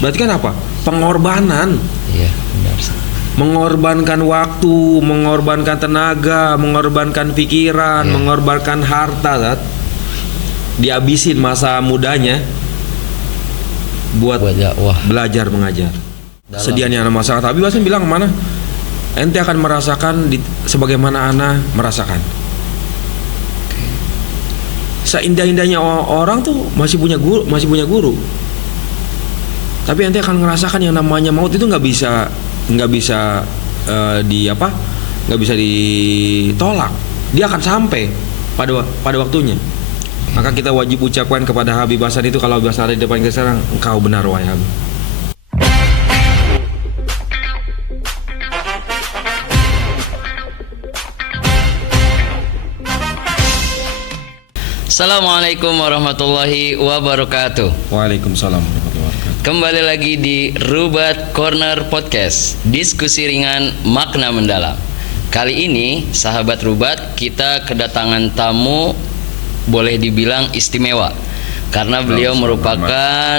Berarti kan apa? Pengorbanan. Iya, benar. Mengorbankan waktu, mengorbankan tenaga, mengorbankan pikiran, mengorbankan harta, Zat. Dihabisin masa mudanya buat dakwah, belajar mengajar. Sedianya anak masalah. Tapi Hasan bilang mana? Ente akan merasakan sebagaimana ana merasakan. Seindah-indahnya orang tuh masih punya guru. Tapi ente akan ngerasakan yang namanya maut itu nggak bisa ditolak. Dia akan sampai pada waktunya. Maka kita wajib ucapkan kepada Habib Hasan itu, kalau Habib Hasan ada di depan kita sekarang, engkau benar wahai Habib. Assalamualaikum warahmatullahi wabarakatuh. Waalaikumsalam warahmatullahi wabarakatuh. Kembali lagi di Rubat Corner Podcast, diskusi ringan makna mendalam. Kali ini sahabat Rubat, kita kedatangan tamu boleh dibilang istimewa karena beliau merupakan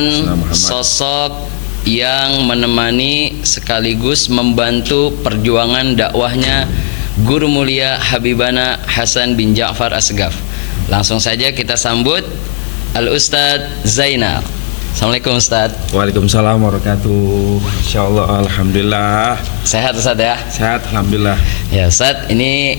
sosok yang menemani sekaligus membantu perjuangan dakwahnya Guru Mulia Habibana Hasan bin Ja'far Asgaf. Langsung saja kita sambut Al-Ustadz Zainal. Assalamualaikum Ustadz. Waalaikumsalam warahmatullahi wabarakatuh. Insyaallah, alhamdulillah. Sehat Ustadz ya? Sehat, alhamdulillah. Ya Ustadz, ini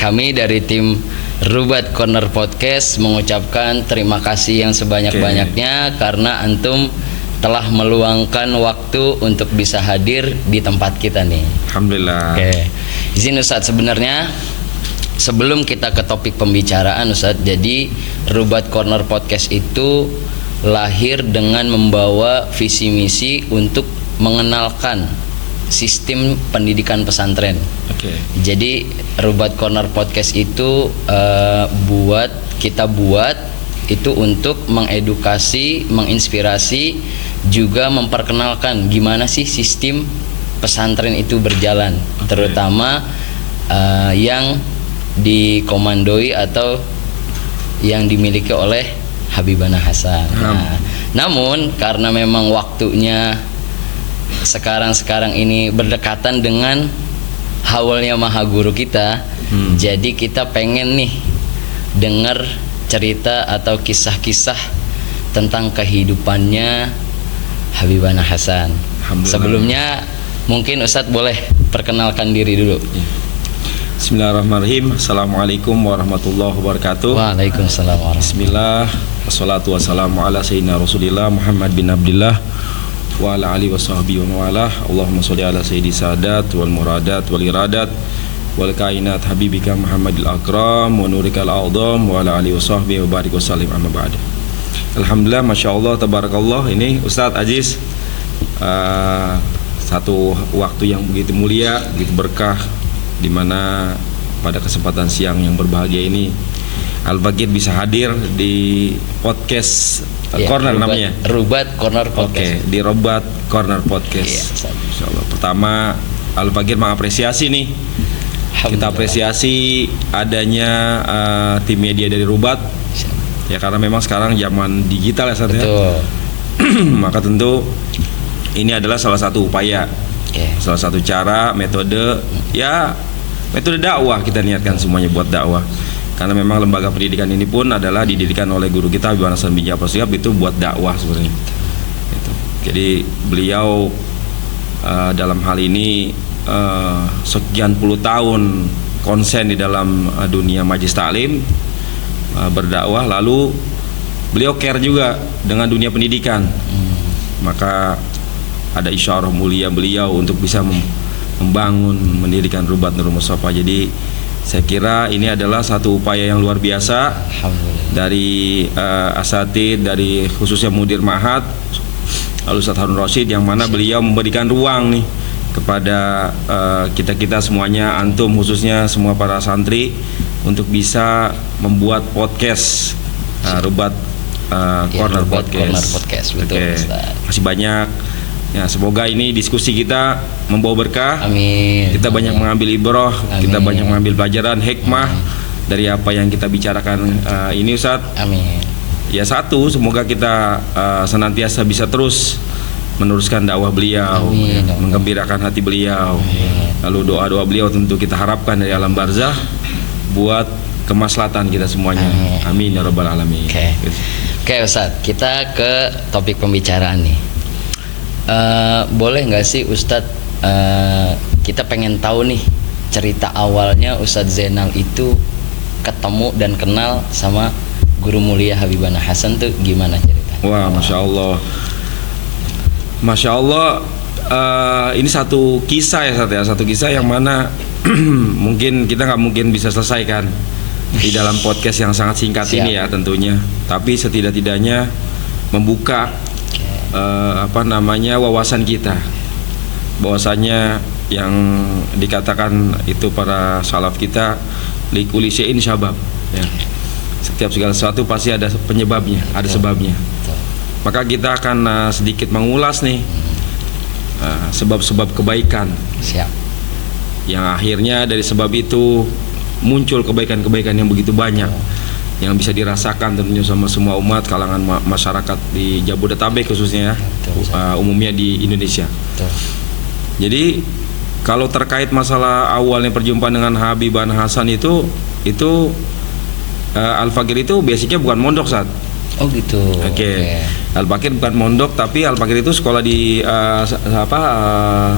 kami dari tim Rubat Corner Podcast mengucapkan terima kasih yang sebanyak-banyaknya karena antum telah meluangkan waktu untuk bisa hadir di tempat kita nih. Alhamdulillah. Oke. Izin Ustadz, sebenarnya sebelum kita ke topik pembicaraan Ustadz, jadi Rubat Corner Podcast itu lahir dengan membawa visi misi untuk mengenalkan sistem pendidikan pesantren. Oke. Jadi Rubat Corner Podcast itu kita buat itu untuk mengedukasi, menginspirasi, juga memperkenalkan gimana sih sistem pesantren itu berjalan, terutama yang dikomandoi atau yang dimiliki oleh Habibana Hasan. Nah, namun karena memang waktunya sekarang ini berdekatan dengan haulnya Maha Guru kita, jadi kita pengen nih dengar cerita atau kisah-kisah tentang kehidupannya Habibana Hasan. Sebelumnya mungkin Ustadz boleh perkenalkan diri dulu. Bismillahirrahmanirrahim. Assalamualaikum warahmatullahi wabarakatuh. Waalaikumsalam warahmatullahi. Bismillah. Wassalatu wassalamu ala sayyidina Rasulillah Muhammad bin Abdillah wa ala alihi washabbihi wa mawalah. Allahumma sholli ala sayyidi sadat wal muradat wal iradat wal kainat habibika Muhammadil akram wa nurikal a'dham wa ala alihi washabbihi wa barik wa sallim amma ba'd. Alhamdulillah, masyaallah, tabarakallah. Ini Ustadz Aziz, satu waktu yang begitu mulia, begitu berkah, di mana pada kesempatan siang yang berbahagia ini Al-Bagir bisa hadir di podcast Corner namanya. Rubat Corner Podcast. Oke, di Rubat Corner Podcast. Insyaallah. Pertama, Al-Bagir mengapresiasi nih. Kita apresiasi adanya tim media dari Rubat. Ya, karena memang sekarang zaman digital ya Ustaz ya. Maka tentu ini adalah salah satu upaya. Salah satu cara, metode dakwah, kita niatkan semuanya buat dakwah. Karena memang lembaga pendidikan ini pun adalah didirikan oleh guru kita Habibana Hasan bin Ja'far Asgaf, itu buat dakwah sebenarnya. Gitu. Jadi beliau dalam hal ini sekian puluh tahun konsen di dalam dunia majlis taklim, berdakwah, lalu beliau care juga dengan dunia pendidikan. Maka ada isyarah mulia beliau untuk bisa membangun, mendirikan Rubat Nurul Mustafa. Jadi saya kira ini adalah satu upaya yang luar biasa dari asatid, dari khususnya mudir Ma'had Al-Ustadz Harun Rasyid, yang mana beliau memberikan ruang nih kepada kita semuanya, antum khususnya semua para santri, untuk bisa membuat podcast Rubat Corner Podcast. Betul, masih banyak. Ya, semoga ini diskusi kita membawa berkah. Amin. Kita banyak mengambil ibrah, kita banyak mengambil pelajaran, hikmah dari apa yang kita bicarakan ini Ustadz. Amin. Ya, satu, semoga kita senantiasa bisa terus meneruskan dakwah beliau, Amin. menggembirakan hati beliau. Lalu doa-doa beliau tentu kita harapkan dari alam barzah buat kemaslahatan kita semuanya. Amin ya rabbal alamin. Oke. Gitu. Oke Ustadz, kita ke topik pembicaraan nih. Boleh nggak sih Ustadz, kita pengen tahu nih cerita awalnya Ustadz Zainal itu ketemu dan kenal sama Guru Mulia Habibana Hasan tuh gimana ceritanya? Wah, masya Allah, ini satu kisah ya, satu kisah yang mana mungkin kita nggak mungkin bisa selesaikan di dalam podcast yang sangat singkat ini ya tentunya. Tapi setidak-tidaknya membuka wawasan kita, bahwasanya yang dikatakan itu para salaf kita likuli syai'in syabab ya. Setiap segala sesuatu pasti ada penyebabnya, ada sebabnya. Maka kita akan sedikit mengulas nih sebab-sebab kebaikan. Siap. Yang akhirnya dari sebab itu muncul kebaikan-kebaikan yang begitu banyak yang bisa dirasakan tentunya sama semua umat kalangan masyarakat di Jabodetabek khususnya umumnya di Indonesia. Betul. Jadi kalau terkait masalah awalnya perjumpaan dengan Habibana Hasan itu Al-Fakir itu basicnya bukan mondok saat. Oh gitu. Oke. Al-Fakir bukan mondok, tapi Al-Fakir itu sekolah di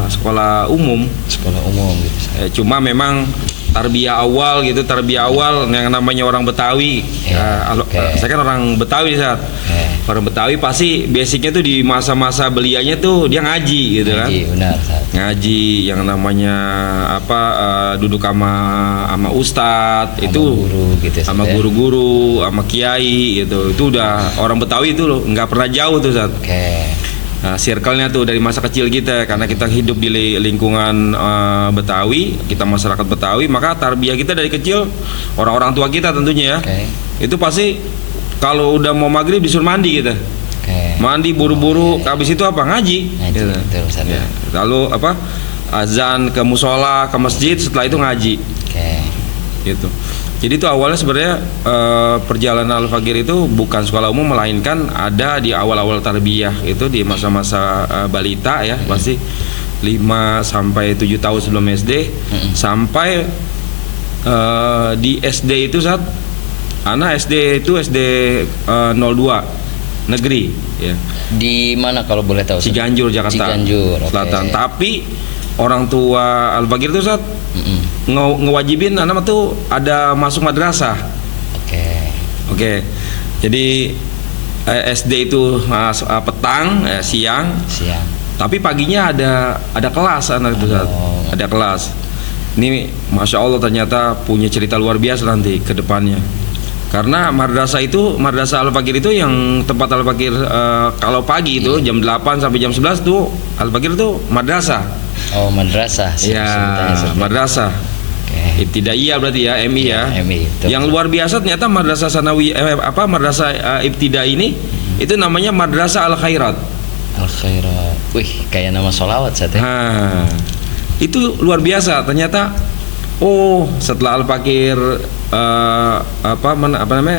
sekolah umum. Sekolah umum gitu. Cuma memang tarbiyah awal yang namanya orang Betawi. Saya kan orang Betawi saat. Orang Betawi pasti basicnya tuh di masa-masa belianya tuh dia ngaji gitu kan. Benar, ngaji yang namanya duduk sama ustadz itu guru gitu, sama guru-guru sama kiai gitu. Itu udah orang Betawi itu loh, nggak pernah jauh tuh Ustaz. Nah, circle-nya tuh dari masa kecil kita, karena kita hidup di lingkungan Betawi, kita masyarakat Betawi, maka tarbiyah kita dari kecil, orang-orang tua kita tentunya ya, itu pasti kalau udah mau maghrib disuruh mandi kita, mandi buru-buru, habis itu ngaji gitu. Ya. Lalu azan ke musola, ke masjid, setelah itu ngaji, gitu. Jadi itu awalnya sebenarnya perjalanan Al-Fakir itu bukan sekolah umum, melainkan ada di awal-awal tarbiyah itu di masa-masa balita ya, pasti 5 sampai 7 tahun sebelum SD, sampai di SD itu saat anak SD itu SD 02 negeri ya. Di mana kalau boleh tahu? Ciganjur, Jakarta Selatan. Tapi orang tua Al-Fakir itu saat ngewajibin anak tuh ada masuk madrasah. Oke. Jadi SD itu petang, siang. Tapi paginya ada kelas anak itu saat. Ada kelas. Ini masya Allah ternyata punya cerita luar biasa nanti ke depannya. Karena madrasah Al-Fakir itu yang tempat Al-Fakir kalau pagi itu jam 8 sampai jam 11 tuh Al-Fakir itu madrasah. Oh, madrasah. Ya, madrasah. Ibtidaiyah berarti ya, MI ya. Yang luar biasa ternyata madrasah sanawi madrasah ibtidaiyah ini itu namanya Madrasah Al-Khairat. Al-Khairat. Wih, kayak nama sholawat saat ya. Itu luar biasa ternyata. Setelah Al-Fakir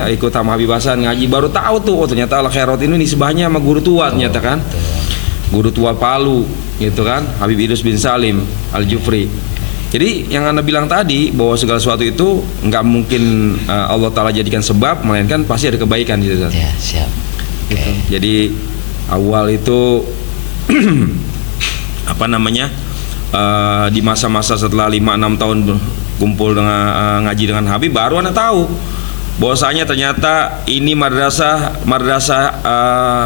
ikut sama Habib Hasan ngaji, baru tahu tuh ternyata Al-Khairat ini nisbahnya sama guru tua ternyata kan. Guru tua Palu gitu kan, Habib Idrus bin Salim Al-Jufri. Jadi yang Anda bilang tadi bahwa segala sesuatu itu nggak mungkin Allah Ta'ala jadikan sebab, melainkan pasti ada kebaikan gitu. Ya, siap. Gitu. Jadi awal itu di masa-masa setelah 5-6 tahun kumpul dengan ngaji dengan Habib, baru Anda tahu bahwasanya ternyata ini madrasah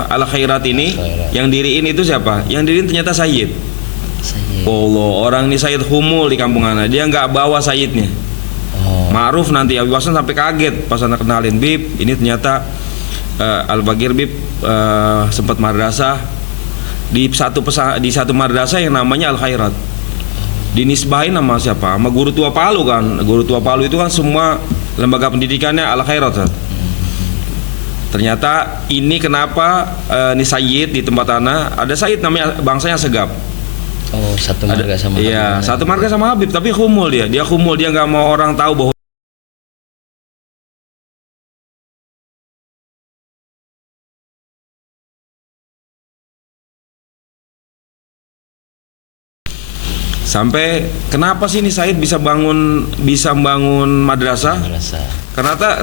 Al-Khairat ini yang diriin itu siapa? Yang diriin ternyata Sayyid. Allah, orang ini Sayyid Humul di kampung Ana, dia nggak bawa Sayyidnya. Ma'ruf nanti Habib Hasan sampai kaget pas Anda kenalin, Bib, ini ternyata Al-Fakir Bib sempat madrasah di satu madrasah yang namanya Al-Khairat. Dinisbahin nama siapa? Sama guru tua Palu kan. Guru tua Palu itu kan semua lembaga pendidikannya Al-Khairat kan? Ternyata ini kenapa ini Sayyid di tempat Ana, ada Sayyid namanya bangsanya Segap. Satu marga sama Habib. Iya, satu marga sama Habib, tapi humul dia nggak mau orang tahu bahwa Sampai kenapa sih ini Said bisa membangun madrasah?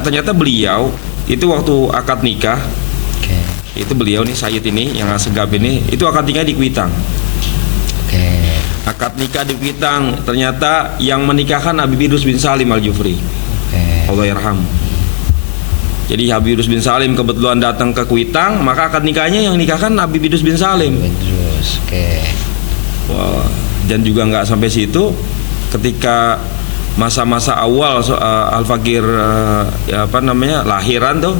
Ternyata beliau itu waktu akad nikah. Itu beliau nih Said ini yang segap ini itu akad nikah di Kuitang. Akad nikah di Kuitang, ternyata yang menikahkan Habib Idrus bin Salim Al-Jufri. Allah yarham. Jadi Habib Idrus bin Salim kebetulan datang ke Kuitang, maka akad nikahnya yang nikahkan Habib Idrus bin Salim. Wah, dan juga nggak sampai situ, ketika masa-masa awal Al-Fakir lahiran tuh,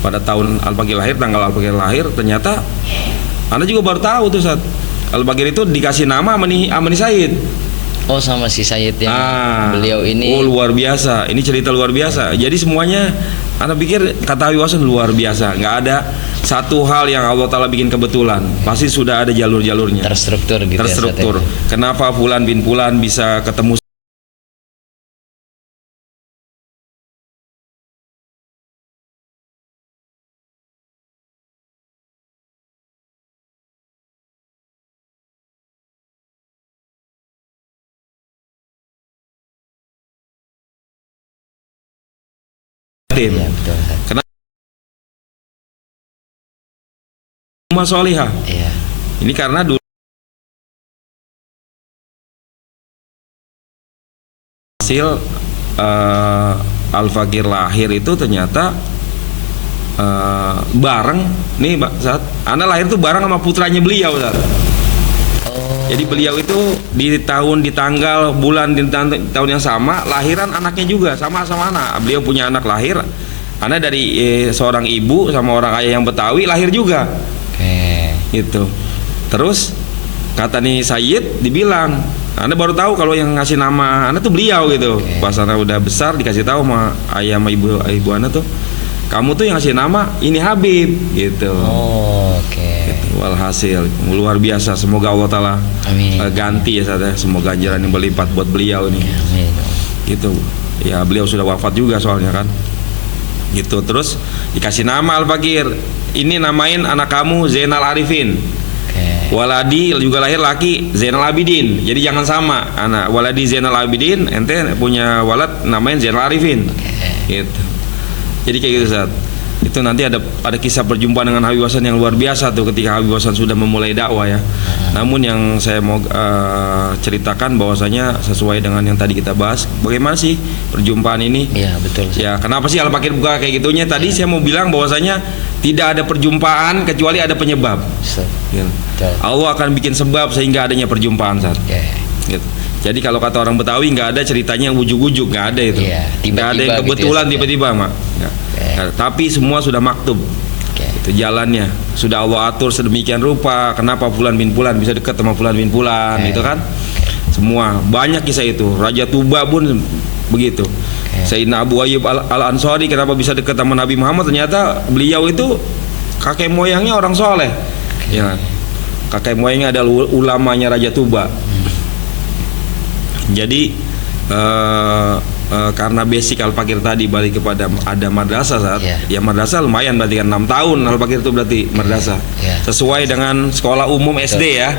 pada tahun Al-Fakir lahir, tanggal Al-Fakir lahir, ternyata Anda juga baru tahu tuh saat Al-Fakir itu dikasih nama Amani Said. Oh, sama si Said yang beliau ini. Oh, luar biasa. Ini cerita luar biasa. Jadi semuanya Anda pikir kata Habib Hasan luar biasa. Nggak ada satu hal yang Allah Ta'ala bikin kebetulan. Pasti sudah ada jalur-jalurnya. Terstruktur gitu. Terstruktur. Ya, kenapa Fulan bin Fulan bisa ketemu tim. Ya, betul. Kenapa Umma Solihah? Iya. Ini karena dulu hasil Al-Fakir lahir itu ternyata bareng nih saat Anda lahir tuh bareng sama putranya beliau saat. Jadi beliau itu di tanggal bulan di tahun yang sama lahiran anaknya juga sama anak. Beliau punya anak lahir, anak dari seorang ibu sama orang ayah yang Betawi lahir juga. Gitu. Terus kata nih Sayyid dibilang, Anda baru tahu kalau yang ngasih nama Anda tuh beliau gitu. Pas Anda udah besar dikasih tahu sama ayah sama ibu Anda tuh, kamu tuh yang ngasih nama ini Habib gitu. Walhasil luar biasa, semoga Allah Ta'ala ganti ya saatnya, semoga ganjaran yang berlipat buat beliau ini. Amin. Gitu ya, beliau sudah wafat juga soalnya kan gitu. Terus dikasih nama Al-Fakir, ini namain anak kamu Zainal Arifin. Waladi juga lahir laki Zainal Abidin, jadi jangan sama anak waladi Zainal Abidin, ente punya walad namain Zainal Arifin. Gitu. Jadi kayak gitu saat itu nanti ada kisah perjumpaan dengan Habib Hasan yang luar biasa tuh ketika Habib Hasan sudah memulai dakwah ya. Namun yang saya mau ceritakan bahwasanya sesuai dengan yang tadi kita bahas, bagaimana sih perjumpaan ini? Iya, betul. Ya, kenapa sih Al-Fakir buka kayak gitunya? Tadi saya mau bilang bahwasanya tidak ada perjumpaan kecuali ada penyebab. Ya. Allah akan bikin sebab sehingga adanya perjumpaan saat. Gitu. Jadi kalau kata orang Betawi nggak ada ceritanya yang ujuk-ujuk, nggak ada itu. Nggak ada yang kebetulan gitu tiba-tiba mak. Tapi semua sudah maktub. Itu jalannya sudah Allah atur sedemikian rupa. Kenapa Fulan bin Fulan bisa dekat sama Fulan bin Fulan, itu kan? Semua banyak kisah itu. Raja Tuba pun begitu. Sayyidina Abu Ayyub Al-Ansari kenapa bisa dekat sama Nabi Muhammad? Ternyata beliau itu kakek moyangnya orang soleh. Ya, kakek moyangnya adalah ulamanya Raja Tuba. Jadi karena basic Al-Fakir tadi balik kepada ada madrasah saat ya madrasah lumayan berarti kan 6 tahun Al-Fakir itu berarti madrasah sesuai dengan sekolah umum SD ya.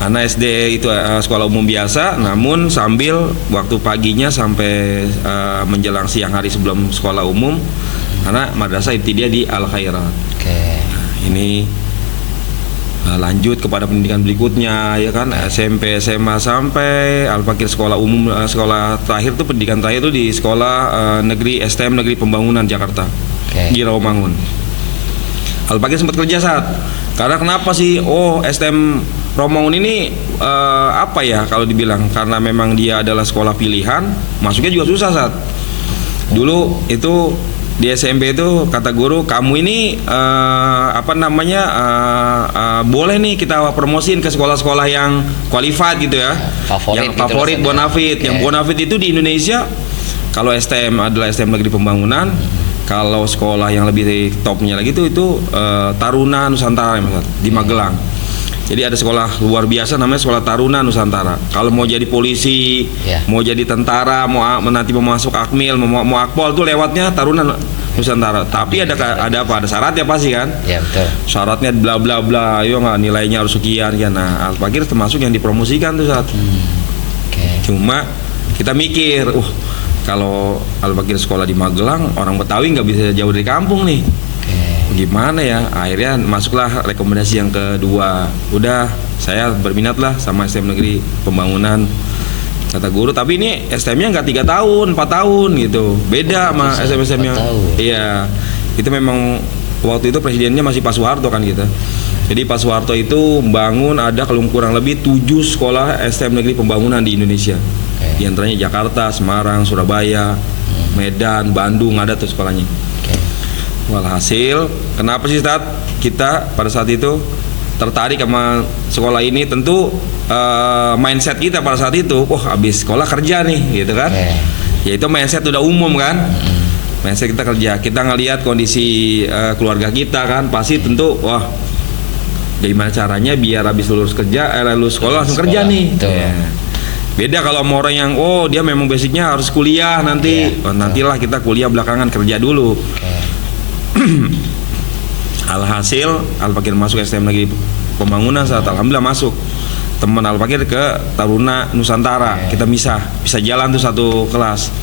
Karena SD itu sekolah umum biasa, namun sambil waktu paginya sampai menjelang siang hari sebelum sekolah umum karena madrasah ibtidaiyah di Al-Khairat. Ini lanjut kepada pendidikan berikutnya ya kan, SMP, SMA sampai Al-Fakir sekolah umum, sekolah terakhir tuh pendidikan terakhir tuh di sekolah negeri STM Negeri Pembangunan Jakarta di Rawamangun. Al-Fakir sempat kerja saat karena kenapa sih STM Rawamangun ini apa ya kalau dibilang karena memang dia adalah sekolah pilihan, masuknya juga susah saat dulu itu. Di SMP itu kata guru, kamu ini boleh nih kita promosiin ke sekolah-sekolah yang qualified gitu ya, yang favorit gitu, bonafit. Yang bonafit itu di Indonesia kalau STM adalah STM Negeri Pembangunan, kalau sekolah yang lebih topnya lagi itu Taruna Nusantara di Magelang. Jadi ada sekolah luar biasa namanya Sekolah Taruna Nusantara. Kalau mau jadi polisi, mau jadi tentara, nanti mau masuk Akmil, mau Akpol tuh lewatnya Taruna Nusantara. Tapi ada apa? Ada syaratnya pasti kan? Ya betul. Syaratnya bla bla bla, ayo nggak nilainya harus sekian kan. Nah, Al-Fakir termasuk yang dipromosikan tuh saat. Cuma kita mikir, kalau Al-Fakir sekolah di Magelang, orang Betawi nggak bisa jauh dari kampung nih. Gimana ya? Akhirnya masuklah rekomendasi yang kedua. Udah, saya berminat lah sama STM Negeri Pembangunan. Kata guru, tapi ini STM-nya nggak 3 tahun, 4 tahun gitu. Beda sama STM yang. Iya, itu memang waktu itu presidennya masih Pak Soeharto kan gitu. Jadi Pak Soeharto itu bangun ada kalau kurang lebih 7 sekolah STM Negeri Pembangunan di Indonesia. Di antaranya Jakarta, Semarang, Surabaya, Medan, Bandung ada tuh sekolahnya. Walhasil, kenapa sih kita pada saat itu tertarik sama sekolah ini? Tentu mindset kita pada saat itu, habis sekolah kerja nih, gitu kan? Ya itu mindset udah umum kan? Mindset kita kerja, kita ngelihat kondisi keluarga kita kan, pasti tentu, gimana caranya biar habis lulus sekolah langsung kerja nih. Beda kalau sama orang yang dia memang basicnya harus kuliah nanti, nantilah kita kuliah belakangan kerja dulu. Alhasil Al-Fakir masuk STM Negeri Pembangunan saat alhamdulillah masuk. Teman Al-Fakir ke Taruna Nusantara. Kita bisa jalan tuh satu kelas.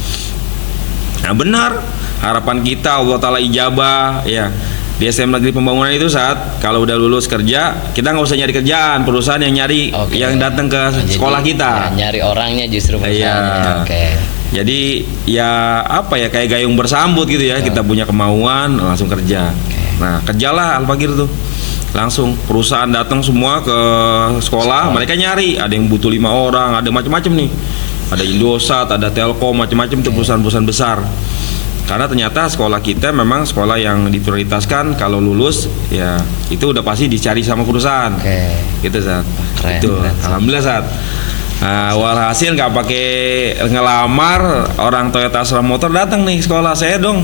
Nah benar, harapan kita Allah Ta'ala ijabah ya. Di STM Negeri Pembangunan itu saat kalau udah lulus kerja, kita nggak usah nyari kerjaan, perusahaan yang nyari yang datang ke sekolah kita. Nyari orangnya justru perusahaannya. Jadi ya kayak gayung bersambut gitu ya. Kita punya kemauan langsung kerja. Nah kerjalah Al-Fakir tuh langsung perusahaan datang semua ke sekolah. Mereka nyari, ada yang butuh 5 orang, ada macam-macam nih. Ada Indosat, ada Telkom, macam-macam tuh perusahaan-perusahaan besar. Karena ternyata sekolah kita memang sekolah yang diprioritaskan kalau lulus ya itu udah pasti dicari sama perusahaan. Gitu saat. Itu alhamdulillah saat. Nah, walhasil nggak pakai ngelamar, orang Toyota Astra Motor datang nih sekolah saya dong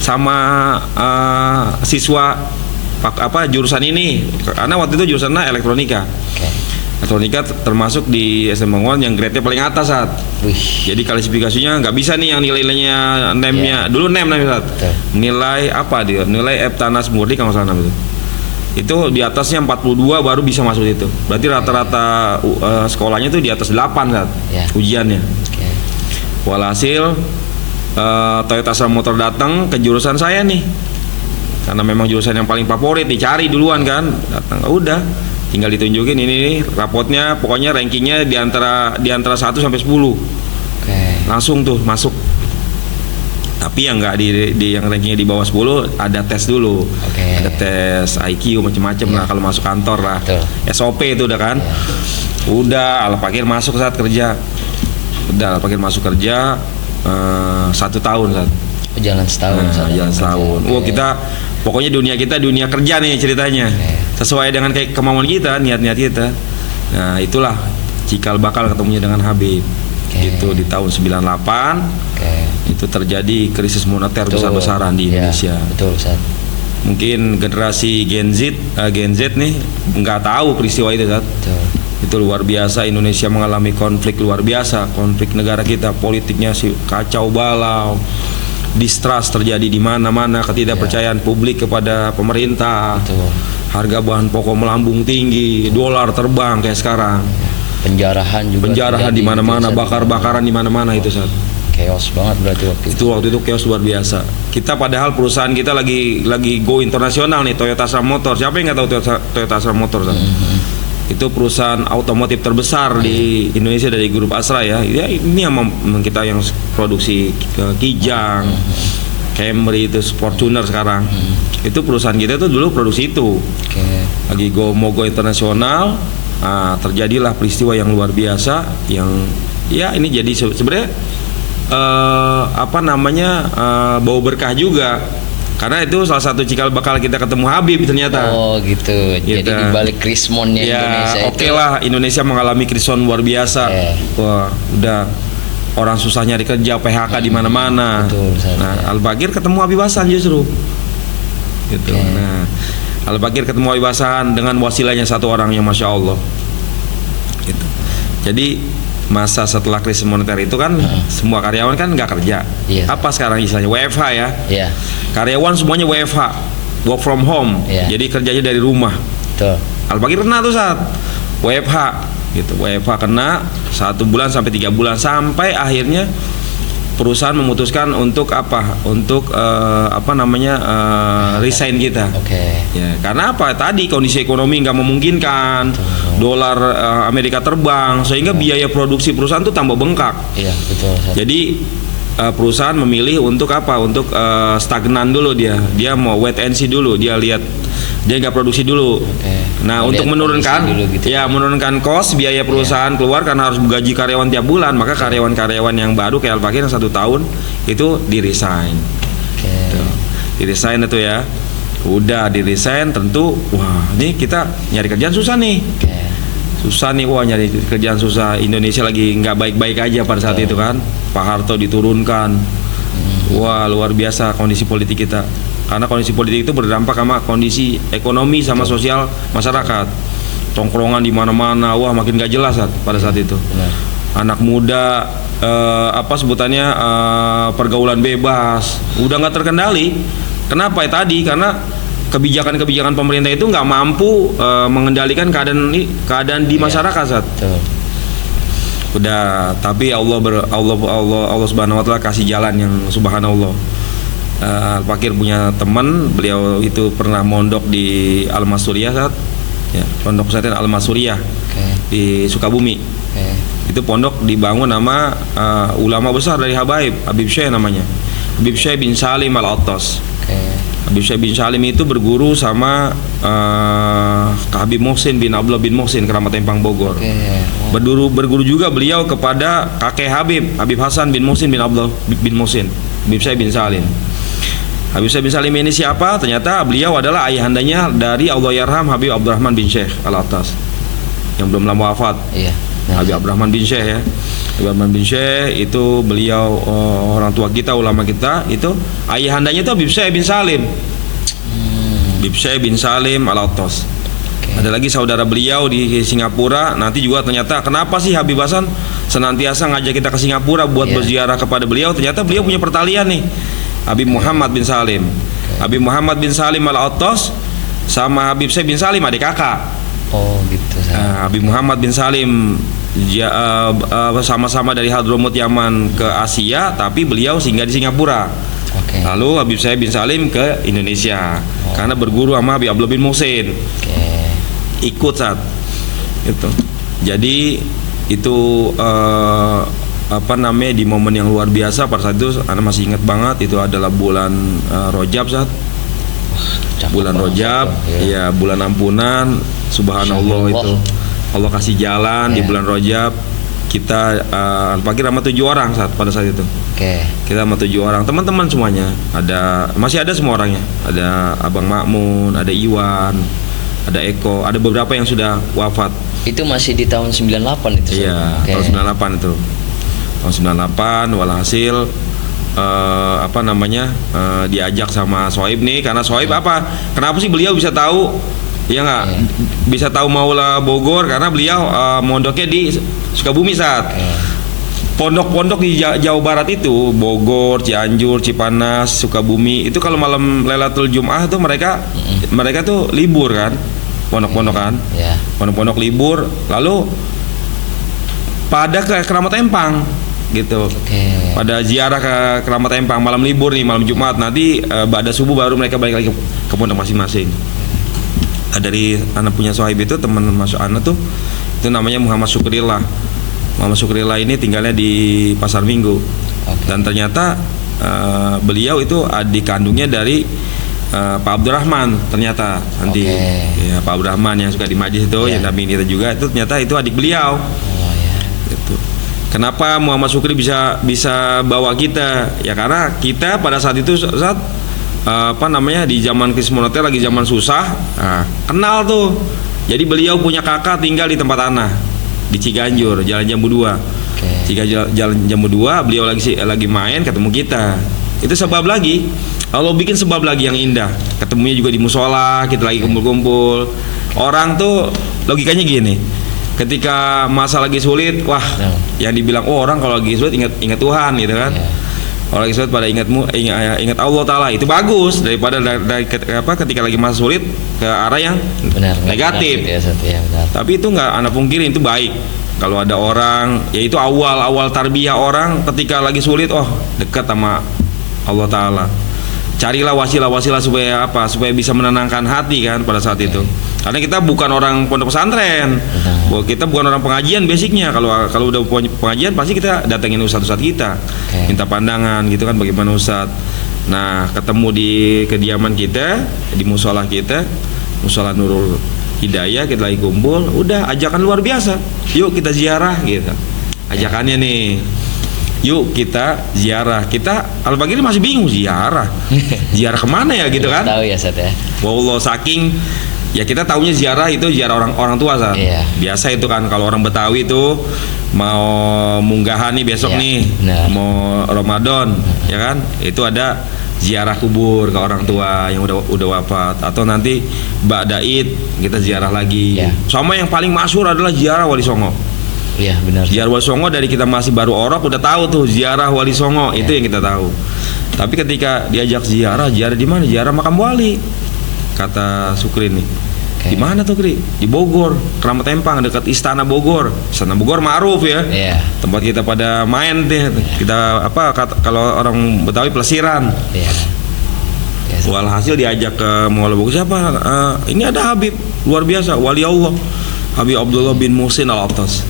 sama siswa jurusan ini, karena waktu itu jurusannya elektronika. Elektronika termasuk di STM Pembangunan yang grade-nya paling atas saat. Jadi klasifikasinya nggak bisa nih yang nilai-nilainya NEM-nya dulu NEM saat. Nilai apa dia? Nilai Eptanas Murni kalau salah itu. Itu di atasnya 42 baru bisa masuk itu. Berarti rata-rata sekolahnya itu di atas 8 saat ujiannya. Walhasil Toyota Astra Motor datang ke jurusan saya nih. Karena memang jurusan yang paling favorit dicari duluan kan. Datang udah tinggal ditunjukin ini nih rapotnya, pokoknya rankingnya di antara 1 sampai 10. Langsung tuh masuk. Tapi yang nggak di yang rankingnya di bawah 10 ada tes dulu. Ada tes IQ macam-macam lah kalau masuk kantor lah. SOP itu udah kan. Udah Al-Fakir masuk saat kerja. Udah Al-Fakir masuk kerja 1 tahun saat. Jalan setahun. Jalan setahun. Kita pokoknya dunia kita dunia kerja nih ceritanya. Sesuai dengan kayak kemauan kita, niat-niat kita. Nah, itulah cikal bakal ketemunya dengan Habib. Itu di tahun 98. Itu terjadi krisis moneter besar-besaran di Indonesia. Betul, Ustaz. Mungkin generasi Gen Z nih nggak tahu peristiwa itu, Ustaz. Itu luar biasa, Indonesia mengalami konflik luar biasa, konflik negara kita, politiknya kacau balau. Distrust terjadi di mana-mana, ketidakpercayaan publik kepada pemerintah. Harga bahan pokok melambung tinggi, dolar terbang kayak sekarang. Penjarahan di mana-mana, bakar-bakaran di mana-mana itu saat. Chaos banget berarti waktu itu chaos luar biasa. Kita padahal perusahaan kita lagi go internasional nih, Toyota Astra Motor. Siapa yang nggak tahu Toyota Astra Motor? Itu perusahaan otomotif terbesar di Indonesia dari grup Astra ya. Ini yang kita yang produksi Kijang, Camry itu Fortuner sekarang. Itu perusahaan kita itu dulu produksi itu. Lagi mau go internasional, terjadilah peristiwa yang luar biasa yang ini jadi sebenarnya bau berkah juga. Karena itu salah satu cikal bakal kita ketemu Habib ternyata. Gitu. Jadi dibalik krismonnya Indonesia itu. Lah Indonesia mengalami krismon luar biasa. Wah, udah orang susah nyari kerja, PHK di mana-mana. Nah, Al-Fakir ketemu Habib Hasan justru. Gitu. Nah, Al-Fakir ketemu Habib Hasan dengan wasilahnya satu orang yang masya Allah. Gitu. Jadi masa setelah krisis moneter itu kan semua karyawan kan nggak kerja. Iya. Apa sekarang istilahnya WFH ya? Iya. Karyawan semuanya WFH, work from home. Iya. Jadi kerjanya dari rumah. Betul. Al-Fakir kena tuh saat WFH gitu. WFH kena 1 bulan sampai 3 bulan sampai akhirnya perusahaan memutuskan untuk apa? Untuk resign kita. Oke. Ya, karena apa? Tadi kondisi ekonomi nggak memungkinkan, dolar Amerika terbang, sehingga biaya produksi perusahaan tuh tambah bengkak. Iya, betul. Jadi perusahaan memilih untuk apa? Untuk stagnan dulu dia. Dia mau wait and see dulu. Dia lihat dia nggak produksi dulu. Oke. Nah, Lihat untuk menurunkan, kondisi dulu gitu. ya menurunkan cost biaya perusahaan keluar karena harus gaji karyawan tiap bulan, maka karyawan-karyawan yang baru kayak Al-Fakir yang 1 tahun itu di resign. Oke. Di resign itu ya. Udah di resign tentu, wah ini kita nyari kerjaan susah nih. Oke. Susah nih, wah nyari kerjaan susah. Indonesia lagi nggak baik-baik aja pada saat itu kan. Pak Harto diturunkan. Wah luar biasa kondisi politik kita. Karena kondisi politik itu berdampak sama kondisi ekonomi sama sosial masyarakat. Tongkrongan di mana-mana, wah makin gak jelas pada saat itu. Benar. Anak muda sebutannya pergaulan bebas, udah nggak terkendali. Kenapa ya tadi? Karena kebijakan-kebijakan pemerintah itu nggak mampu mengendalikan keadaan di masyarakat saat. Betul. Udah, tapi Allah Subhanahu wa taala kasih jalan yang subhanallah. Al-Fakir punya teman, beliau itu pernah mondok di Al-Masuriyah saat ya, pondok pesantren Al-Masuriyah di Sukabumi. Itu pondok dibangun nama ulama besar dari Habaib, Habib Syekh namanya. Habib Syekh bin Salim Al-Attas. Habib Syekh bin Salim itu berguru sama Habib Muhsin bin Abdullah bin Muhsin Keramat Empang Bogor. Berguru juga beliau kepada kakek Habib Hasan bin Muhsin bin Abdullah bin Muhsin, Habib Syekh bin Salim. Habib Syekh bin Salim ini siapa? Ternyata beliau adalah ayahandanya dari Allahyarham Habib Abdurrahman bin Syekh Al-Attas yang belum lama wafat. Iya. Habib Abdurrahman bin Syekh ya. Habib Abdurrahman bin Syekh itu beliau orang tua kita, ulama kita, itu ayahandanya itu Habib Syekh bin Salim. Habib Syekh bin Salim Al-Attas. Ada lagi saudara beliau di Singapura. Nanti juga ternyata kenapa sih Habib Hasan senantiasa ngajak kita ke Singapura buat berziarah kepada beliau? Ternyata beliau punya pertalian nih. Habib Muhammad bin Salim. Habib Muhammad bin Salim Al-Attas sama Habib Syekh bin Salim adik kakak. Oh gitu. Habib Muhammad bin Salim sama-sama dari Hadramut Yaman ke Asia, tapi beliau singgah di Singapura. Lalu Habib Syekh bin Salim ke Indonesia karena berguru sama Habib Abdullah bin Muhsin. Ikut saat itu. Jadi itu di momen yang luar biasa pada saat itu. Anda masih ingat banget, itu adalah bulan Rajab saat bulan Rajab ya, bulan ampunan. Subhanallah, itu Allah kasih jalan di bulan Rajab. Kita Al-Fakir sama 7 orang pada saat itu. Kita sama 7 orang, teman-teman semuanya. Masih ada semua orangnya. Ada Abang Makmun, ada Iwan, ada Eko, ada beberapa yang sudah wafat. Itu masih di tahun 98 itu. Iya, tahun 98 itu. Tahun 98 walhasil diajak sama Sohaib nih, karena Sohaib kenapa sih beliau bisa tahu ya nggak bisa tahu Maula Bogor, karena beliau mondoknya di Sukabumi saat pondok-pondok di Jawa Barat itu, Bogor, Cianjur, Cipanas, Sukabumi, itu kalau malam Lailatul Jum'ah tuh mereka tuh libur kan, pondok-pondok kan, pondok-pondok libur, lalu pada ke Keramat Empang gitu. Pada ziarah ke Keramat Empang malam libur nih, malam Jumat, nanti ba'da subuh baru mereka balik lagi ke pondok masing-masing. Dari anak punya Sohaib itu, teman masuk anak tuh, itu namanya Muhammad Syukrillah. Muhammad Syukrillah ini tinggalnya di Pasar Minggu. Dan ternyata beliau itu adik kandungnya dari Pak Abdurrahman ternyata nanti. Ya, Pak Abdurrahman yang suka di majlis itu, yang dampingin kita juga, itu ternyata itu adik beliau. Gitu. Kenapa Muhammad Syukri bisa bawa kita? Ya karena kita pada saat itu di zaman krisis moneter, lagi zaman susah, kenal tuh. Jadi beliau punya kakak tinggal di tempat tanah di Ciganjur, Jalan Jambu 2. Jalan Jambu 2, beliau lagi main ketemu kita. Itu sebab lagi Allah bikin sebab lagi yang indah. Ketemunya juga di musola, kita lagi kumpul-kumpul. Orang tuh logikanya gini. Ketika masa lagi sulit, wah, yang dibilang orang kalau lagi sulit ingat Tuhan gitu kan. Kalau lagi sulit pada ingat Allah Ta'ala, itu bagus daripada ketika lagi masa sulit ke arah yang negatif. Benar. Tapi itu nggak anak pungkiri, itu baik. Kalau ada orang, ya itu awal tarbiyah orang ketika lagi sulit, dekat sama Allah Ta'ala. Carilah wasilah supaya bisa menenangkan hati kan pada saat itu. Karena kita bukan orang pondok pesantren, kita bukan orang pengajian basicnya. Kalau udah pengajian pasti kita datengin ustadz kita, minta pandangan gitu kan bagaimana ustadz. Nah, ketemu di kediaman kita, di musola kita, musola Nurul Hidayah, kita lagi kumpul, udah ajakan luar biasa. Yuk kita ziarah gitu. Ajakannya nih. Yuk kita ziarah. Kita Al-Bagir masih bingung ziarah. Ziarah kemana ya gitu kan? Tahu ya Sat ya. Wallah saking ya kita taunya ziarah itu ziarah orang tua Sat. Biasa itu kan kalau orang Betawi itu mau munggahan nih besok nih, mau Ramadan ya kan? Itu ada ziarah kubur ke orang tua yang udah wafat, atau nanti ba'da Id kita ziarah lagi. Sama yang paling masyhur adalah ziarah Wali Songo. Iya benar. Ziarah Wali Songo dari kita masih baru orok udah tahu tuh ziarah Wali Songo, itu yang kita tahu. Tapi ketika diajak ziarah di mana? Ziarah makam wali. Kata Sukri nih. Di mana tuh Kri? Di Bogor, Keramat Empang dekat Istana Bogor. Istana Bogor ma'ruf ya. Tempat kita pada main deh. Kita kalau orang Betawi pelesiran. Walhasil diajak ke Maula Bogor. Siapa? Ini ada Habib luar biasa, wali Allah. Habib Abdullah bin Muhsin Al-Attas.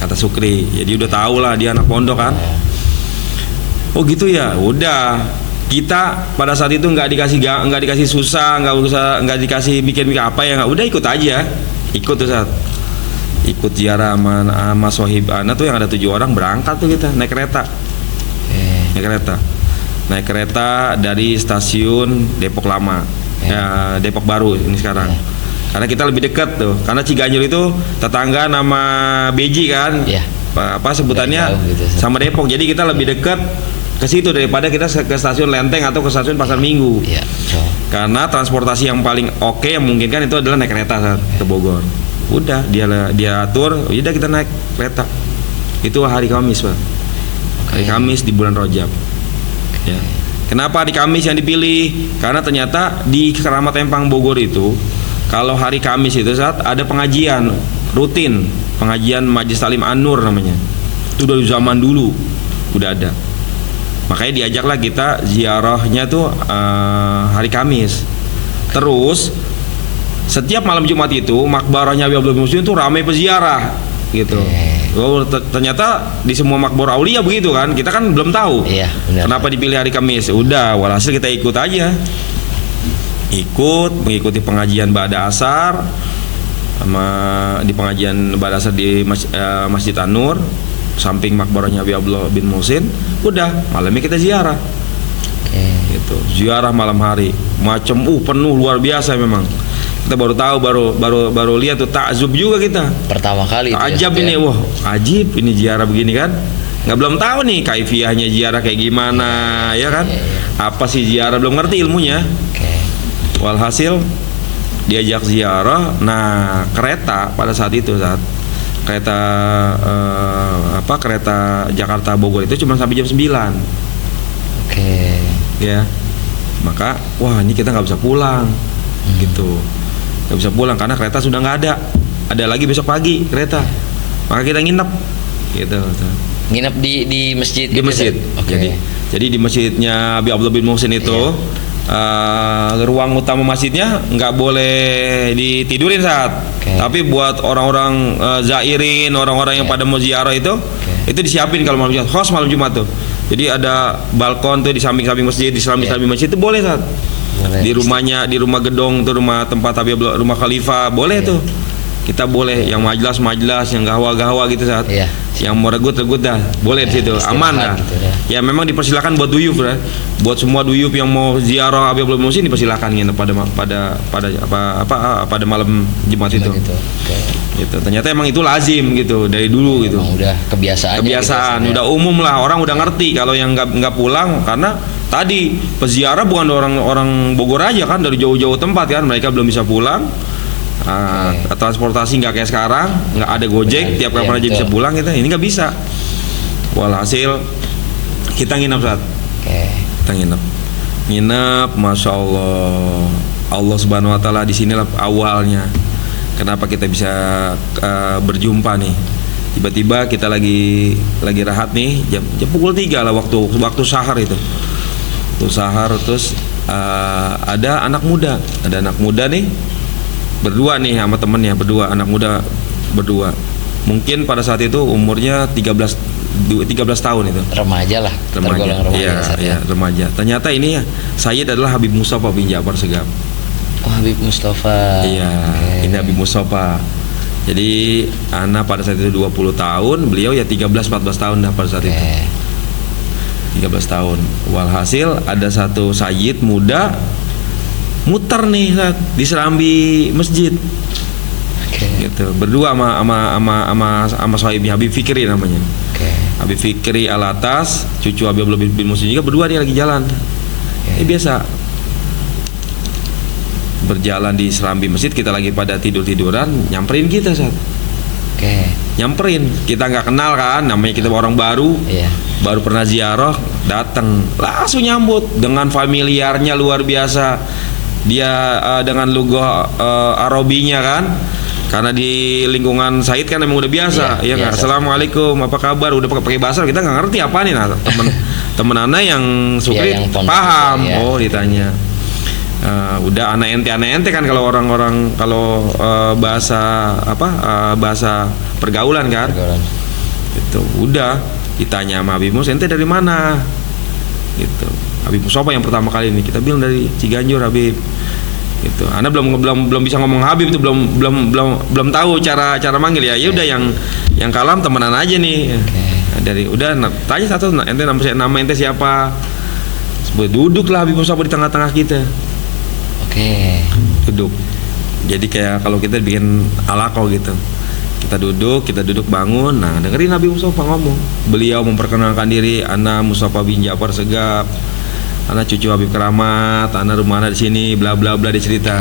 Kata Sukri, jadi udah tahu lah dia anak pondok kan. Oh gitu ya, udah. Kita pada saat itu nggak dikasih susah, nggak dikasih bikin apa ya, nggak, udah ikut aja, ikut tuh saat ikut ziarah sama sohib anak tuh yang ada 7 orang berangkat tuh kita naik kereta dari stasiun Depok Lama, Depok Baru ini sekarang. Karena kita lebih dekat tuh, karena Ciganjur itu tetangga nama Beji kan, sebutannya gitu, sama Depok, jadi kita lebih dekat ke situ daripada kita ke stasiun Lenteng atau ke stasiun Pasar Minggu. Karena transportasi yang paling oke yang memungkinkan itu adalah naik kereta ke Bogor. Udah dia atur, udah kita naik kereta. Itu hari Kamis Pak. Hari Kamis di bulan Rajab. Ya. Kenapa hari Kamis yang dipilih? Karena ternyata di Keramat Empang Bogor itu kalau hari Kamis itu saat ada pengajian rutin, pengajian Majelis Taklim An-Nur namanya. Itu dari zaman dulu udah ada. Makanya diajaklah kita ziarahnya tuh hari Kamis. Terus setiap malam Jumat itu makbarahnya Habib Abdullah bin Muhsin itu ramai peziarah gitu. Ternyata di semua makbar aulia begitu kan. Kita kan belum tahu. Kenapa dipilih hari Kamis. Udah, walhasil kita ikut aja. Mengikuti pengajian Ba'da Asar sama di pengajian Ba'da Asar di Masjid An-Nur samping makbarahnya Habib Abdullah bin Muhsin. Udah, malamnya kita ziarah. Gitu. Ziarah malam hari. Penuh luar biasa memang. Kita baru tahu, baru lihat tuh, takjub juga kita. Pertama kali. Ajab ini, wah, ajib ini ziarah begini kan. Belum tahu nih kaifiahnya ziarah kayak gimana, ya kan? Apa sih ziarah, belum ngerti ilmunya. Walhasil diajak ziarah. Nah, kereta pada saat itu kereta Jakarta Bogor itu cuma sampai jam 9. Ya. Maka wah ini kita nggak bisa pulang. Gitu. Nggak bisa pulang karena kereta sudah nggak ada. Ada lagi besok pagi kereta. Maka kita nginep. Gitu. Nginep di masjid. Di masjid. Jadi di masjidnya Habib Abdullah bin Muhsin itu ruang utama masjidnya nggak boleh ditidurin tapi buat orang-orang zairin, orang-orang yang pada mau ziarah itu disiapin kalau malam Jumat, host malam Jumat tuh. Jadi ada balkon tuh di samping-samping masjid, di samping masjid itu boleh di rumahnya, di rumah gedong tuh, rumah tempat Habib, rumah khalifah boleh tuh. Kita boleh yang majlas yang gahwa gitu yang mau regut dah boleh di situ, aman lah gitu, ya memang dipersilakan buat duyuf ya, buat semua duyuf yang mau ziarah Habib Abdullah bin Muhsin dipersilakan nginep pada malam Jumat itu. Gitu. Ternyata emang itu lazim gitu dari dulu gitu. Udah kebiasaan gitu, udah umum lah, orang udah ngerti kalau yang nggak pulang karena tadi peziarah bukan orang Bogor aja kan, dari jauh-jauh tempat kan, mereka belum bisa pulang. Transportasi nggak kayak sekarang, nggak ada Gojek, tiap kapan aja bisa pulang kita. Ini nggak bisa. Walhasil kita nginep saat. Kita nginep, masya Allah. Allah Subhanahu Wa Taala di sinilah awalnya. Kenapa kita bisa berjumpa nih? Tiba-tiba kita lagi rahat nih, jam pukul 3 lah waktu sahar itu. Waktu sahar terus ada anak muda nih berdua nih sama temennya, anak muda berdua. Mungkin pada saat itu umurnya 13 tahun itu. Remaja lah. Remaja. Iya, remaja. Ternyata ini ya Sayyid adalah Habib Mustafa bin Ja'far Segaf. Oh, Habib Mustafa. Iya, ini Habib Mustafa. Jadi anak pada saat itu 20 tahun, beliau ya 13-14 tahun dah pada saat itu. 13 tahun. Walhasil ada satu Sayyid muda muter nih di serambi masjid, gitu, berdua sama sahibnya Habib Fikri namanya. Habib Fikri Alatas, cucu Habib bin Muslim juga, berdua dia lagi jalan. Ini biasa berjalan di serambi masjid, kita lagi pada tiduran, nyamperin kita saat. Nyamperin, kita nggak kenal kan, namanya kita orang baru, baru pernah ziarah, datang langsung nyambut dengan familiarnya luar biasa. Dia dengan logo Arabinya kan, karena di lingkungan Said kan emang udah biasa, ya nggak. Assalamualaikum, apa kabar, udah pakai bahasa kita nggak ngerti apa nih. Nah, temen Ana yang Sukri paham, ditanya. Udah anak ente kan kalau orang-orang kalau bahasa pergaulan kan, itu udah ditanya sama Habib Mus, ente dari mana, gitu. Habib Mustafa yang pertama kali ini kita bilang dari Ciganjur Habib, gitu. Anda belum bisa ngomong Habib itu, belum tahu cara manggil ya. Ya udah yang kalam temenan aja nih. Dari udah tanya satu, nama ente siapa? Duduklah Habib Mustafa di tengah-tengah kita. Duduk. Jadi kayak kalau kita bikin alaqah gitu. Kita duduk bangun. Nah, dengerin Habib Mustafa ngomong. Beliau memperkenalkan diri, ana Mustafa bin Ja'far Segaf. Ana cucu Habib Keramat, ana rumahnya di sini, bla bla bla dicerita.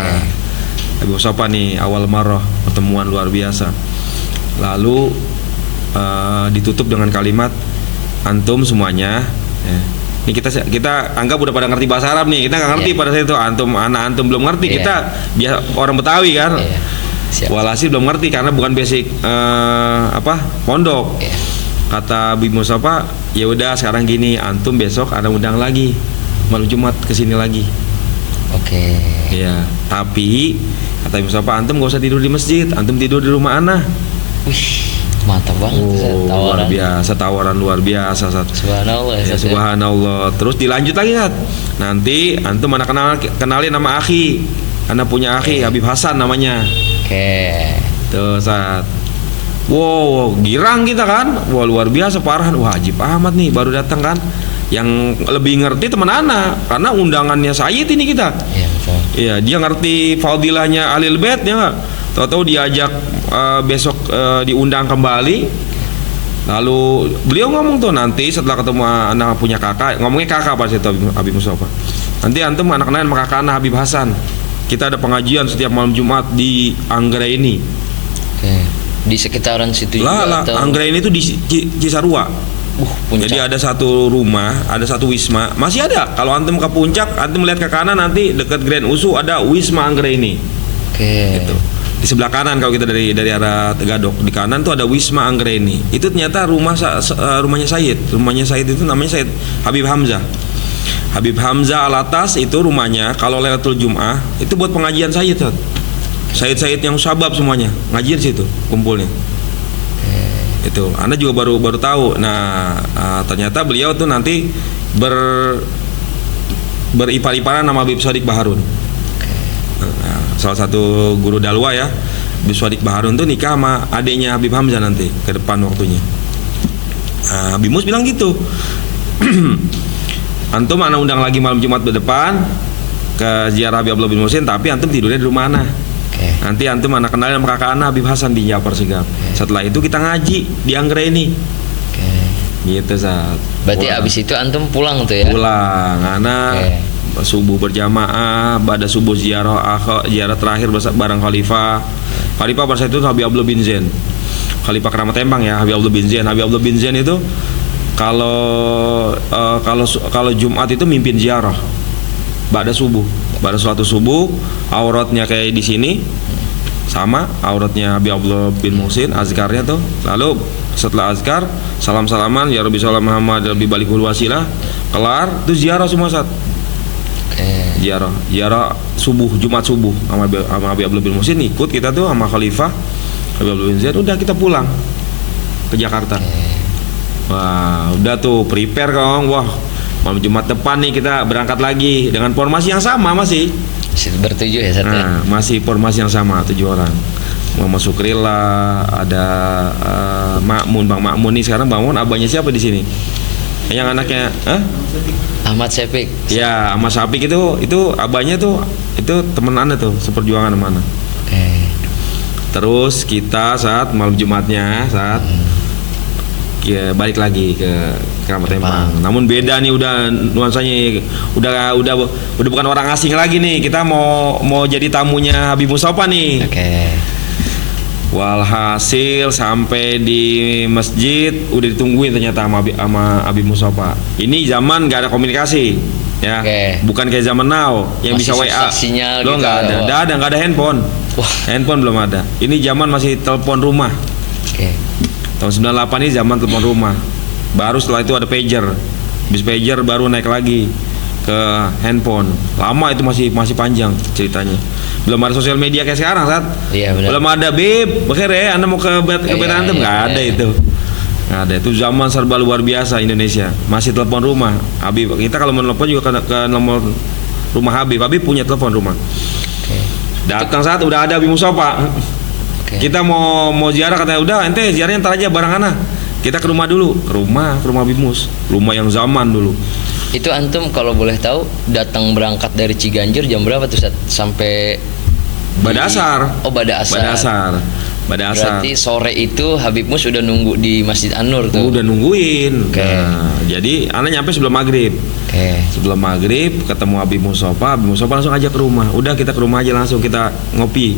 Habib Mustafa nih awal marah, pertemuan luar biasa. Lalu ditutup dengan kalimat antum semuanya. Ini kita anggap udah pada ngerti bahasa Arab nih. Kita nggak ngerti pada saat itu, antum belum ngerti. Kita biasa orang Betawi kan. Walhasil belum ngerti karena bukan basic pondok. Kata Habib Mustafa, ya udah sekarang gini, antum besok ada undang lagi malam Jumat kesini lagi. Iya, tapi kata Habib Mustafa, antum gak usah tidur di masjid, antum tidur di rumah ana. Mantap banget. Luar biasa, tawaran luar biasa. Subhanallah. Ya, subhanallah. Terus dilanjut lagi, nanti antum anak kenalin nama akhi. Anak punya akhi, Habib Hasan namanya. Tuh saat. Wow, girang kita kan. Wah, luar biasa, parah. Wah, Ajib amat nih, baru datang kan. Yang lebih ngerti teman ana, karena undangannya Sayyid ini kita. Iya, dia ngerti fadilahnya Ahlul Bait ya nggak? Tahu-tahu diajak besok diundang kembali. Lalu beliau ngomong tuh, nanti setelah ketemu anak punya kakak, ngomongnya kakak pas itu Habib Mustafa. Nanti antum anak-anak sama kakak anak Habib Hasan. Kita ada pengajian setiap malam Jumat di Anggraini. Di sekitaran situ juga. Anggraini itu di Cisarua. Jadi ada satu rumah, ada satu wisma, masih ada. Kalau antum ke puncak, antum melihat ke kanan nanti dekat Grand Usu ada Wisma Anggraini. Gitu. Di sebelah kanan kalau kita dari arah Gadok, di kanan tuh ada Wisma Anggraini. Itu ternyata rumahnya Sayyid. Rumahnya Sayyid itu namanya Sayyid Habib Hamzah. Habib Hamzah Alatas itu rumahnya kalau Lailatul Jum'ah itu buat pengajian Sayyid. Sayyid yang sabab semuanya ngajian situ kumpulnya. Itu Anda juga baru tahu. Nah, ternyata beliau tuh nanti beripar-iparan nama Habib Shadiq Baharun. Salah satu guru dalwa ya, Habib Shadiq Baharun tuh nikah sama adiknya Habib Hamzah nanti ke depan waktunya. Habib Mus bilang gitu. Antum ana undang lagi malam Jumat depan ke ziarah Habib Abdullah bin Muhsin, tapi antum tidurnya di rumah ana. Nanti antum anak kenal sama kakak anak Habib Hasan bin Ja'far Segaf. Setelah itu kita ngaji di Anggraini. Gitu saat. Berarti abis itu antum pulang tuh ya? Pulang, anak subuh berjamaah, pada subuh ziarah terakhir bareng Khalifah. Khalifah pada saat itu Habib Abdullah bin Zain. Khalifah Keramat Tembang ya, Habib Abdullah bin Zain. Habib Abdullah bin Zain itu kalau Jumat itu mimpin ziarah. Pada subuh, pada suatu subuh, auratnya kayak di sini. Sama auratnya Habib Abdullah bin Muhsin, azkarnya tuh. Lalu setelah azkar, salam-salaman, ya Rabbi salam Muhammad lebih balikul wasilah, kelar, itu ziarah semua saat. Ziarah subuh, Jumat subuh sama Habib Abdullah bin Muhsin ikut kita tuh sama Khalifah Habib Abdullah bin Zaid, udah kita pulang ke Jakarta. Wah, udah tuh prepare Kong. Wah, malam Jumat depan nih kita berangkat lagi dengan formasi yang sama masih. Bertujuh ya Sat? Nah, masih formasi yang sama, 7 orang. Muhammad Sukrila, ada Makmun, Bang Makmun nih sekarang Bang Makmun abangnya siapa di sini? Yang anaknya, Ahmad Syafik. Ya, Ahmad Syafik itu abangnya tuh, itu teman Anda tuh, seperjuangan mana? Terus kita saat malam Jumatnya ya, balik lagi ke Keramat Tembang. Namun beda nih, udah nuansanya udah bukan orang asing lagi nih. Kita mau jadi tamunya Habib Mustafa nih. Walhasil sampai di masjid udah ditungguin ternyata sama Habib Mustafa. Ini zaman gak ada komunikasi ya. Bukan kayak zaman now yang masih bisa WA. Sinyal Lo gitu. nggak ada handphone. Wah. Handphone belum ada. Ini zaman masih telepon rumah. Tahun 98 ini zaman telepon rumah. Baru setelah itu ada pager. Habis pager baru naik lagi ke handphone. Lama itu masih panjang ceritanya. Belum ada sosial media kayak sekarang saat. Iya, benar. Belum ada Bib, ya Anda mau ke bed antum nggak ada itu. Nggak ada, itu zaman serba luar biasa Indonesia. Masih telepon rumah. Habib, kita kalau mau telepon juga ke nomor rumah Habib. Habib punya telepon rumah. Datang saat udah ada Habib Mustafa. Kita mau ziarah, katanya udah ente ziarahnya ntar aja bareng anak. Kita ke rumah dulu, ke rumah Habib Mus, rumah yang zaman dulu. Itu antum kalau boleh tahu datang berangkat dari Ciganjur jam berapa tuh Sat? Sampai Badasar. Oh, Badasar. Berarti sore itu Habib Mus udah nunggu di Masjid An-Nur tuh. Udah nungguin. Nah, jadi anak nyampe sebelum maghrib. Sebelum maghrib ketemu Habib Mustafa langsung ajak ke rumah. Udah kita ke rumah aja langsung, kita ngopi.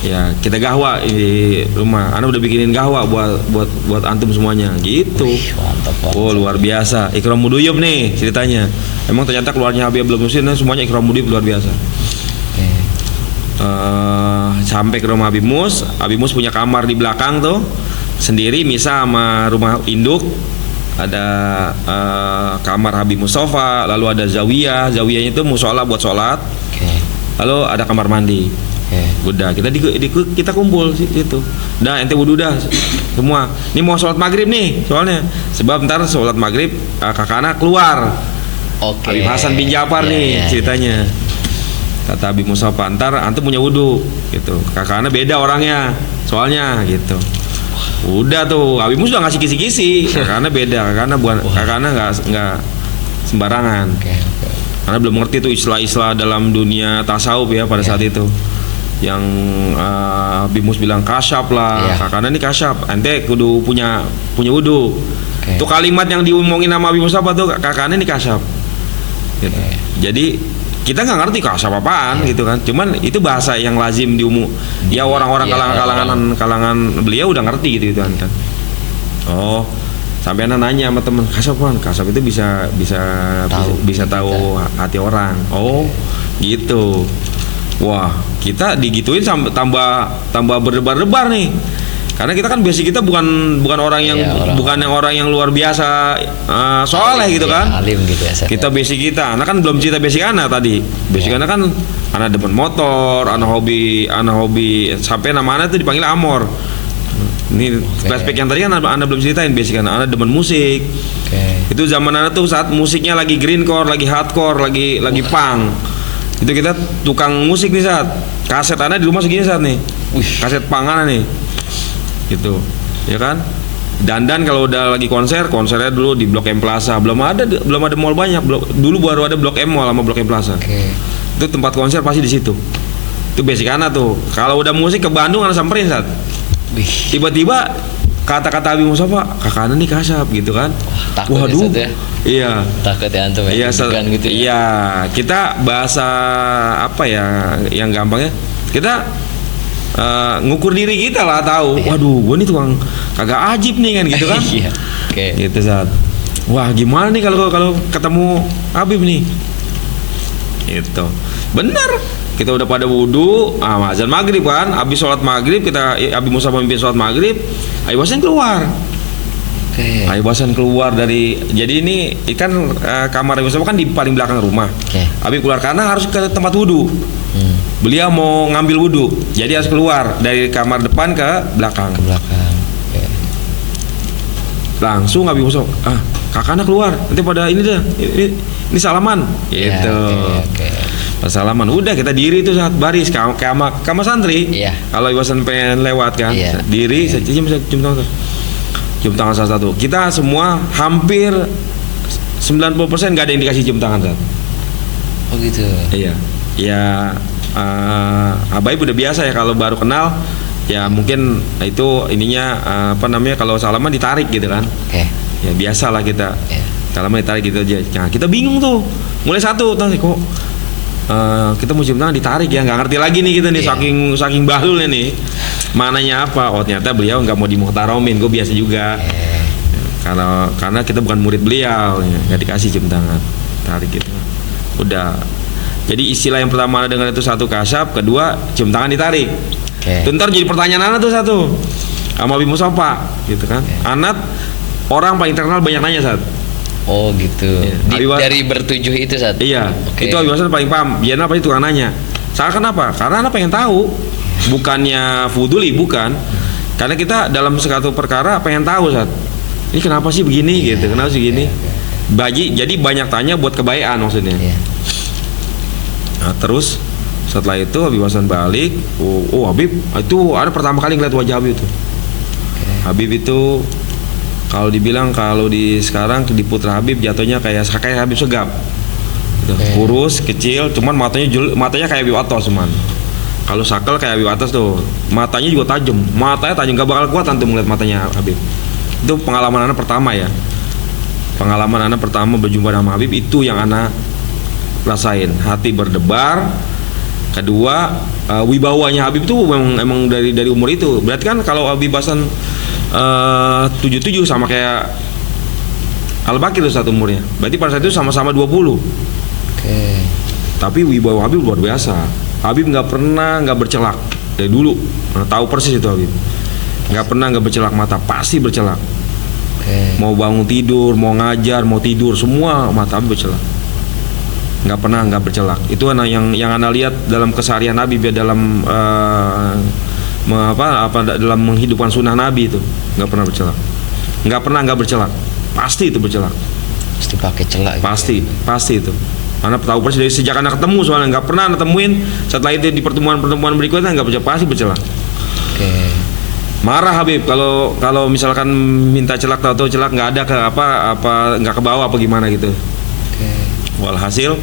Ya, kita gahwa di rumah. Ana udah bikinin gahwa buat antum semuanya gitu. Mantap. Oh, luar biasa. Ikram Muduyub nih ceritanya. Emang ternyata keluarnya Habib belum Musin semuanya Ikram Muduyub luar biasa. Sampai ke rumah Habib Mus punya kamar di belakang tuh sendiri, misah sama rumah induk. Ada kamar Habib Mustafa, lalu ada zawiyahnya itu musola buat sholat. Lalu ada kamar mandi. Udah kita kumpul situ. Dah ente wudu dah semua. Ini mau sholat maghrib nih soalnya. Sebab ntar sholat maghrib kakak anak keluar. Habib Hasan bin Ja'far nih ceritanya. Kata Habib Mustafa, ntar antum punya wudu gitu. Kakak anak beda orangnya soalnya gitu. Udah tuh Habib Mus udah ngasih kisi-kisi. Kakak anak beda, kakak anak nggak sembarangan. Karena belum ngerti tuh istilah-istilah dalam dunia tasawuf ya pada saat itu. Yang Habib Mus bilang kasyaf lah, kakaknya ini kasyaf, ente kudu punya wudu. Itu kalimat yang diomongin sama Habib Mustafa tuh, kakaknya ini kasyaf. Gitu. Jadi kita nggak ngerti kasyaf apaan gitu kan, cuman itu bahasa yang lazim ya orang-orang kalangan beliau udah ngerti gitu kan. Oh, sampai anak nanya sama temen, kasyaf kan, kasyaf itu bisa tahu hati orang. Oh, gitu. Wah, kita digituin sampai tambah berdebar-debar nih. Karena kita kan basic kita bukan orang yang orang yang luar biasa soleh gitu kan. Alim gitu ya. Kita basic kita, anak kan belum cerita basic anak tadi. Basic anak kan anak demen motor, anak hobi sampai nama anak tuh dipanggil Amor. Ini flashback yang tadi kan anak belum ceritain basic anak demen musik. Itu zaman anak tuh saat musiknya lagi greencore, lagi hardcore, lagi punk. Itu kita tukang musik nih saat kaset anak di rumah segini saat nih. Kaset punk nih. Gitu, ya kan? Dandan kalau udah lagi konsernya dulu di Blok M Plaza. Belum ada mall banyak. Dulu baru ada Blok M Mall sama Blok M Plaza. Itu tempat konser pasti di situ. Itu basic anak tuh. Kalau udah musik ke Bandung anak samperin saat. Tiba-tiba kata-kata Habib Mustafa, kakaknya nih kasap gitu kan. Takut ya, Ustaz, ya? Iya. Takut ya antum ya. Iya, gitu ya. iya, kita bahasa apa ya yang gampangnya kita ngukur diri kita lah, tahu. Iya. Waduh, gue nih tukang kagak ajib nih kan gitu kan. Iya. Oke. Gitu saat. Wah, gimana nih kalau ketemu Habib nih? Gitu. Bener. Kita udah pada wudhu, azan maghrib kan. Habis sholat maghrib Habib Mustafa memimpin sholat maghrib. Habib Hasan keluar. Oke. Habib Hasan keluar dari, jadi ini kan kamar Habib Mustafa kan di paling belakang rumah. Oke. Habib keluar karena harus ke tempat wudhu. Beliau mau ngambil wudhu, jadi harus keluar dari kamar depan ke belakang. Ke belakang. Oke. Langsung Habib Mustafa, kakaknya keluar, nanti pada ini dah, ini salaman. Iya, Gitu. Oke. Pas salaman, udah kita diri tuh saat baris kamar santri. Iya. Kalau Habib Hasan pengen lewat kan, Iya. diri saya cium tangan. Cium tangan salah satu. Kita semua hampir 90% nggak ada yang dikasih cium tangan saat. Oh gitu. Iya. Ya Habaib udah biasa ya kalau baru kenal ya mungkin itu ininya kalau salaman ditarik gitu kan. Oke. Ya biasa lah kita. Iya. Salaman ditarik gitu aja. Nah, kita bingung tuh. Mulai satu kok kita mau cium tangan ditarik ya, nggak ngerti lagi nih kita nih. Iya. saking bahlulnya nih. Mananya apa? Oh ternyata beliau nggak mau dimuhtaromin. Gue biasa juga. Karena kita bukan murid beliau, ya, nggak dikasih cium tangan, tarik gitu. Udah. Jadi istilah yang pertama dengar itu satu kasyaf, kedua cium tangan ditarik. Oke. Itu ntar jadi pertanyaan anak tuh satu sama Habib Mustafa, gitu kan? Anak orang paling terkenal banyak nanya saat. Oh gitu. Iya. Dari bertujuh itu saat. Iya. Oke. Itu Habib Hasan paling paham. Dia apa itu tukang nanya. Salah kenapa? Karena anak pengen tahu. Bukannya fuduli, bukan. Karena kita dalam suatu perkara pengen tahu saat. Ini kenapa sih begini gitu? Kenapa sih gini? Jadi banyak tanya buat kebaikan maksudnya. Iya. Nah, terus setelah itu Habib Hasan balik. Oh Habib itu ada pertama kali ngeliat wajah Habib itu. Habib itu kalau dibilang kalau di sekarang di Putra Habib jatuhnya kayak Habib Segap. Gitu. Kurus, kecil, cuman matanya kayak Habib Atos cuman. Kalau Sakel kayak Habib Atos tuh, matanya juga tajam. Matanya tajam, gak bakal kuat nanti melihat matanya Habib. Itu pengalaman anak pertama ya. Pengalaman anak pertama berjumpa dengan Habib itu yang anak rasain. Hati berdebar. Kedua, wibawanya Habib itu memang dari umur itu. Berarti kan kalau Habib Hasan 77 sama kayak Al-Bakir itu satu umurnya. Berarti pada saat itu sama-sama 20. Oke. Tapi wibawa Habib luar biasa. Habib nggak bercelak dari dulu. Tahu persis itu Habib. Nggak pernah nggak bercelak mata, pasti bercelak. Oke. Mau bangun tidur, mau ngajar, mau tidur, semua mata Habib bercelak. Nggak pernah nggak bercelak. Itu yang Anda lihat dalam keseharian Habib ya, dalam dalam menghidupkan sunnah Nabi itu nggak pernah bercelak. Nggak pernah nggak bercelak. Pasti itu bercelak. Pasti pakai celak. Pasti itu. Karena tahu persis dari sejak anak ketemu, soalnya nggak pernah temuin. Setelah itu di pertemuan berikutnya nggak bercelak, pasti bercelak. Oke. Marah Habib kalau misalkan minta celak, tahu celak nggak ada ke nggak ke bawah apa gimana gitu. Oke. Walhasil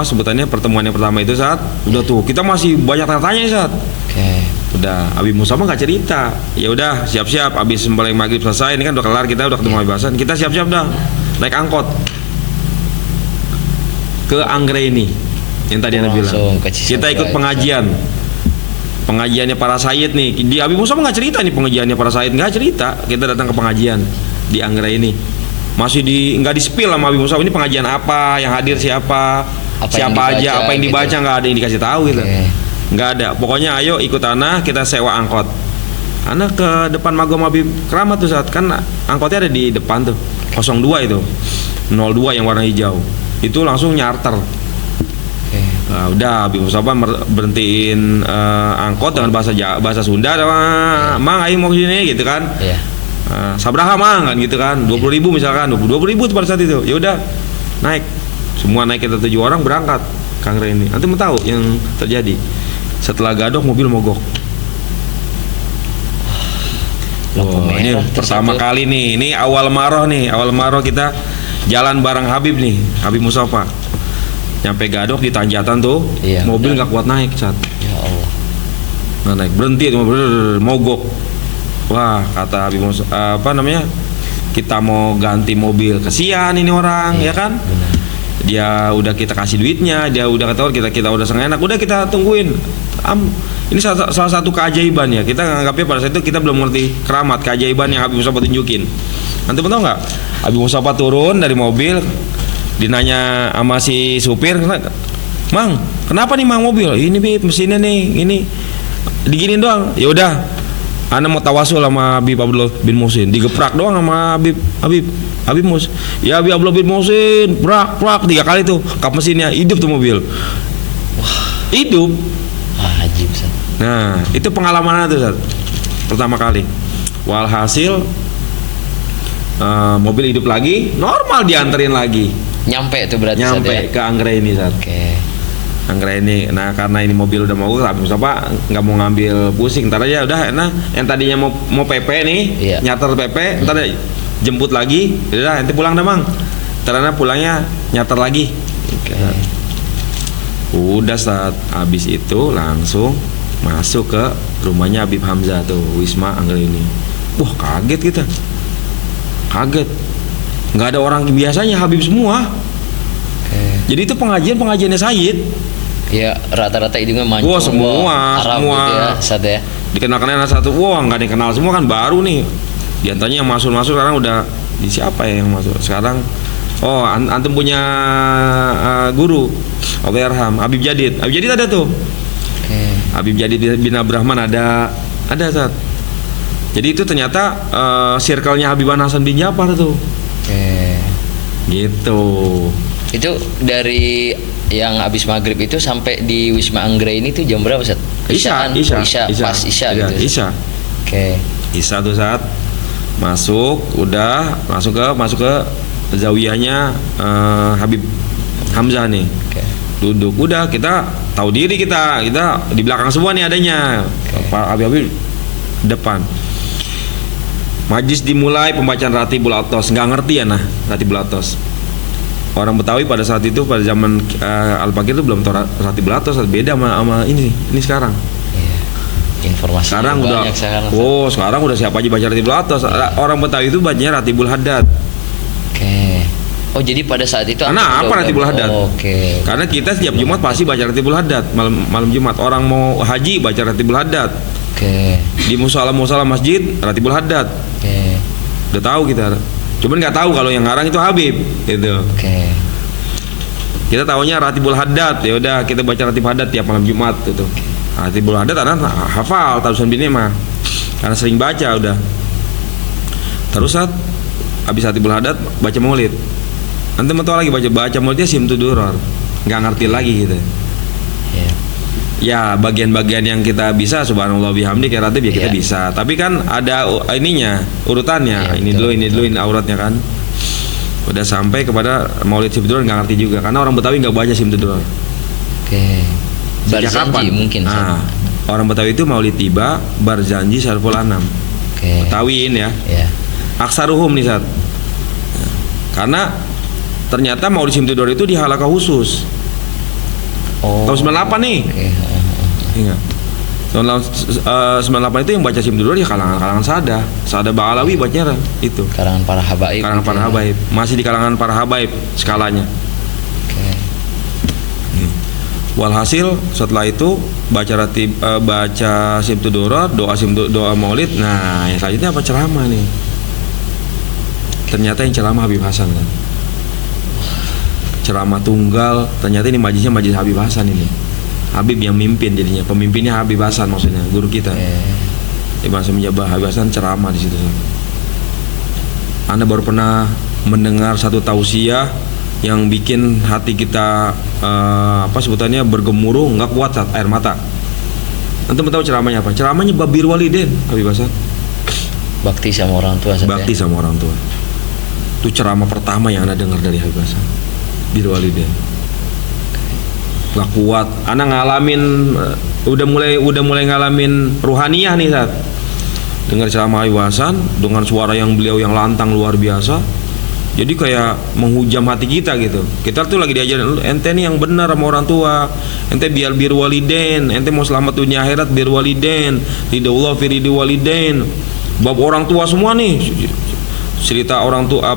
sebutannya pertemuan yang pertama itu saat udah tuh kita masih banyak tanya-tanya saat. Oke. Udah Habib Mustafa nggak cerita. Ya udah siap-siap habis sembahyang maghrib selesai, ini kan udah kelar, kita udah ketemu Habib Hasan, kita siap-siap dah naik angkot ke Anggreni yang tadi Anda bilang. Kita ikut pengajiannya para sayyid nih. Di Habib Mustafa nggak cerita nih pengajiannya para sayyid, nggak cerita. Kita datang ke pengajian di Anggreni. Masih nggak di spill sama Habib Mustafa ini pengajian apa, yang hadir siapa aja, apa yang dibaca, nggak ada yang dikasih tahu gitu. Nggak ada. Pokoknya ayo ikut Ana, kita sewa angkot. Ana ke depan Magom Habib Keramat tuh saat kan angkotnya ada di depan tuh 02 itu 02 yang warna hijau. Itu langsung nyarter. Nah, udah Habib Mustafa berhentiin angkot dengan bahasa Sunda, Mang ayo mau sini gitu kan. Sabraha Mang kan gitu kan. 20.000 misalkan, 20.000 pada saat itu. Ya udah naik. Semua naik, kita 7 orang berangkat Kang Reni. Nanti mau tahu yang terjadi. Setelah gadok mobil mogok. Ini pertama kali nih. Ini awal maroh nih. Awal maroh kita jalan bareng Habib nih, Habib Mustafa. Nyampe gadok di tanjatan tuh, mobil nggak kuat naik saat. Ya Allah. Nggak naik, berhenti, mogok. Wah, kata Habib Mus, apa namanya? Kita mau ganti mobil, kesian ini orang, ya kan? Benar. Dia udah kita kasih duitnya, dia udah ketahuan kita udah seneng enak, udah kita tungguin. Ini salah satu keajaiban ya. Kita nganggapnya pada saat itu kita belum ngerti keramat keajaiban yang Habib Mustafa tunjukin. Nanti tahu nggak? Habib Mustafa turun dari mobil, dinanya sama si supir, Mang, kenapa nih Mang mobil? Ini Bib, mesinnya nih, ini diginin doang. Ya udah, Ana mau tawasul sama Habib Abdullah bin Muhsin, digeprak doang sama Habib Mus. Ya Habib Abdullah bin Muhsin, prak 3 kali tuh, kap mesinnya hidup tuh mobil. Wah, hidup. Ajib, Ustaz. Nah, itu pengalaman tuh, Ustaz. Pertama kali. Walhasil mobil hidup lagi, normal dianterin lagi. Nyampe tuh berarti Nyampe Ustaz, ya? ke Anggraini, Ustaz. Oke. Anggraini. Nah, karena ini mobil udah mau, Habib Mustafa nggak mau ngambil pusing. Ntar aja udah, nah yang tadinya mau PP nih, Iya. nyater PP, ntar jemput lagi, udah nanti pulang dah Mang. Karena pulangnya nyater lagi. Oke. Udah saat habis itu langsung masuk ke rumahnya Habib Hamzah tuh, Wisma Anggraini. Wah, kaget kita. Kaget. Nggak ada orang biasanya, Habib semua. Oke. Jadi itu pengajiannya Sayyid. Ya rata-rata itu kan mancung. Wah, semua, Arab semua. gitu ya, Ustaz ya. Dikenal-kenal satu, wah nggak dikenal semua kan, baru nih. Di antaranya yang masuk sekarang udah di siapa ya yang masuk sekarang? Oh, antum punya guru Allahyarham Habib Jadid. Habib Jadid ada tuh. Oke. Habib Jadid bin Abrahman ada Ustaz. Jadi itu ternyata circle-nya Habib Hasan bin Ja'far tuh. Oke. Gitu. Itu dari yang habis maghrib itu sampai di Wisma Anggraini itu jam berapa, Ustaz? Isya, Pas Isya gitu. Isya. Oke. Isya tuh saat masuk ke zawiyahnya Habib Hamzah nih. Oke. Duduk, udah kita tahu diri, kita di belakang semua nih adanya. Pak Habib depan. Majlis dimulai pembacaan Ratibul Athos. Nggak ngerti ya Ratibul Athos. Orang Betawi pada saat itu, pada zaman Al-Fakir itu belum tahu Ratibul Athos, beda sama ini sekarang. Iya. Informasi Sekarang udah banyak sekarang. sekarang udah siapa aja baca Ratibul Athos. Orang Betawi itu bacanya Ratibul Haddad. Oke. Oh, jadi pada saat itu Karena apa Ratibul Haddad? Oke. Karena kita setiap Jumat pasti baca Ratibul Haddad, malam Jumat. Orang mau haji baca Ratibul Haddad. Oke. Di musala masjid Ratibul Haddad. Oke. Udah tahu kita. Cuman nggak tahu kalau yang ngarang itu Habib, gitu. Oke. Kita taunya Ratibul Haddad. Ya udah kita baca Ratibul Haddad tiap malam Jumat gitu. Ratibul Haddad karena hafal Tarusan bin mah. Karena sering baca udah. Terus saat habis Ratibul Haddad baca Maulid. Nanti mau lagi baca Maulidnya Simtud Duror. Nggak ngerti lagi gitu. Iya. Ya bagian-bagian yang kita bisa, subhanallah bihamdi kayak ratib ya kita Iya. bisa. Tapi kan ada ininya, urutannya. Iya, ini betul, dulu ini auratnya kan. Udah sampai kepada Maulid Simtud Duror nggak ngerti juga karena orang Betawi nggak baca Simtud Duror. Oke. Sejak Barzanji kapan? mungkin. Orang Betawi itu Maulid tiba, Barzanji Syariful Anam. Oke. Betawiin ya. Ya. Aksaruhum nih saat. Karena ternyata Maulid Simtud Duror itu di halaqah khusus. Oh. Tahun 98 nih. Oke. Ingat. Tahun 98 itu yang baca Simtud Duror ya kalangan Sada Ba'alawi bacanya itu. Karangan para habaib. Kalangan gitu para ya. habaib. Masih di kalangan para habaib skalanya. Oke. Walhasil setelah itu baca Simtud Duror, doa Maulid. Nah, yang selanjutnya apa? Ceramah nih. Ternyata yang ceramah Habib Hasan kan. Ceramah tunggal, ternyata ini majlisnya majlis Habib Hasan ini. Habib yang mimpin jadinya, pemimpinnya Habib Hasan maksudnya, guru kita. Ibn Menjabah Habib Hasan ceramah di situ. Anda baru pernah mendengar satu tausiah yang bikin hati kita sebutannya bergemuruh, nggak kuat saat air mata. Antum tahu ceramahnya apa? Ceramahnya Babir Waliden Habib Hasan. Bakti sama orang tua. Bakti sama orang tua. Itu ceramah pertama yang Anda dengar dari Habib Hasan. Bir Waliden. Gak kuat. Anda ngalamin udah mulai ngalamin ruhaniyah nih saat dengar ceramah Habib Hasan dengan suara yang beliau yang lantang luar biasa. Jadi kayak menghujam hati kita gitu. Kita tuh lagi diajarin, ente nih yang benar sama orang tua. Ente biar bir waliden, ente mau selamat dunia akhirat bir waliden. Ridallah fi ridhi waliden. bab orang tua semua nih. Cerita orang tua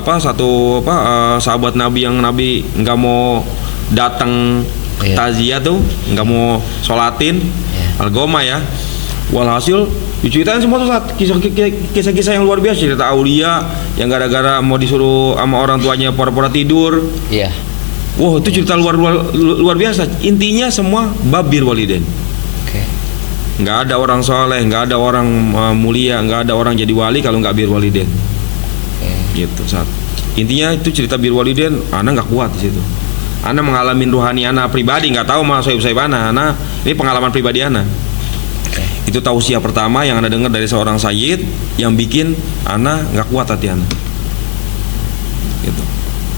sahabat Nabi yang Nabi nggak mau datang takziah tuh, nggak mau sholatin, algoma ya. Walhasil diceritain semua tuh saat kisah-kisah yang luar biasa, cerita aulia yang gara-gara mau disuruh sama orang tuanya pura-pura tidur. Iya. Wow, itu cerita luar biasa. Intinya semua bab birrul walidain. Nggak ada orang soleh, nggak ada orang mulia, nggak ada orang jadi wali kalau nggak birrul walidain. Gitu saat. Intinya itu cerita birrul walidain, ana nggak kuat di situ. Ana mengalami rohani ana pribadi, nggak tahu sama sohib-sohib ana. Ini pengalaman pribadi ana. Itu tausiah pertama yang ana dengar dari seorang sayyid yang bikin ana nggak kuat hati ana. Gitu.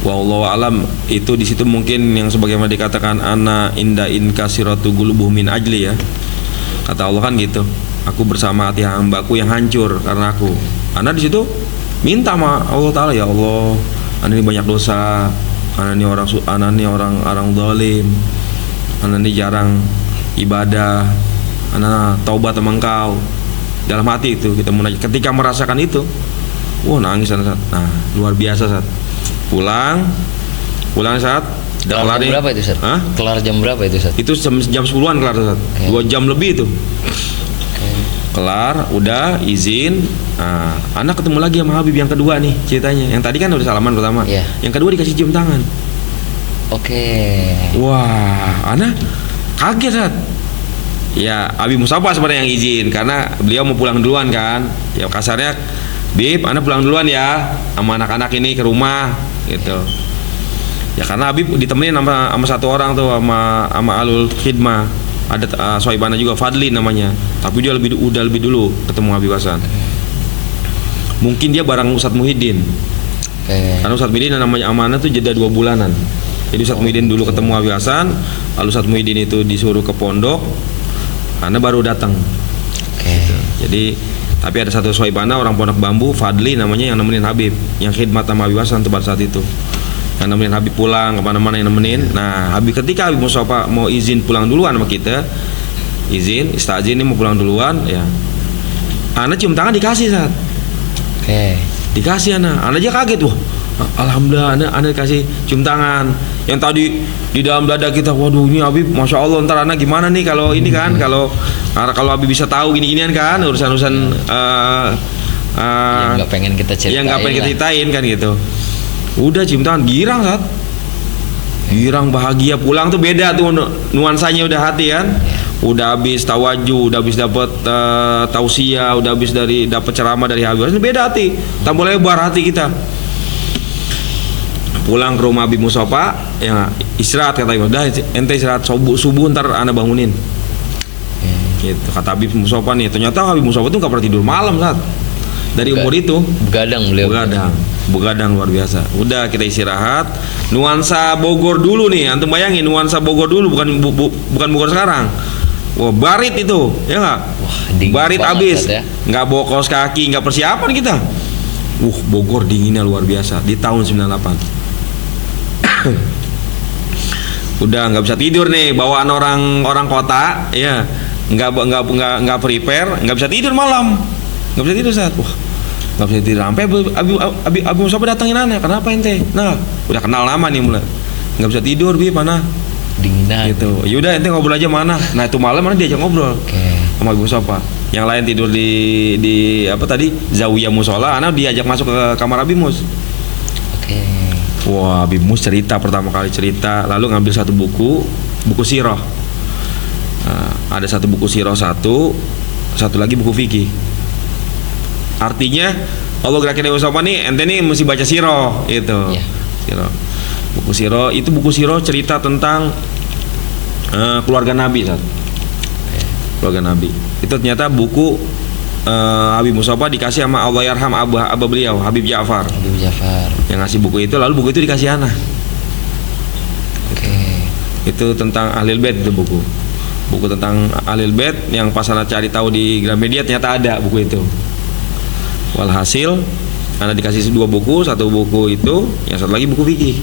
Wallahu alam, itu di situ mungkin yang sebagaimana dikatakan ana inda inkasiratu qulubuh min ajli ya. Kata Allah kan gitu. Aku bersama hati hambaku yang hancur karena aku. Ana di situ minta sama Allah Taala, ya Allah, ana ini banyak dosa, ana ini orang zalim, ana ini jarang ibadah, ana taubat sama Engkau. Dalam hati itu kita munajat. Ketika merasakan itu, wah nangis saat. Nah, luar biasa saat. Pulang saat. Kelar jam berapa itu, Ustaz? Kelar jam berapa itu, Ustaz? Itu jam 10-an kelar, Ustaz. 2 jam lebih itu. Kelar, udah izin. Nah, anak ketemu lagi sama Habib yang kedua nih ceritanya. Yang tadi kan udah salaman pertama. Yang kedua dikasih cium tangan. Wah, anak kaget, Ustaz. Ya, Habib Mustafa sebenarnya yang izin karena beliau mau pulang duluan kan. Ya kasarnya, Bib, anak pulang duluan ya sama anak-anak ini ke rumah gitu. Ya karena Habib ditemenin sama satu orang tuh sama alul khidmah. Ada sohibana juga, Fadli namanya. Tapi dia udah lebih dulu ketemu Habib Hasan. Mungkin dia bareng Ustadz Muhyiddin. Karena Ustadz Muhyiddin namanya amanah tuh jeda 2 bulanan. Jadi Ustadz Muhyiddin dulu ketemu Habib Hasan, lalu Ustadz Muhyiddin itu disuruh ke pondok, Ana baru datang. Jadi tapi ada satu sohibana orang Pondok Bambu, Fadli namanya, yang nemenin Habib, yang khidmat sama Habib Hasan tuh pada saat itu. Yang nemenin Habib pulang kemana-mana, yang nemenin. Nah, ketika Habib Mustafa mau izin pulang duluan sama kita, istazin ini mau pulang duluan, ya. Ana cium tangan dikasih saat. Dikasih Ana aja kaget, wah. Alhamdulillah Ana dikasih cium tangan. Yang tadi di dalam dada kita, waduh ini Habib, masya Allah, ntar Ana gimana nih kalau ini kan, kalau Habib bisa tahu gini-ginian kan, urusan yang nggak pengen kita ceritain kan gitu. Udah cium tangan, girang saat. Girang bahagia, pulang tuh beda tuh nuansanya, udah hati kan. Udah habis tawaju, udah habis dapat tausiah, udah habis dapat ceramah dari Habib. Beda hati, tambah lebar hati kita. Pulang ke rumah Habib Mustafa, ya istirahat kata Habib. Udah ente istirahat, subuh ntar Ana bangunin. Gitu kata Habib Mustafa nih. Ternyata Habib Mustafa tuh nggak pernah tidur malam saat. Dari umur itu begadang luar biasa. Udah kita istirahat. Nuansa Bogor dulu nih, antum bayangin nuansa Bogor dulu, bukan Bogor sekarang. Wah, barit itu, ya nggak? Barit abis, nggak bawa kaos kaki, nggak persiapan kita. Bogor dinginnya luar biasa di tahun 98. Udah nggak bisa tidur nih, bawaan orang kota, ya nggak prepare, nggak bisa tidur malam, nggak bisa tidur saat. Nggak bisa tidur sampai Abi Mustafa datangin Ana. Kenapa ente? Nah, udah kenal nama nih mulai. Nggak bisa tidur, Bi, mana? Dinginan. Gitu. Yaudah ente ngobrol aja mana? Nah, itu malam mana diajak ngobrol. Sama Abi Mustafa. Yang lain tidur di apa tadi? Zawiyah musola. Ana diajak masuk ke kamar Abi Mus. Wah, Abi Mus pertama kali cerita, lalu ngambil satu buku sirah. Ada satu buku sirah, satu lagi buku fikih. Artinya kalau gerakin Dewa Mustafa nih, ente nih mesti baca sirah itu. Sirah. Buku sirah itu cerita tentang keluarga Nabi saat. Keluarga Nabi. Itu ternyata buku Habib Mustafa dikasih sama Allahyarham abah beliau, Habib Ja'far. Yang ngasih buku itu, lalu buku itu dikasih Ana. Itu tentang Ahlul Bait itu buku. Buku tentang Ahlul Bait yang pas Ana cari tahu di Gramedia ternyata ada buku itu. Walhasil Ana dikasih 2 buku, satu buku itu, yang satu lagi buku fikih.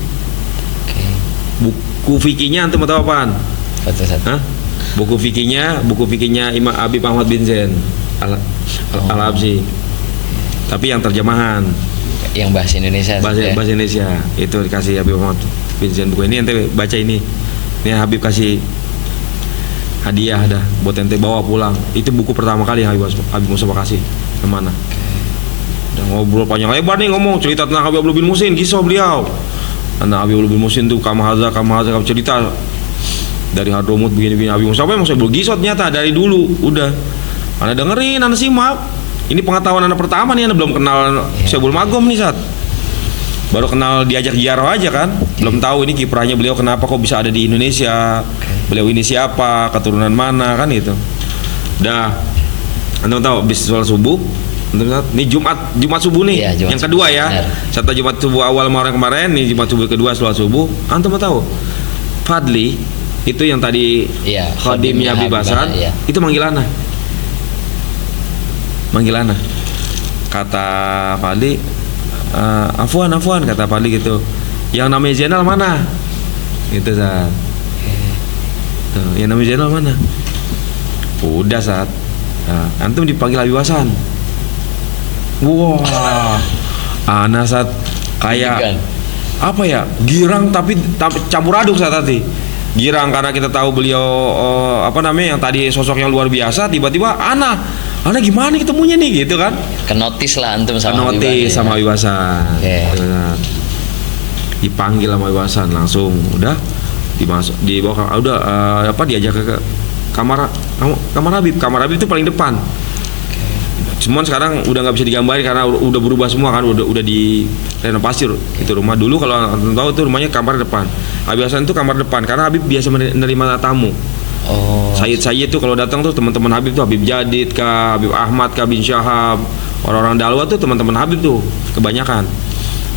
Buku fikihnya antum tahu apaan? Buku fikihnya Imam Habib Ahmad bin Zain Al-Habsyi. tapi yang terjemahan Yang bahasa Indonesia. bahasa Indonesia itu dikasih Habib Muhammad Vincent buku ini, ente baca ini Habib kasih hadiah dah buat ente bawa pulang. Itu buku pertama kali yang Habib Mustafa kasih kemana. Udah ngobrol panjang lebar nih, ngomong cerita tentang Habib Abdul bin Muhsin, kisah beliau. Anak Habib Abdul bin Muhsin tuh kamahaza cerita dari Hadramut begini-begini. Habib Mustafa emang saya bergisot ternyata dari dulu udah. Anda dengerin, Anda simak. Ini pengetahuan anak pertama nih, Anda belum kenal Syekh Magom nih saat. Baru kenal diajak ziarah aja kan. Belum tahu ini kiprahnya beliau kenapa kok bisa ada di Indonesia. Beliau ini siapa, keturunan mana kan itu. Dah. Anda tahu habis sholat subuh. Ini Jumat subuh nih. Yang kedua ya. Setelah Jumat subuh awal kemarin, nih Jumat subuh kedua sholat subuh. Antum tahu? Fadli itu yang tadi khadimnya Habib Hasan, itu manggil ana. Kata Fadli, Afwan kata Fadli gitu. Yang namanya Zainal mana? Gitu saat. Tuh, yang namanya Zainal mana? Udah saat. Nah, antum dipanggil Habib Hasan. Wah, ana saat kayak apa ya? Girang tapi campur aduk saat tadi. Girang karena kita tahu beliau yang tadi sosok yang luar biasa, tiba-tiba ana gimana ketemunya nih gitu kan? Kenotis lah antum sama Habib Hasan. Dipanggil sama Habib Hasan langsung udah dibawa diajak ke kamar Habib. Kamar Habib itu paling depan. Semua sekarang udah nggak bisa digambarin karena udah berubah semua kan, udah direnovasi itu rumah. Dulu kalau antum tahu itu rumahnya kamar depan. Habib Hasan itu kamar depan karena Habib biasa menerima tamu. Sayyid tuh kalau datang tuh teman-teman Habib tuh, Habib Jadid kah, Habib Ahmad kah, bin Syahab, orang-orang Dalwa tuh teman-teman Habib tuh kebanyakan.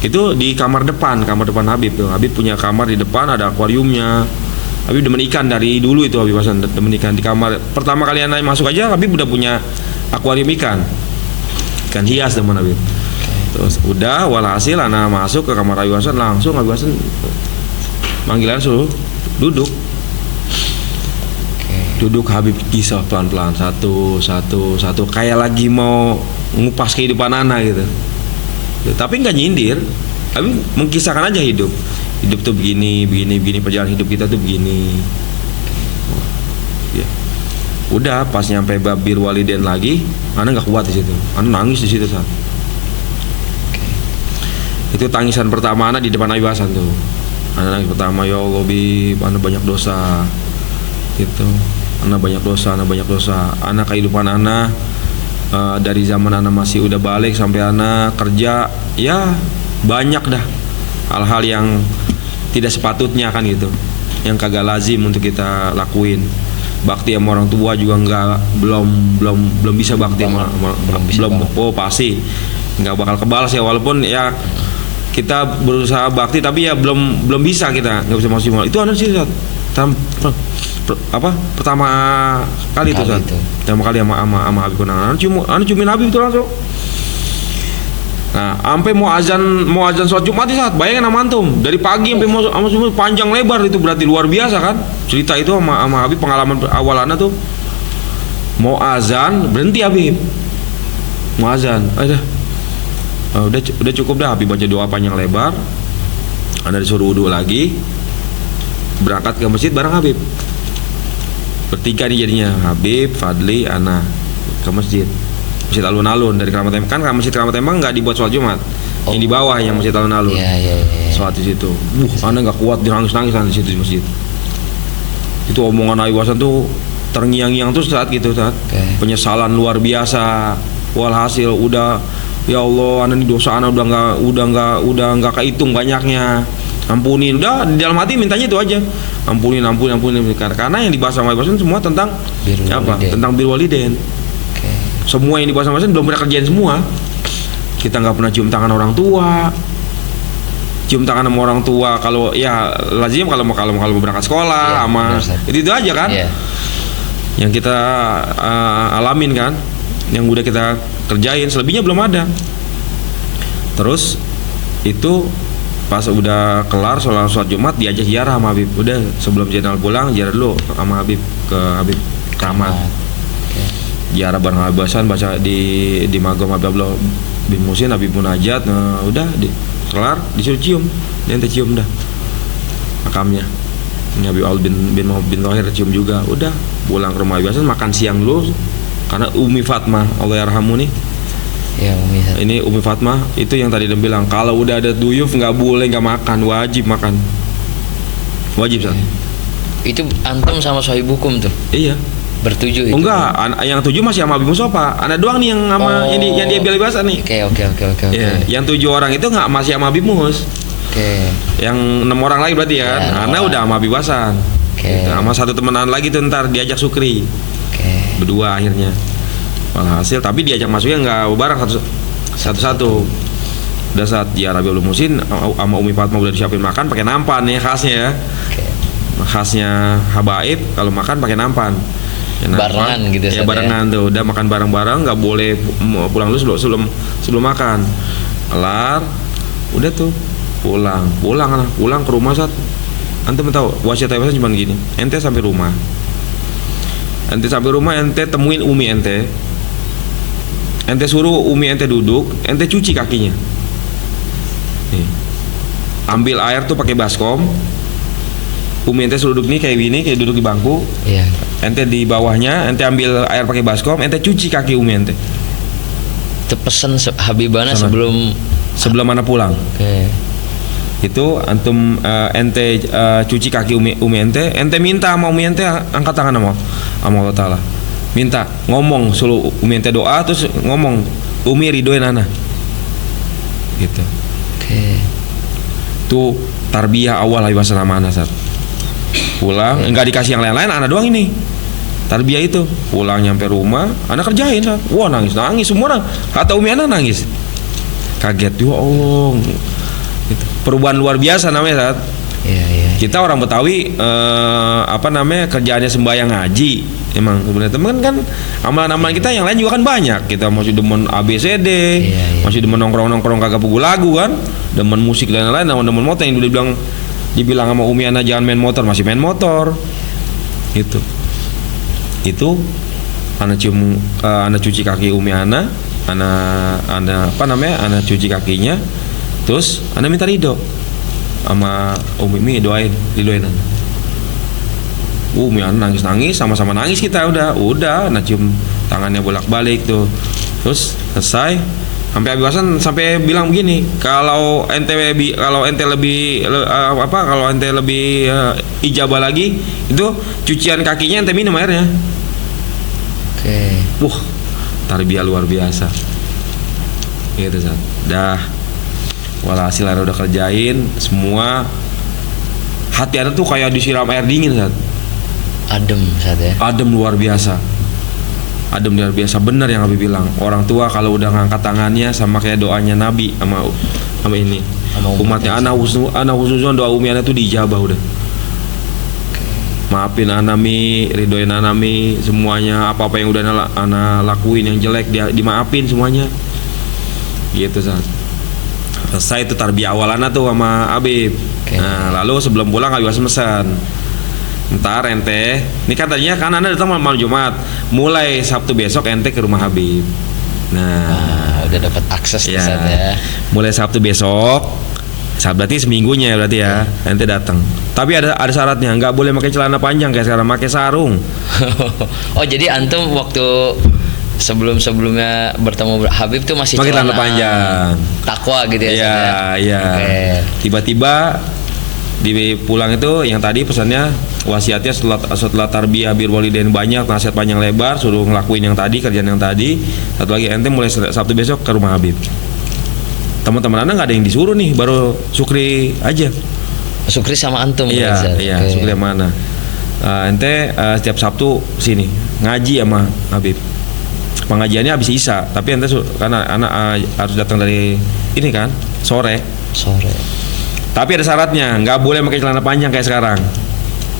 Itu di kamar depan Habib tuh. Habib punya kamar di depan, ada akuariumnya. Habib demen ikan dari dulu itu. Habib Hasan demen ikan. Di kamar pertama kali anak masuk aja Habib udah punya akuarium ikan hias demen Habib. Terus udah walhasil anak masuk ke kamar Habib Hasan, langsung Habib Hasan panggilan suruh duduk Habib kisah pelan-pelan satu kayak lagi mau ngupas kehidupan anak gitu. Tapi nggak nyindir, Habib mengkisahkan aja hidup tuh begini perjalanan hidup kita tuh begini. Ya. Udah pas nyampe bab bir waliden lagi, ana nggak kuat di situ, ana nangis di situ saat. Itu tangisan pertama ana di depan Habib Hasan tuh. Ana nangis pertama, ya Allah Bib, ana banyak dosa. Gitu. Ana banyak dosa. Ana kehidupan ana dari zaman ana masih udah balik sampai ana kerja, ya banyak dah hal-hal yang tidak sepatutnya kan gitu, yang kagak lazim untuk kita lakuin. Bakti sama orang tua juga belum bisa bakti pasti nggak bakal kebalas ya, walaupun ya kita berusaha bakti tapi ya belum bisa, kita nggak bisa maksimal. Itu ana sih pertama kali itu San. Pertama kali sama Habib Konangan. Anu cumin Habib itu langsung. Nah, sampai mau azan sholat Jumat itu saat, bayangin sama antum dari pagi sampai mau semua panjang lebar, itu berarti luar biasa kan. Cerita itu sama Habib, pengalaman awalannya tuh. Mau azan berhenti Habib. Mau azan, udah cukup dah Habib baca doa panjang lebar. Anda disuruh wudu lagi. Berangkat ke masjid bareng Habib. Bertiga nih jadinya, Habib, Fadli, Ana ke masjid alun-alun dari Keramat Tembang. Kan masjid Keramat Tembang nggak dibuat sholat Jumat, yang di bawah yang masjid alun-alun. Sholat di situ. Ana nggak kuat, nangis di situ di masjid. Itu omongan Habib Hasan tuh terngiang-ngiang tuh saat gitu saat. Penyesalan luar biasa. Walhasil udah, ya Allah, ana ini dosa ana udah nggak kehitung banyaknya. Ampunin, udah di dalam hati mintanya itu aja. Ampunin karena yang dibahas sama Habib Hasan semua tentang tentang bir waliden. Semua yang dibahas sama Hasan belum pernah kerjain semua. Kita nggak pernah cium tangan orang tua. Cium tangan sama orang tua kalau ya lazim kalau mau berangkat sekolah sama itu aja kan. Yang kita alamin kan, yang udah kita kerjain, selebihnya belum ada. Terus itu pas udah kelar sholat Jumat diajak ziarah sama Habib. Udah sebelum Zainal pulang ziarah dulu sama Habib ke Habib Kamat. ziarah bareng Habib Hasan, baca di magam Habib Abdullah bin Muhsin, Habib Munajat. Nah, udah kelar disuruh cium. Dia ente cium dah makamnya. Ini Habib Al bin Muhammad bin Thohir cium juga. Udah pulang ke rumah Habib Hasan, makan siang dulu karena Umi Fatmah Allah yarhamu nih. Ya, Umi. Ini Umi Fatmah itu yang tadi dia bilang kalau udah ada duyuf nggak boleh nggak makan, wajib makan. Wajib Sat. Itu antum sama sahib hukum tuh. Iya. Bertujuh itu. Enggak, yang 7 masih sama Habib Mustafa. Anak doang nih yang sama yang dia bilang bahasa nih. Oke. Iya, yang 7 orang itu nggak masih sama Habib Mus. Oke. Yang 6 orang lagi berarti ya, karena udah sama Habib Hasan. Oke. Gitu. Sama satu temenan lagi tuh ntar diajak Sukri. Oke. Berdua akhirnya. Walhasil tapi diajak masuknya nggak bareng satu-satu. Udah saat ziarah Habib Muhsin sama Umi Fatmah udah disiapin makan pakai nampan nih khasnya ya. Oke. Khasnya habaib kalau makan pakai nampan. Ya, Barengan gitu ya barengan tuh udah makan bareng-bareng, nggak boleh pulang dulu sebelum makan. Kelar udah tuh pulang ke rumah saat antum tahu wasiat Habib Hasan cuma gini, ente sampai rumah ente temuin umi ente suruh umi ente duduk, ente cuci kakinya nih. Ambil air tuh pakai baskom, umi ente suruh duduk nih kayak duduk di bangku. Iya. Ente di bawahnya, ente ambil air pakai baskom, ente cuci kaki umi ente. Itu pesen Habibana sebelum mana pulang. Oke. Itu antum ente cuci kaki umi ente minta sama umi ente angkat tangan sama Allah Taala. Minta ngomong suruh umi ente doa terus ngomong umi ridoin ana. Gitu. Oke. Itu tarbiyah awal Habib Hasan sama ana saat. Pulang enggak dikasih yang lain-lain, anak doang ini. Tarbiyah itu pulang nyampe rumah, anak kerjain saat. Wah nangis semua orang. Kata umi anak nangis. Kaget ya Allah. Gitu. Perubahan luar biasa namanya saat. Iya. Kita orang Betawi kerjaannya sembahyang ngaji. Emang sebenarnya teman kan amalan-amalan kita yang lain juga kan banyak. Kita masih demen ABCD, masih demen nongkrong kagak pukul lagu kan, demen musik dan lain-lain, demen motor yang dulu dibilang sama Umi Ana jangan main motor, masih main motor. Itu Ana cuci kaki Umi Ana cuci kakinya, terus Ana minta ridho sama Umi ridoin Ana. Umi Ana nangis sama-sama nangis kita udah Ana cium tangannya bolak-balik tuh, terus selesai. Sampai Habib Hasan sampai bilang begini, kalau ente lebih ijabah lagi itu cucian kakinya ente minum airnya. Oke. Tarbiyah luar biasa. Gitu Zat. Dah. Walhasil udah kerjain semua. Hati Anda tuh kayak disiram air dingin Zat. Adem Zat ya. Adem luar biasa. Benar yang Habib bilang. Orang tua kalau udah ngangkat tangannya sama kayak doanya Nabi sama ini. Umatnya ana husnuzon doa umi ana tuh diijabah udah. Maafin anami, ridoin anami, semuanya apa yang udah ana lakuin yang jelek dia dimaafin semuanya. Gitu Zat. Selesai itu tarbiyah awalana tuh sama Habib. Nah, lalu sebelum pulang Habib Hasan pesan, ntar ente, ini kan tadinya kan anda datang malam Jumat, mulai Sabtu besok ente ke rumah Habib. Nah, udah dapat akses ya. Mulai Sabtu besok, berarti seminggunya berarti ya, ente datang. Tapi ada syaratnya, nggak boleh pakai celana panjang kayak sekarang, pakai sarung. Oh jadi antum waktu sebelumnya bertemu Habib tuh masih pakai celana panjang, takwa gitu ya? Iya. Okay. Tiba-tiba di pulang itu yang tadi pesannya wasiatnya setelah tarbiyah bir walidain banyak, nasihat panjang lebar, suruh ngelakuin yang tadi, kerjaan yang tadi. Satu lagi ente mulai Sabtu besok ke rumah Habib. Teman-teman anda nggak ada yang disuruh nih, baru Sukri aja. Sukri sama antum. Iya. Okay. Sukri yang mana? Ente setiap Sabtu sini ngaji sama Habib. Pengajiannya habis Isya, tapi ente karena anak harus datang dari ini kan sore. Tapi ada syaratnya, nggak boleh pakai celana panjang kayak sekarang.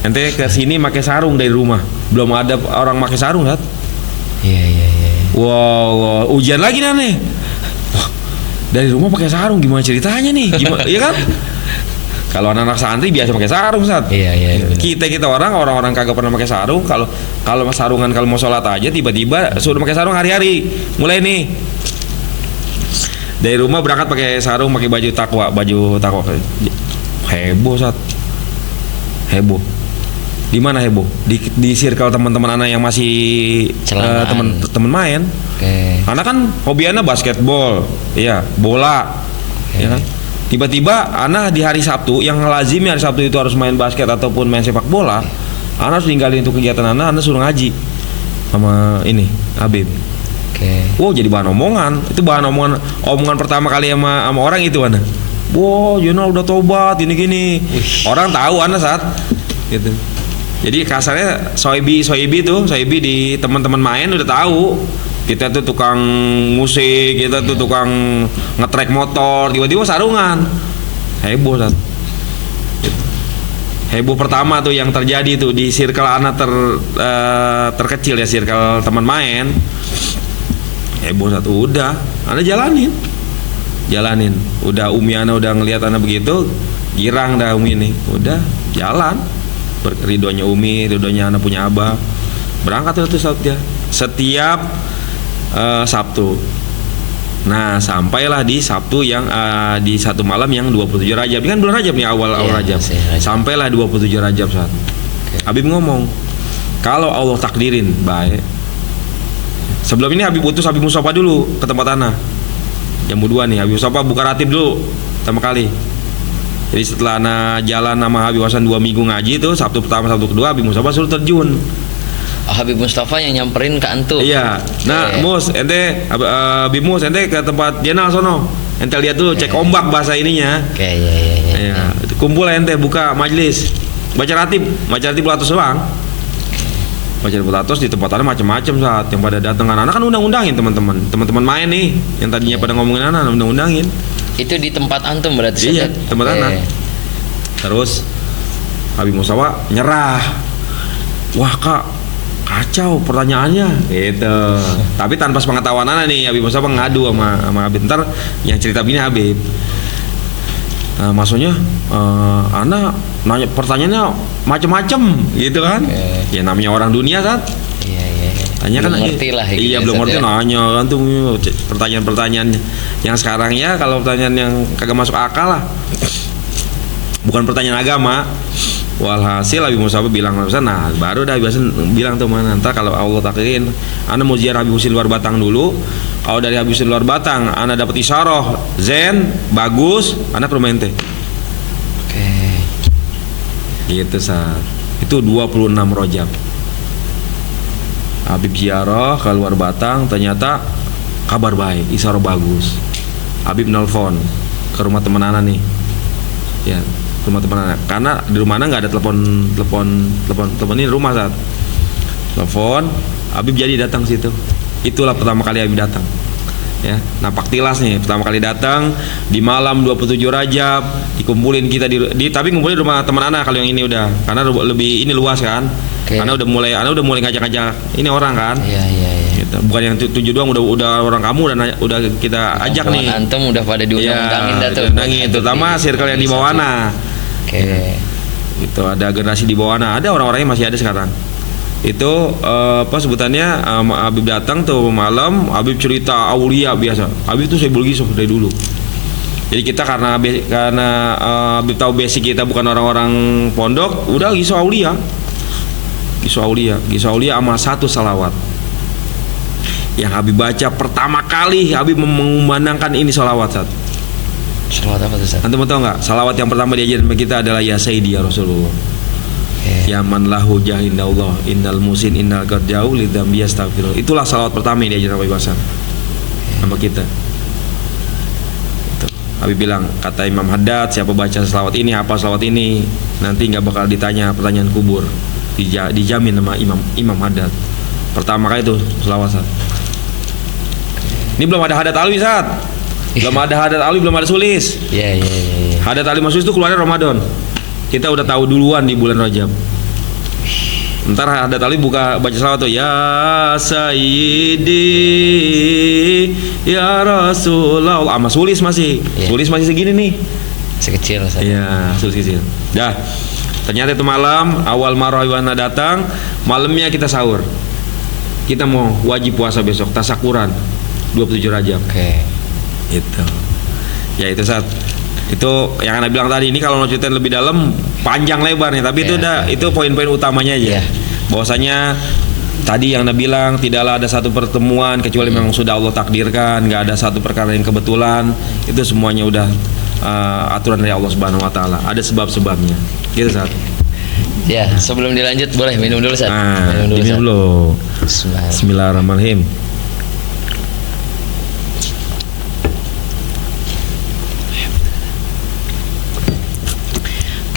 Ente ke sini pakai sarung dari rumah. Belum ada orang pakai sarung, kan? Iya. Wow, ujian lagi nih. Wah, dari rumah pakai sarung gimana ceritanya nih? Gimana? Iya kan? Kalau anak-anak santri biasa pakai sarung, Sat. Iya, benar. Kita orang-orang kagak pernah pakai sarung. Kalau sarungan kalau mau sholat aja tiba-tiba suruh pakai sarung hari-hari. Mulai nih. Dari rumah berangkat pakai sarung, pakai baju takwa. Heboh, Sat. Heboh. Di mana heboh? Di circle teman-teman anak yang masih teman main. Anak kan hobi anak basketball, ya, bola, ya kan. Tiba-tiba anak di hari Sabtu yang lazimnya hari Sabtu itu harus main basket ataupun main sepak bola, anak harus ninggalin itu kegiatan anak suruh ngaji sama ini Habib. Wow, jadi bahan omongan. Itu bahan omongan pertama kali sama orang itu anak. Wow, Jonal udah tobat gini-gini. Orang tahu anak saat gitu. Jadi kasarnya Soebi di teman-teman main udah tahu kita tuh tukang musik, kita tuh tukang ngetrek motor, tiba-tiba sarungan. Heboh, Sat. Gitu. Heboh pertama tuh yang terjadi tuh di circle anak terkecil ya, circle teman main. Heboh, Sat. Udah, Anda jalanin. Udah Umi Ana udah ngelihat Ana begitu, girang dah Umi ini. Udah jalan. Ridhonya Umi, ridhonya anak punya abah. Berangkat itu setiap Sabtu. Nah, sampailah di Sabtu yang di satu malam yang 27 Rajab. Ini kan bulan Rajab nih, awal Rajab. Sampailah 27 Rajab, saat Habib ngomong, kalau Allah takdirin baik. Sebelum ini Habib utus Habib Mustafa dulu ke tempat Ana. Jam 2 nih, Habib Mustafa buka ratib dulu pertama kali. Jadi setelah anak jalan sama Habib Hasan 2 minggu ngaji tuh, Sabtu pertama, Sabtu kedua Habib Mustafa suruh terjun. Habib Mustafa yang nyamperin ke antum. Iya. Nah, Mus, ente Habib Mus, ente ke tempat Jenal sono. Ente lihat dulu, cek ombak bahasa ininya. Iya. Kumpul ente buka majelis. Baca ratib 200 doang. Baca 200 di tempat ada macam-macam saat yang pada datang anak kan undang-undangin teman-teman main nih yang tadinya pada ngomongin anak undang-undangin. Itu di tempat antum berarti? Iya, tempat anak. Terus Habib Mustafa nyerah. Wah, Kak, kacau pertanyaannya gitu. Tapi tanpa sepengetahuan anak nih, Habib Mustafa ngadu sama Habib. Ntar yang cerita bini Habib. Maksudnya anak nanya pertanyaannya macam-macam gitu kan. Ya namanya orang dunia kan. Iya. Tanya kan ngerti lah. Iya, belum ngerti nanya kan tuh pertanyaan-pertanyaan yang sekarang ya, kalau pertanyaan yang kagak masuk akal lah. Bukan pertanyaan agama. Walhasil Habib Mustafa bilang, nah baru dah biasa bilang tuh mana ntar kalau Allah takdirin Anda mau ziarah Habib Husin luar Batang dulu. Kalau dari Habib Husin luar Batang Anda dapat isyarah zen bagus, Anda ke rumah ente. Gitu saat itu 26 Rajab Habib ziarah ke luar Batang, ternyata kabar baik, isyarah bagus. Habib nelfon ke rumah teman Ana nih, ya rumah teman Ana, karena di rumah Ana nggak ada telepon ini rumah saat telepon. Habib jadi datang situ. Itulah pertama kali Habib datang. Ya, napak tilas nih pertama kali datang di malam 27 Rajab, dikumpulin kita tapi ngumpulin di rumah teman Ana kalau yang ini udah, karena lebih ini luas kan. Karena udah mulai ngajak-ngajak ini orang kan. Iya. Gitu. Bukan yang 7 doang, udah orang kamu udah kita ajak nih. Antum udah pada diundang-undangin dah tuh. Diundangin, terutama circle yang di bawah Ana. Gitu, ada generasi di bawah Ana, ada orang-orangnya masih ada sekarang. Itu apa sebutannya, Habib datang tuh malam, Habib cerita aulia biasa. Habib tuh saya bulgisuf dari dulu. Jadi kita karena Habib tahu basic kita bukan orang-orang pondok, udah gisau aulia sama satu salawat yang Habib baca pertama kali. Habib mengumandangkan ini salawat saat. Salawat apa tuh Ustaz? Antum tahu nggak? Salawat yang pertama diajarin kita adalah ya Sayyidi ya Rasulullah. Ya man lahu jahindallah innal musin innal qadjau lidzambi yastaghfirullah. Itulah salawat pertama yang diajarin Habib Hasan sama kita. Itu. Habib bilang, kata Imam Haddad, siapa baca salawat ini, apa salawat ini, nanti nggak bakal ditanya pertanyaan kubur. Dijamin sama Imam Haddad. Pertama kali itu salawat saat. Ini belum ada Haddad Alwi saat. Belum ada Haddad Alwi, belum ada Sulis. Iya. Haddad Alwi Sulis itu keluarnya Ramadan. Kita udah tahu duluan di bulan Rajab. Ntar Haddad Alwi baca salawat tuh, ya Sayyidi ya Rasulullah. Sama Sulis masih segini nih. Sekecil Ustaz. Iya, kecil. Dah. Ternyata itu malam awal Marawana datang, malamnya kita sahur. Kita mau wajib puasa besok, tasakuran 27 Rajab. Oke. Itu. Ya itu saat itu yang Anda bilang tadi, ini kalau mau ceritain lebih dalam panjang lebar nih, tapi itu udah itu poin-poin utamanya aja. Bahwasanya tadi yang Anda bilang tidaklah ada satu pertemuan kecuali memang sudah Allah takdirkan, nggak ada satu perkara yang kebetulan, itu semuanya udah aturan dari Allah Subhanahu wa taala. Ada sebab-sebabnya. Gitu saat. Ya, sebelum dilanjut boleh minum dulu Ustaz. Minum dulu. Bismillahirrahmanirrahim.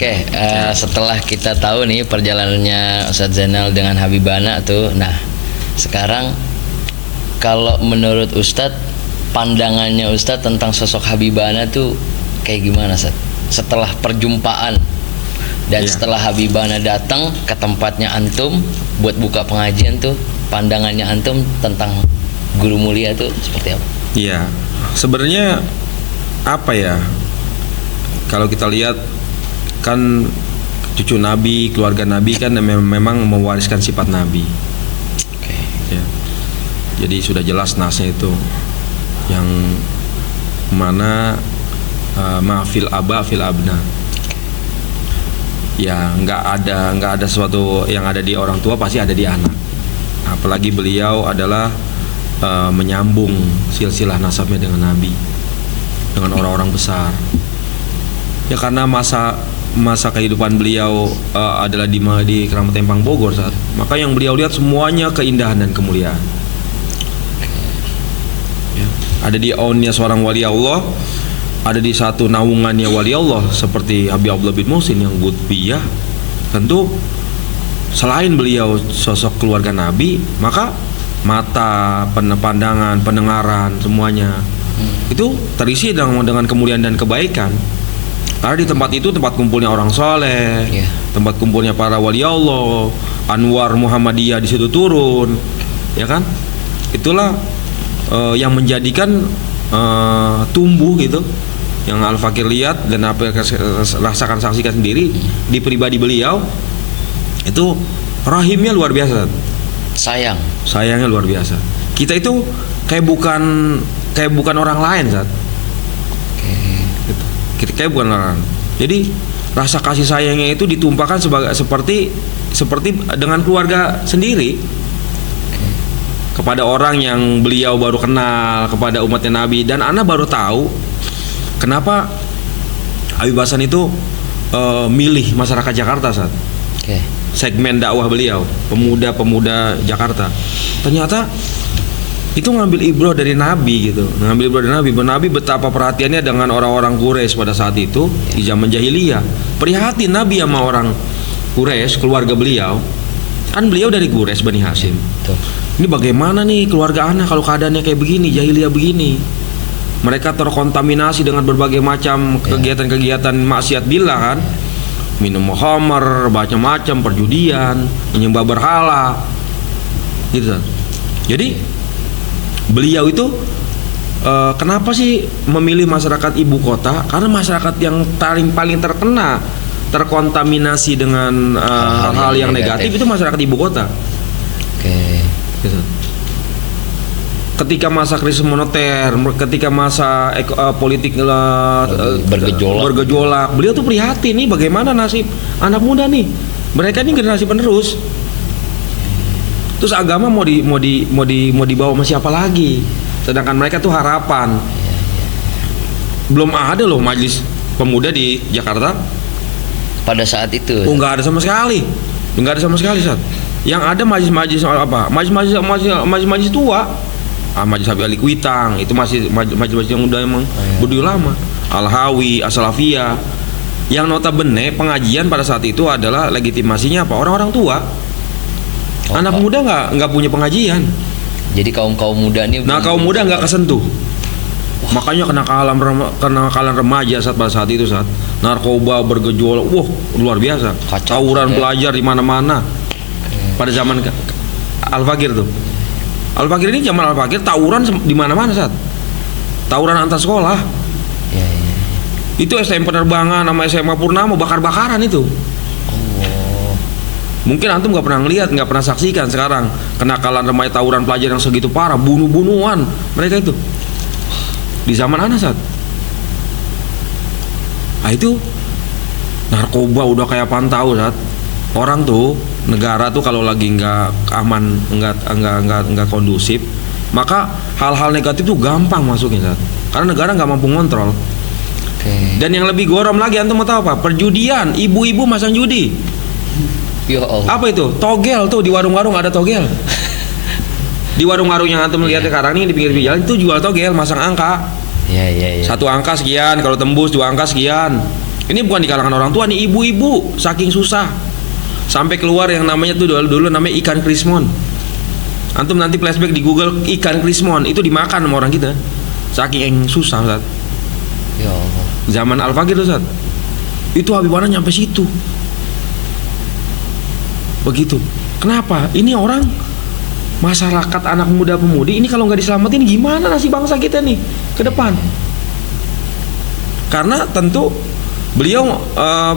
Oke, setelah kita tahu nih perjalanannya Ustadz Zainal dengan Habibana tuh, nah sekarang kalau menurut Ustadz, pandangannya Ustadz tentang sosok Habibana tuh kayak gimana Ustadz? Setelah perjumpaan dan setelah Habibana datang ke tempatnya antum buat buka pengajian tuh, pandangannya antum tentang guru mulia tuh seperti apa? Iya, sebenarnya apa ya? Kalau kita lihat kan cucu Nabi, keluarga Nabi kan memang mewariskan sifat Nabi. Oke. Ya. Jadi sudah jelas nasnya itu yang mana ma'fil aba fil abna. Ya nggak ada sesuatu yang ada di orang tua pasti ada di anak. Apalagi beliau adalah menyambung silsilah nasabnya dengan Nabi, dengan orang-orang besar. Ya karena masa kehidupan beliau adalah di Keramat Empang Bogor saat, maka yang beliau lihat semuanya keindahan dan kemuliaan. Ya, ada di aunnya seorang wali Allah, ada di satu naungannya wali Allah seperti Habib Abdullah bin Muhsin yang Qutbiyah. Tentu selain beliau sosok keluarga Nabi, maka mata, pandangan, pendengaran semuanya itu terisi dengan kemuliaan dan kebaikan. Karena di tempat itu tempat kumpulnya orang soleh, tempat kumpulnya para wali Allah, Anwar Muhammadiyah di situ turun, ya kan? Itulah yang menjadikan tumbuh gitu, yang Al-Fakir lihat dan apa yang rasakan saksikan sendiri di pribadi beliau itu rahimnya luar biasa. Sayangnya luar biasa. Kita itu kayak bukan orang lain saat. Kayak bukan orang. Jadi rasa kasih sayangnya itu ditumpahkan seperti dengan keluarga sendiri kepada orang yang beliau baru kenal, kepada umatnya Nabi. Dan ana baru tahu kenapa Habib Hasan itu milih masyarakat Jakarta saat segmen dakwah beliau, pemuda-pemuda Jakarta. Ternyata itu ngambil ibrah dari Nabi gitu, Nabi betapa perhatiannya dengan orang-orang Quraisy pada saat itu di zaman jahiliyah. Prihatin Nabi sama orang Quraisy, keluarga beliau, kan beliau dari Quraisy Bani Hashim. Ini bagaimana nih keluarga anak kalau keadaannya kayak begini, jahiliyah begini. Mereka terkontaminasi dengan berbagai macam kegiatan-kegiatan maksiat billah kan, minum khamar, macam-macam, perjudian, menyembah berhala, gitu. Jadi beliau itu kenapa sih memilih masyarakat ibu kota? Karena masyarakat yang paling terkena terkontaminasi dengan hal yang negatif itu masyarakat ibu kota. Gitu. Ketika masa krisis moneter, ketika masa politik bergejolak, beliau tuh prihatin nih bagaimana nasib anak muda nih. Mereka ini generasi penerus. Terus agama mau dibawa sama siapa lagi? Sedangkan mereka tuh harapan. Belum ada loh majelis pemuda di Jakarta pada saat itu. Oh, nggak ada sama sekali. Saat. Yang ada majelis apa? Majelis tua. Majelis Habib Ali Kuitang itu masih majelis yang udah emang berdiri lama. Al-Hawi, As-Salafiyah. Yang notabene pengajian pada saat itu adalah legitimasinya apa? Orang-orang tua. Anak muda nggak punya pengajian. Jadi kaum muda nih. Nah kaum muda nggak kesentuh. Makanya kenakalan remaja pada saat itu saat narkoba bergejolak, luar biasa. Tawuran pelajar di mana-mana. Pada zaman Al-Fakir tuh. Al-Fakir ini zaman Al-Fakir tawuran di mana-mana saat. Tawuran antar sekolah. Itu STM penerbangan sama SMA Purnama bakar-bakaran itu. Oh. Mungkin antum nggak pernah ngelihat, nggak pernah saksikan sekarang kenakalan remaja tawuran pelajar yang segitu parah, bunuh-bunuhan mereka itu di zaman Anas saat. Nah itu narkoba udah kayak pantau saat. Orang tuh negara tuh kalau lagi nggak aman, nggak kondusif, maka hal-hal negatif tuh gampang masuknya saat. Karena negara nggak mampu ngontrol. Dan yang lebih gorom lagi antum mau tahu apa? Perjudian, ibu-ibu masang judi. Ya Allah. Apa itu? Togel tuh di warung-warung ada togel. Di warung-warung yang antum lihat sekarang nih di pinggir jalan itu jual togel, masang angka. Iya. Satu angka sekian, kalau tembus dua angka sekian. Ini bukan di kalangan orang tua nih, ibu-ibu saking susah. Sampai keluar yang namanya tuh dulu namanya ikan krismon. Antum nanti flashback di Google ikan krismon itu dimakan sama orang kita. Saking yang susah, Ustaz. Ya Allah. Zaman Al-Fakir tuh, Ustaz. Itu Habibana nyampe situ. Begitu. Kenapa? Ini orang masyarakat anak muda pemudi ini kalau nggak diselamatin gimana nasib bangsa kita nih ke depan? Karena tentu beliau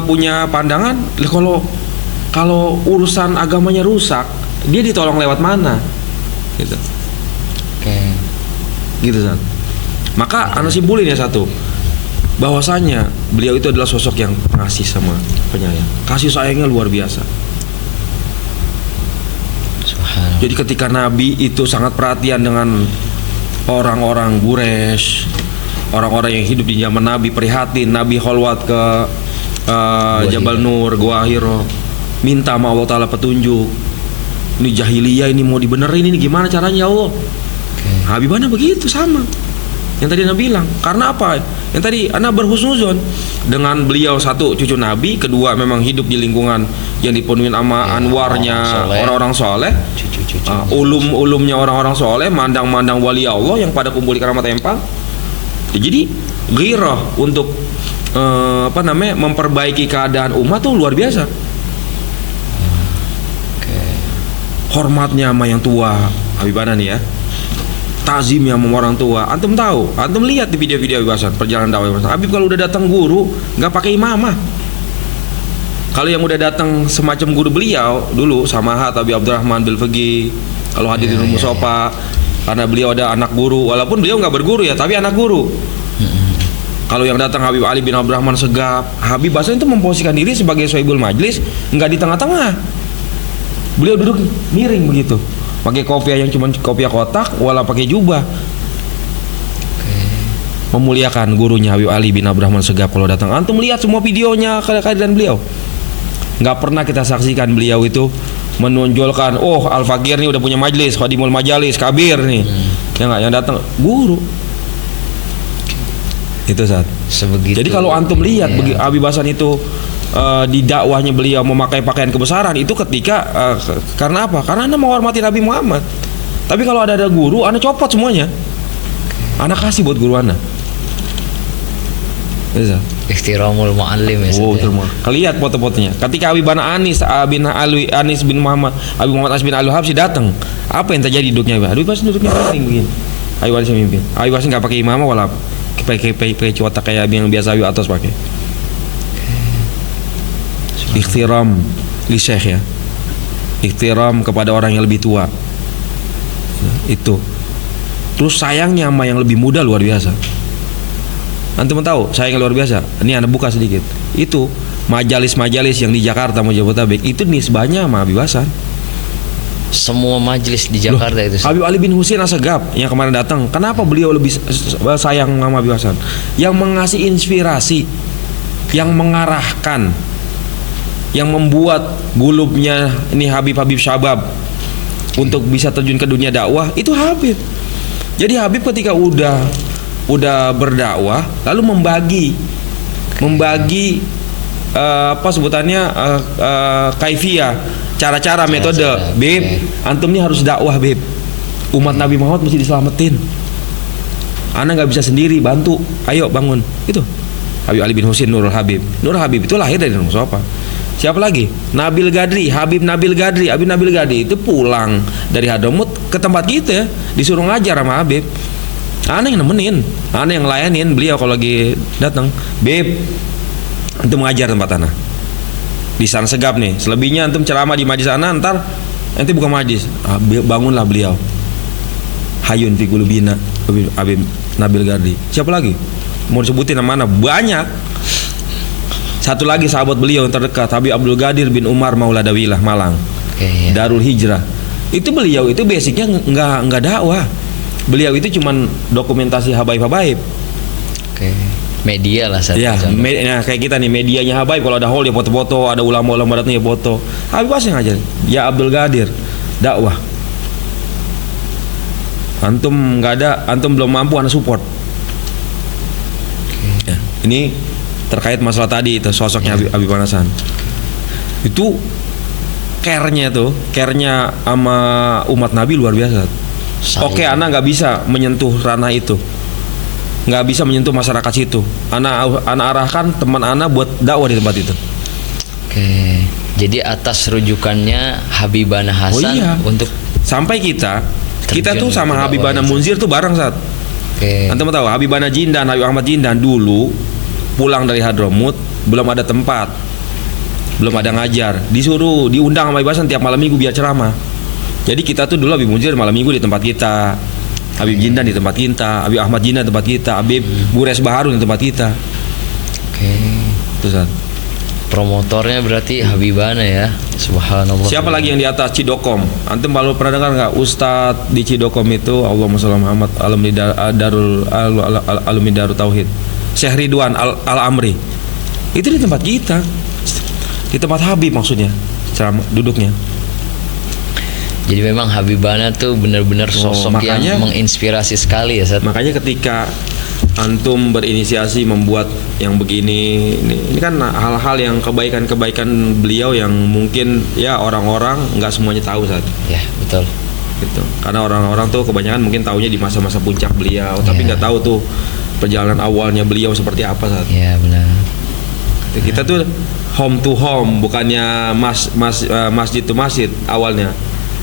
punya pandangan kalau urusan agamanya rusak, dia ditolong lewat mana? Gitu. Oke. Gitu, San. Maka ana simpulin ya satu, bahwasanya beliau itu adalah sosok yang pengasih sama penyayang. Kasih sayangnya luar biasa. Jadi ketika Nabi itu sangat perhatian dengan orang-orang Quraisy, orang-orang yang hidup di zaman Nabi, prihatin, Nabi kholwat ke Jabal Nur, Gua Hiro, minta sama Allah Ta'ala petunjuk. Ini jahiliyah ini mau dibenerin ini gimana caranya ya Allah? Habibana begitu sama yang tadi Nabi bilang. Karena apa? Yang tadi anak berhusnuzon dengan beliau, satu cucu Nabi, kedua memang hidup di lingkungan yang dipenuhi sama anwarnya orang-orang soleh, ulumnya orang-orang soleh, mandang-mandang wali Allah yang pada kumpul di keramat empang. Jadi ghirah untuk memperbaiki keadaan umat tuh luar biasa. Hormatnya sama yang tua, Habibana nih ya. Takzimnya sama orang tua. Antum tahu, antum lihat di video-video Habib Hasan perjalanan dakwah Habib Hasan. Habib kalau udah datang guru nggak pakai imamah. Kalau yang udah datang semacam guru beliau dulu Samahat Habib Abdurrahman Bilfaqih, kalau hadir di Rumus Sopa, karena beliau ada anak guru, walaupun beliau nggak berguru ya, tapi anak guru. Kalau yang datang Habib Ali bin Abdurrahman Segaf, Habib Hasan itu memposisikan diri sebagai sohibul majlis, nggak di tengah-tengah. Beliau duduk miring begitu, pakai kopiah yang cuma kopiah kotak, wala pakai jubah. Memuliakan gurunya Habib Ali bin Abdurrahman Segaf kalau datang. Antum lihat semua videonya kehadiran beliau. Nggak pernah kita saksikan beliau itu menonjolkan, oh Al-Fakir nih udah punya majlis, khadimul majalis, kabir nih. Yang datang guru. Itu saat. Sebegitu. Jadi kalau antum lihat Habib Hasan itu di dakwahnya beliau memakai pakaian kebesaran itu ketika karena apa? Karena anda menghormati Nabi Muhammad. Tapi kalau ada guru, anda copot semuanya. Anda kasih buat guru anda. Ihtiramul muallim ya. Lihat foto-fotonya. Ketika Habibana Anis bin Muhammad, Habib Muhammad Anis bin Al Habsyi datang, apa yang terjadi duduknya? Habib Hasan duduknya begini. Habib Hasan mimpin. Habib Hasan nggak pakai imamah, wala pakai cuaca kayak yang biasa Habib atas pakai. Ikhtiram li syekh ya. Ikhtiram kepada orang yang lebih tua. Itu. Terus sayangnya sama yang lebih muda luar biasa. Antum tahu sayang luar biasa. Ini Anda buka sedikit. Itu majalis-majalis yang di Jakarta mau Jabodetabek itu nisbahnya sama Habib Hasan. Semua majelis di Jakarta itu. Habib Ali bin Husain Asegaf yang kemarin datang. Kenapa beliau lebih sayang sama Habib Hasan? Yang mengasih inspirasi, yang mengarahkan, yang membuat gulubnya ini Habib Syabab untuk bisa terjun ke dunia dakwah itu Habib. Jadi Habib ketika udah berdakwah lalu membagi apa sebutannya kaifiyah, cara-cara, metode. Beb, antum ini harus dakwah, Beb. Umat Nabi Muhammad mesti diselamatin. Anda nggak bisa sendiri, bantu. Ayo bangun. Itu Habib Ali bin Husain Nurul Habib. Nurul Habib itu lahir dari Rumus Sopa. Siapa lagi? Nabil Gadri, Habib Nabil Gadri. Habib Nabil Gadri itu pulang dari Hadramut ke tempat kita, disuruh ngajar sama Habib. Ana yang nemenin, ana yang ngelayanin beliau kalau lagi datang. Beb, antum ngajar tempat ana di sana Segap nih. Selebihnya antum ceramah di majlis ana, ntar nanti buka majlis. Bangunlah beliau. Hayun fi qulubina Habib Nabil Gardi. Siapa lagi? Mau disebutin nama mana? Banyak. Satu lagi sahabat beliau yang terdekat, Habib Abdul Qadir bin Umar Mauladawilah Malang. Oke, ya. Darul Hijrah. Itu beliau itu basicnya nggak dakwah. Beliau itu cuman dokumentasi habaib-habaib. Oke. Media lah satu. Ya, nah, kayak kita nih medianya habaib, kalau ada haul ya foto-foto, ada ulama-ulama datang ya foto. Habib pasti ngajar. Ya Abdul Qadir, dakwah. Antum nggak ada, antum belum mampu, anda support. Ya, ini terkait masalah tadi itu sosoknya Habib Hasan. Itu care-nya sama umat Nabi luar biasa. Oke, ana nggak bisa menyentuh ranah itu, nggak bisa menyentuh masyarakat situ. Ana arahkan teman ana buat dakwah di tempat itu. Oke, jadi atas rujukannya Habibana Hasan untuk sampai kita tuh sama Habibana Munzir tuh bareng saat. Oke. Antum tahu Habibana Jindan, Habib Ahmad Jindan dulu pulang dari Hadramut belum ada tempat, belum ada ngajar, diundang sama Habib Hasan tiap malam minggu biar ceramah. Jadi kita tuh dulu Habib Munzir malam minggu di tempat kita, Habib Jindan di tempat kita, Habib Ahmad Jindan di tempat kita, Habib Gures Baharun di tempat kita. Oke. Terus promotornya berarti Habibana ya. Subhanallah. Siapa lagi yang di atas? Cidokom. Antum baru pernah dengar nggak Ustadz di Cidokom itu Allahumma sholli Muhammad alumni Darul Tauhid Syekh Ridwan Al-Amri. Itu di tempat kita. Di tempat Habib maksudnya. Ceramah duduknya. Jadi memang Habibana tuh benar-benar sosok yang menginspirasi sekali ya, Ustaz. Makanya ketika antum berinisiasi membuat yang begini, ini kan hal-hal yang kebaikan-kebaikan beliau yang mungkin ya orang-orang nggak semuanya tahu saat. Ya betul. Gitu. Karena orang-orang tuh kebanyakan mungkin taunya di masa-masa puncak beliau, tapi nggak tahu tuh perjalanan awalnya beliau seperti apa saat. Ya benar. Kita tuh home to home, bukannya masjid to masjid awalnya.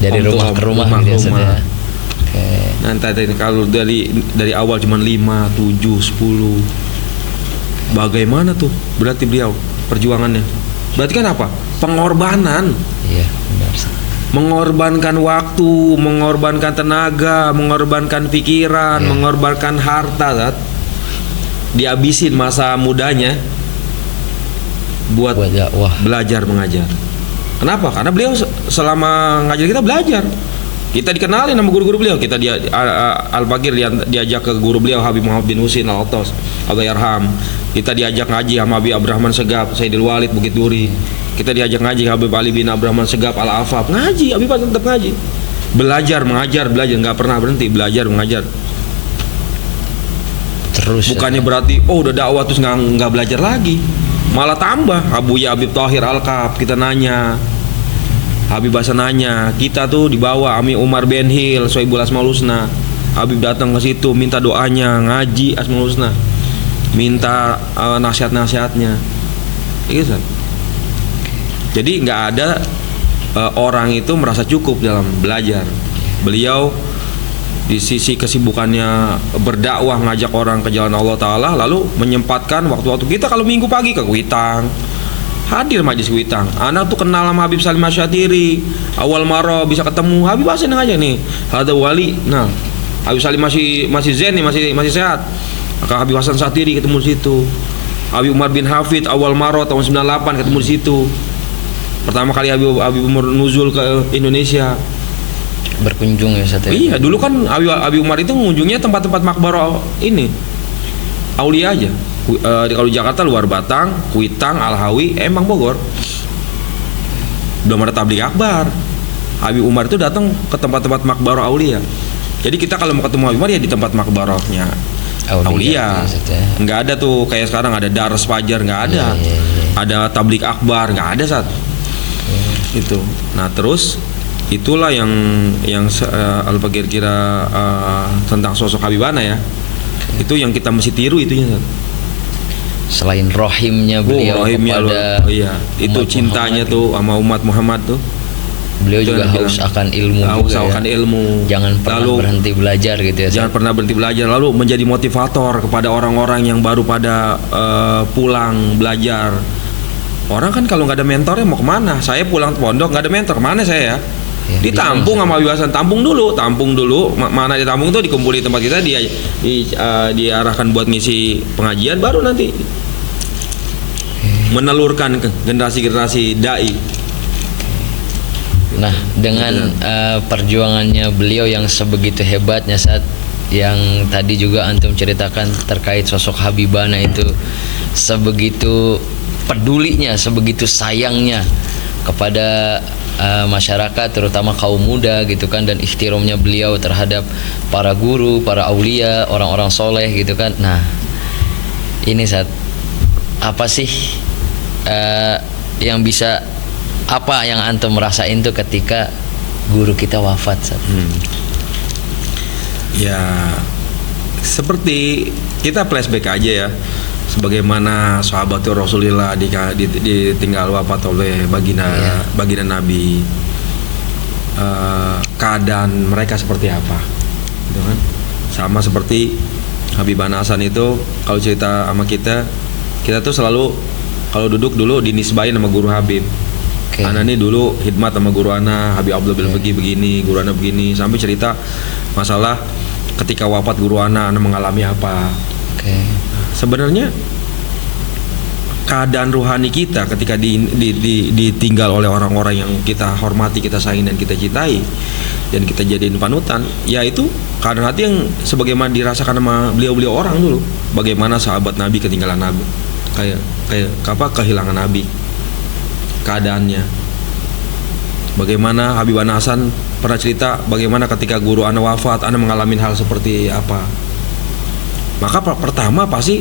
Dari rumah ke rumah gitu ya. Oke. Nanti kalau dari awal cuma 5, 7, 10. Bagaimana tuh berarti beliau perjuangannya? Berarti kan apa? Pengorbanan. Iya, benar. Mengorbankan waktu, mengorbankan tenaga, mengorbankan pikiran, mengorbankan harta, dihabisin masa mudanya buat belajar mengajar. Kenapa? Karena beliau selama ngajar kita belajar. Kita dikenalin sama guru-guru beliau. Kita Al-Bagir diajak ke guru beliau Habib Muhammad bin Husin Al-Ottos Allahyarham. Kita diajak ngaji sama Habib Abdurrahman Segap Sayyidil Walid Bukit Duri. Kita diajak ngaji Habib Ali bin Abdurrahman Segap Al-Afaf. Ngaji, Habib tetap ngaji. Belajar, mengajar, nggak pernah berhenti belajar, mengajar. Terus. Bukannya berarti udah dakwah terus nggak belajar lagi. Malah tambah. Habib Tahir Al-Kaf kita nanya, Habib Hasan nanya, kita tuh dibawa Ami Umar Ben Hil, Sohibul Asmaul Husna. Habib datang ke situ minta doanya, ngaji Asmaul Husna, minta nasihat-nasihatnya. Gitu. Jadi nggak ada orang itu merasa cukup dalam belajar. Beliau di sisi kesibukannya berdakwah ngajak orang ke jalan Allah Ta'ala, lalu menyempatkan waktu-waktu kita kalau minggu pagi ke Kuitang, hadir majlis Kuitang. Anak tuh kenal sama Habib Salim Asyatiri, awal maro bisa ketemu Habib Hasan aja nih, ada wali. Nah, Habib Salim masih zen nih, masih sehat. Maka Habib Hasan Satiri ketemu di situ. Habib Umar bin Hafid awal maro tahun 98 ketemu di situ. Pertama kali Habib Umar nuzul ke Indonesia. Berkunjung ya Ustaz. Iya, dulu kan Habib Umar itu mengunjunginya tempat-tempat makbarah ini aulia aja. Kalau di Jakarta luar Batang, Kuitang, Al-Hawi, Emang Bogor. Belum ada tabligh akbar. Habib Umar itu datang ke tempat-tempat makbarah aulia. Jadi kita kalau mau ketemu Habib Umar ya di tempat makbarahnya aulia. Nggak ada tuh kayak sekarang ada daras fajar, nggak ada. Ada tabligh akbar, nggak ada saat. Itu. Nah, terus itulah yang Al-Bagir kira tentang sosok Habibana ya. Itu yang kita mesti tiru itunya. Selain rohimnya beliau rohimnya kepada itu cintanya Muhammad tuh sama umat Muhammad tuh. Beliau Itu juga yang haus bilang. akan ilmu Haus juga akan ilmu. Jangan pernah Lalu berhenti belajar gitu ya. jangan pernah berhenti belajar, lalu menjadi motivator kepada orang-orang yang baru pada pulang belajar. Orang kan kalau nggak ada mentornya mau kemana? Saya pulang pondok nggak ada mentor, kemana saya ya? Ya, Ditampung bingung, sama Wibasan, tampung dulu. Mana ditampung tuh dikumpuli tempat kita, diarahkan buat ngisi pengajian, baru nanti menelurkan ke generasi-generasi dai. Nah, dengan perjuangannya beliau yang sebegitu hebatnya saat yang tadi juga antum ceritakan terkait sosok Habibana itu, sebegitu pedulinya, sebegitu sayangnya kepada masyarakat terutama kaum muda gitu kan, dan ikhtiramnya beliau terhadap para guru, para aulia, orang-orang soleh gitu kan. Nah, ini saat apa sih yang bisa, apa yang antum merasain tuh ketika guru kita wafat saat? Ya seperti kita flashback aja ya, sebagaimana sahabat Rasulullah ditinggal wafat oleh baginda Nabi, keadaan mereka seperti apa, gitu kan? Sama seperti Habibana Hasan itu, kalau cerita sama kita tuh selalu kalau duduk dulu dinisbahin sama guru Habib. Ana nih dulu khidmat sama guru Ana, Habib Abdul bin begini, guru Ana begini, sampai cerita masalah ketika wafat guru Ana mengalami apa. Sebenarnya keadaan rohani kita ketika ditinggal oleh orang-orang yang kita hormati, kita sayangi dan kita cintai dan kita jadiin panutan, yaitu keadaan hati yang sebagaimana dirasakan sama beliau-beliau orang dulu. Bagaimana sahabat Nabi ketinggalan Nabi, kayak kehilangan Nabi, keadaannya. Bagaimana Habibana Hasan pernah cerita bagaimana ketika guru Ana wafat, Ana mengalami hal seperti apa. Maka pertama pasti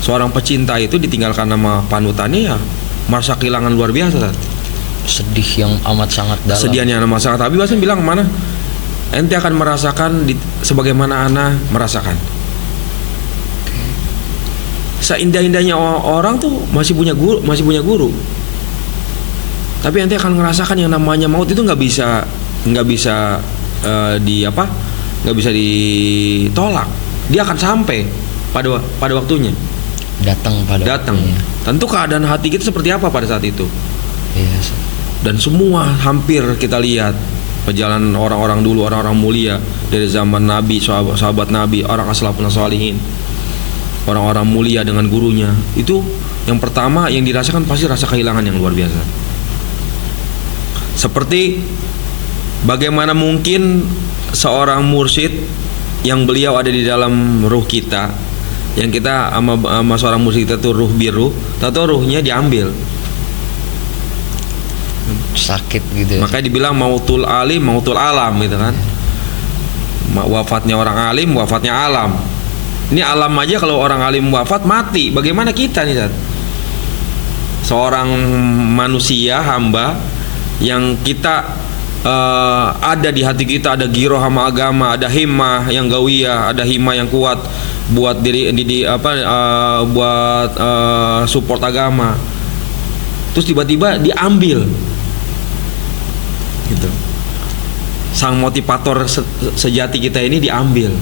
seorang pecinta itu ditinggalkan sama panutannya, ya merasa kehilangan luar biasa kan? Sedih yang amat sangat dalam. Kesedihannya amat sangat. Habib Hasan bilang mana? Ente akan merasakan sebagaimana Ana merasakan. Seindah-indahnya orang tuh masih punya guru. Tapi ente akan merasakan yang namanya maut itu nggak bisa ditolak. Dia akan sampai pada waktunya. Datang. Tentu keadaan hati kita seperti apa pada saat itu. Yes. Dan semua hampir kita lihat perjalanan orang-orang dulu, orang-orang mulia dari zaman Nabi, sahabat Nabi, orang as-salafun shalihin, orang-orang mulia dengan gurunya. Itu yang pertama yang dirasakan pasti rasa kehilangan yang luar biasa. Seperti bagaimana mungkin seorang mursyid yang beliau ada di dalam ruh kita, yang kita sama seorang mursyid kita tuh ruh biru, tahu ruhnya diambil. Sakit gitu. Makanya dibilang mautul alim, mautul alam gitu kan. Wafatnya orang alim, wafatnya alam. Ini alam aja kalau orang alim wafat mati. Bagaimana kita nih, Zat? Seorang manusia hamba yang kita ada di hati kita, ada giroh sama agama, ada himmah yang gawiyah, ada himmah yang kuat buat buat support agama. Terus tiba-tiba diambil gitu. Sang motivator sejati kita ini diambil.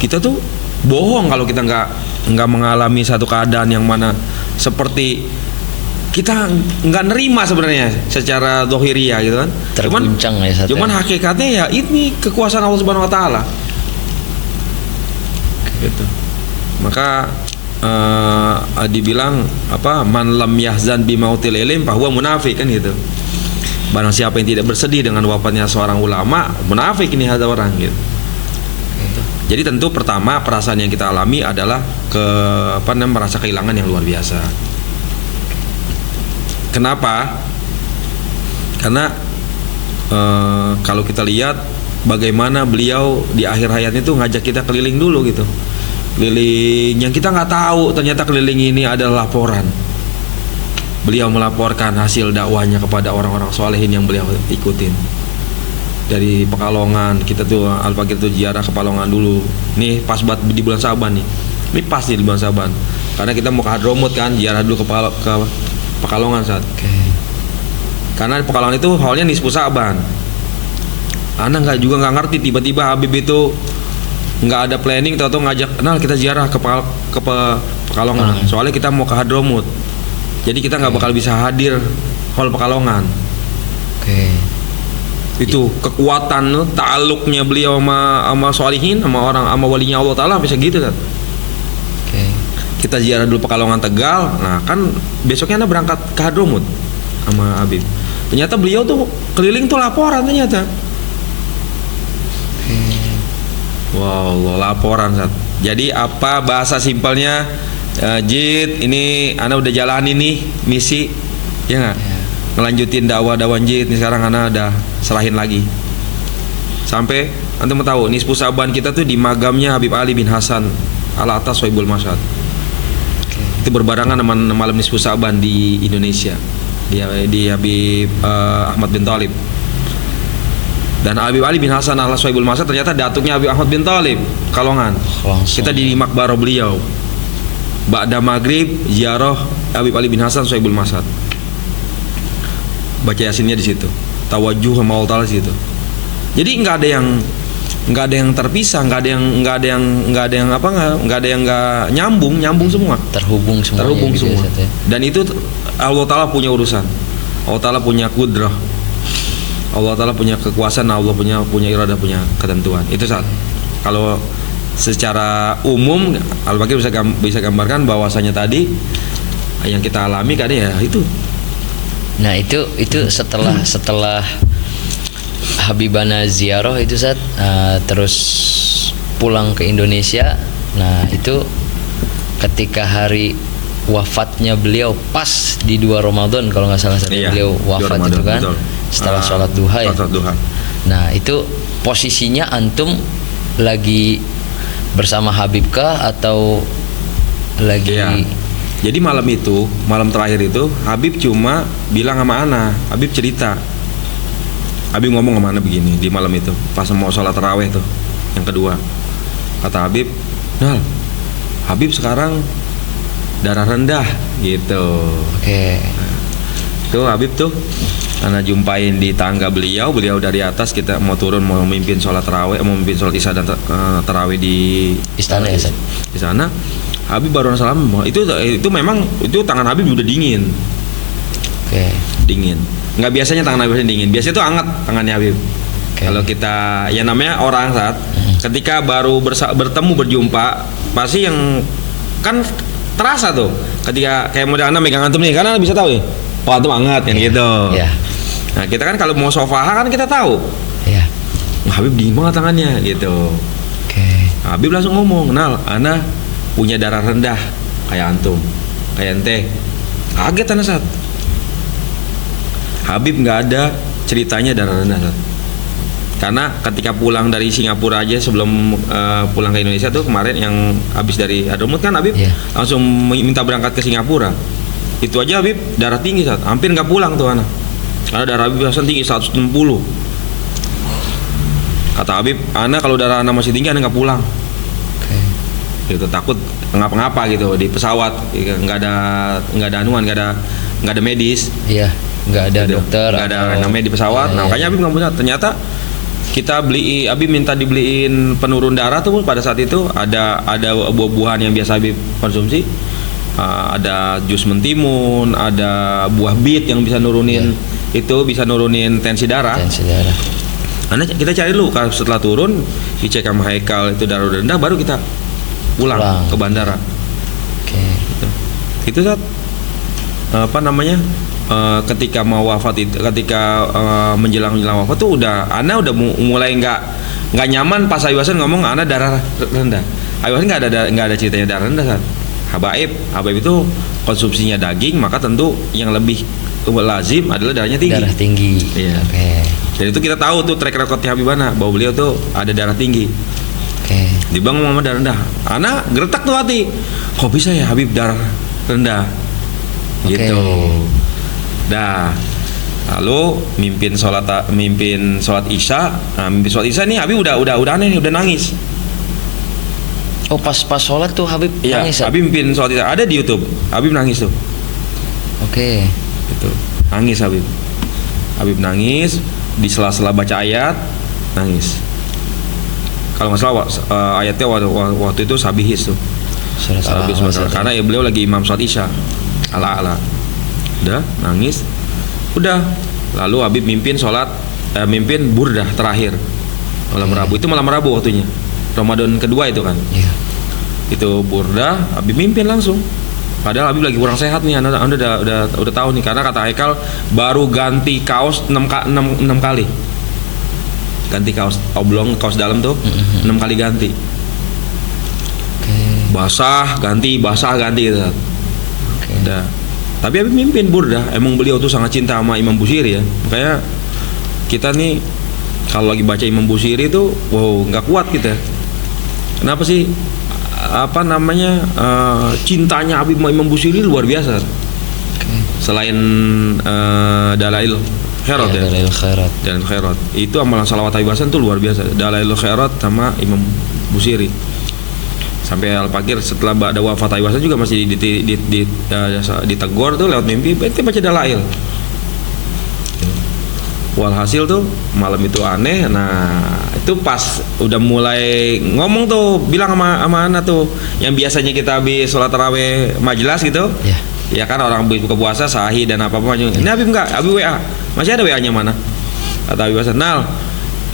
Kita tuh bohong kalau kita nggak mengalami satu keadaan yang mana seperti kita nggak nerima sebenarnya secara zahiriyah gitu kan. Terguncang cuman hakikatnya ya ini kekuasaan Allah Subhanahu wa taala. Gitu. Maka dibilang man lam yahzan bi mautil ilim fahuwa munafik kan gitu. Barang siapa yang tidak bersedih dengan wafatnya seorang ulama, munafik ini ada orang gitu. Jadi tentu pertama perasaan yang kita alami adalah merasa kehilangan yang luar biasa. Kenapa? Karena kalau kita lihat bagaimana beliau di akhir hayatnya itu ngajak kita keliling dulu gitu. Keliling yang kita nggak tahu, ternyata keliling ini adalah laporan. Beliau melaporkan hasil dakwahnya kepada orang-orang solehin yang beliau ikutin. Dari Pekalongan, kita tuh Al-Fakir tuh ziarah ke Pekalongan dulu. Nih pas buat di bulan Saban nih. Ini pas nih di bulan Saban. Karena kita mau ke Hadramut kan, ziarah dulu ke Pekalongan saat. Karena Pekalongan itu hallnya nisfu Sa'ban. Ana nggak ngerti, tiba-tiba Habib itu nggak ada planning, tahu-tahu ngajak, nah kita ziarah ke Pekalongan. Soalnya kita mau ke Hadramut. Jadi kita nggak bakal bisa hadir hall Pekalongan. Itu kekuatan ta'aluknya beliau sama sholihin, sama orang, sama walinya Allah Ta'ala bisa gitu kan. Kita ziarah dulu Pekalongan Tegal. Nah kan besoknya Ana berangkat ke Hadramut sama Habib. Ternyata beliau tuh keliling tuh laporan ternyata. Wow, laporan Sat. Jadi apa bahasa simpelnya, Jid, ini Ana udah jalanin nih misi, ya nggak? Ngelanjutin dakwah Jid. Nih sekarang Ana udah serahin lagi. Sampai antum tahu nisfu Sa'ban kita tuh di magamnya Habib Ali bin Hasan Al-Atas Sohibul Mas'ad. Itu berbarengan sama malam nisfu Sa'ban di Indonesia. Di Habib Ahmad bin Thalib. Dan Habib Ali bin Hasan Al Sohibul Mas'ad ternyata datuknya Habib Ahmad bin Thalib Pekalongan. Kita di makbarah beliau. Ba'da maghrib ziarah Habib Ali bin Hasan Sohibul Mas'ad. Baca yasinnya di situ. Tawajuh sama Allah Ta'ala di situ. Jadi nggak ada yang terpisah, nggak ada yang nggak nyambung semua. Terhubung semua. Ya. Dan itu Allah Ta'ala punya urusan. Allah Ta'ala punya kudrah. Allah Ta'ala punya kekuasaan, Allah punya iradah, punya ketentuan. Itu saat kalau secara umum Al-Baqir bisa gambarkan bahwasanya tadi yang kita alami kan ya itu. Nah itu setelah Habibana ziarah itu saat terus pulang ke Indonesia. Nah itu ketika hari wafatnya beliau pas di 2 Ramadan kalau nggak salah beliau wafat Ramadan, itu kan betul. Setelah sholat duha ya. Nah itu posisinya antum lagi bersama Habib kah atau lagi? Ya. Jadi malam terakhir itu Habib cuma bilang sama Ana, Habib cerita. Habib ngomong sama Ana begini di malam itu pas mau sholat taraweh tuh yang kedua. Kata Habib, "Nal, Habib sekarang darah rendah gitu." Tuh Habib tuh Ana jumpain di tangga beliau dari atas, kita mau turun mau memimpin sholat tarawih, mau memimpin sholat isya dan tarawih di istana ya. Di sana Habib baru salam, itu memang itu tangan Habib udah dingin. Dingin. Nggak biasanya tangan Habib dingin, biasanya itu hangat tangannya Habib. Kalau kita ya namanya orang saat ketika baru bertemu berjumpa pasti yang kan terasa tuh ketika kayak model Anda megang antum nih, karena bisa tahu nih, wah itu hangat kan gitu. Nah kita kan kalau mau sofaha kan kita tahu. Habib dingin banget tangannya gitu. Habib langsung ngomong, "Nal, Ana punya darah rendah kayak antum, kayak ente." Kaget Ana saat. Habib nggak ada ceritanya darah rendah saat. Karena ketika pulang dari Singapura aja sebelum pulang ke Indonesia tuh kemarin yang habis dari Hadramut kan Habib langsung minta berangkat ke Singapura. Itu aja Habib darah tinggi saat, hampir nggak pulang tuh Ana. Karena darah Habib biasa tinggi 160. Kata Habib, Ana kalau darah Ana masih tinggi Ana nggak pulang. Gitu, takut ngapa-ngapa gitu di pesawat, nggak ada anuan, nggak ada medis. Nggak ada gitu. Dokter, nggak ada namanya di pesawat. Nah makanya Habib nggak punya. Ternyata kita Habib minta dibeliin penurun darah tuh pada saat itu ada buah-buahan yang biasa Habib konsumsi. Ada jus mentimun, ada buah bit yang bisa nurunin itu bisa nurunin tensi darah. Karena kita cari dulu, setelah turun dicek sama Haikal itu darah rendah, baru kita pulang ke bandara. Gitu. Itu saat ketika mau wafat itu, ketika menjelang wafat tuh Ana udah mulai nggak nyaman pas Habib Hasan ngomong Ana darah rendah. Habib Hasan nggak ada ceritanya darah rendah kan. Habaib itu konsumsinya daging, maka tentu yang lebih lazim adalah darahnya tinggi. Darah tinggi. Iya. Dan itu kita tahu tuh track recordnya Habib Ana bahwa beliau tuh ada darah tinggi. Dibilang ngomong darah rendah, Ana geretak tuh hati. Kok bisa ya Habib darah rendah? Gitu. Dah. Lalu mimpin sholat isya. Nah, mimpin sholat isya nih Habib udah aneh nih, udah nangis. Oh pas sholat tuh Habib nangis ya? Habib mimpin sholat isya, ada di YouTube. Habib nangis tuh. Gitu. Nangis Habib. Habib nangis di sela-sela baca ayat, nangis. Kalau nggak salah ayatnya waktu itu sabihis tuh. Karena ya beliau lagi imam sholat isya ala. Udah nangis. Udah. Lalu Habib mimpin burdah terakhir malam Rabu. Itu malam Rabu waktunya. Ramadan kedua itu kan. Iya. Itu burdah, Habib mimpin langsung. Padahal Habib lagi kurang sehat nih. Anda udah tahu nih, karena kata Haikal baru ganti kaos 6 kali. Ganti kaos oblong, kaos dalam tuh 6 kali ganti. Basah ganti gitu. Udah. Tapi Habib mimpin burdah. Emang beliau tuh sangat cinta sama Imam Busiri ya. Makanya kita nih kalau lagi baca Imam Busiri itu nggak kuat kita. Kenapa sih? Cintanya Habib sama Imam Busiri luar biasa. Selain Dalail Khairat ya. Dalail Khairat. Itu amalan salawat Habib Hasan tuh luar biasa. Dalail Khairat sama Imam Busiri. Sampai Al-Fakir setelah ada wafat Habib Hasan juga masih ditegur tuh lewat mimpi, ente baca Dalail. Walhasil tuh malam itu aneh. Nah itu pas udah mulai ngomong tuh, bilang sama anak tuh yang biasanya kita habis sholat tarawih majelis gitu ya kan, orang habis buka puasa sahih dan apa-apa. Ini Habib enggak, Habib WA masih ada WA-nya mana, kata Habib Hasan, Nal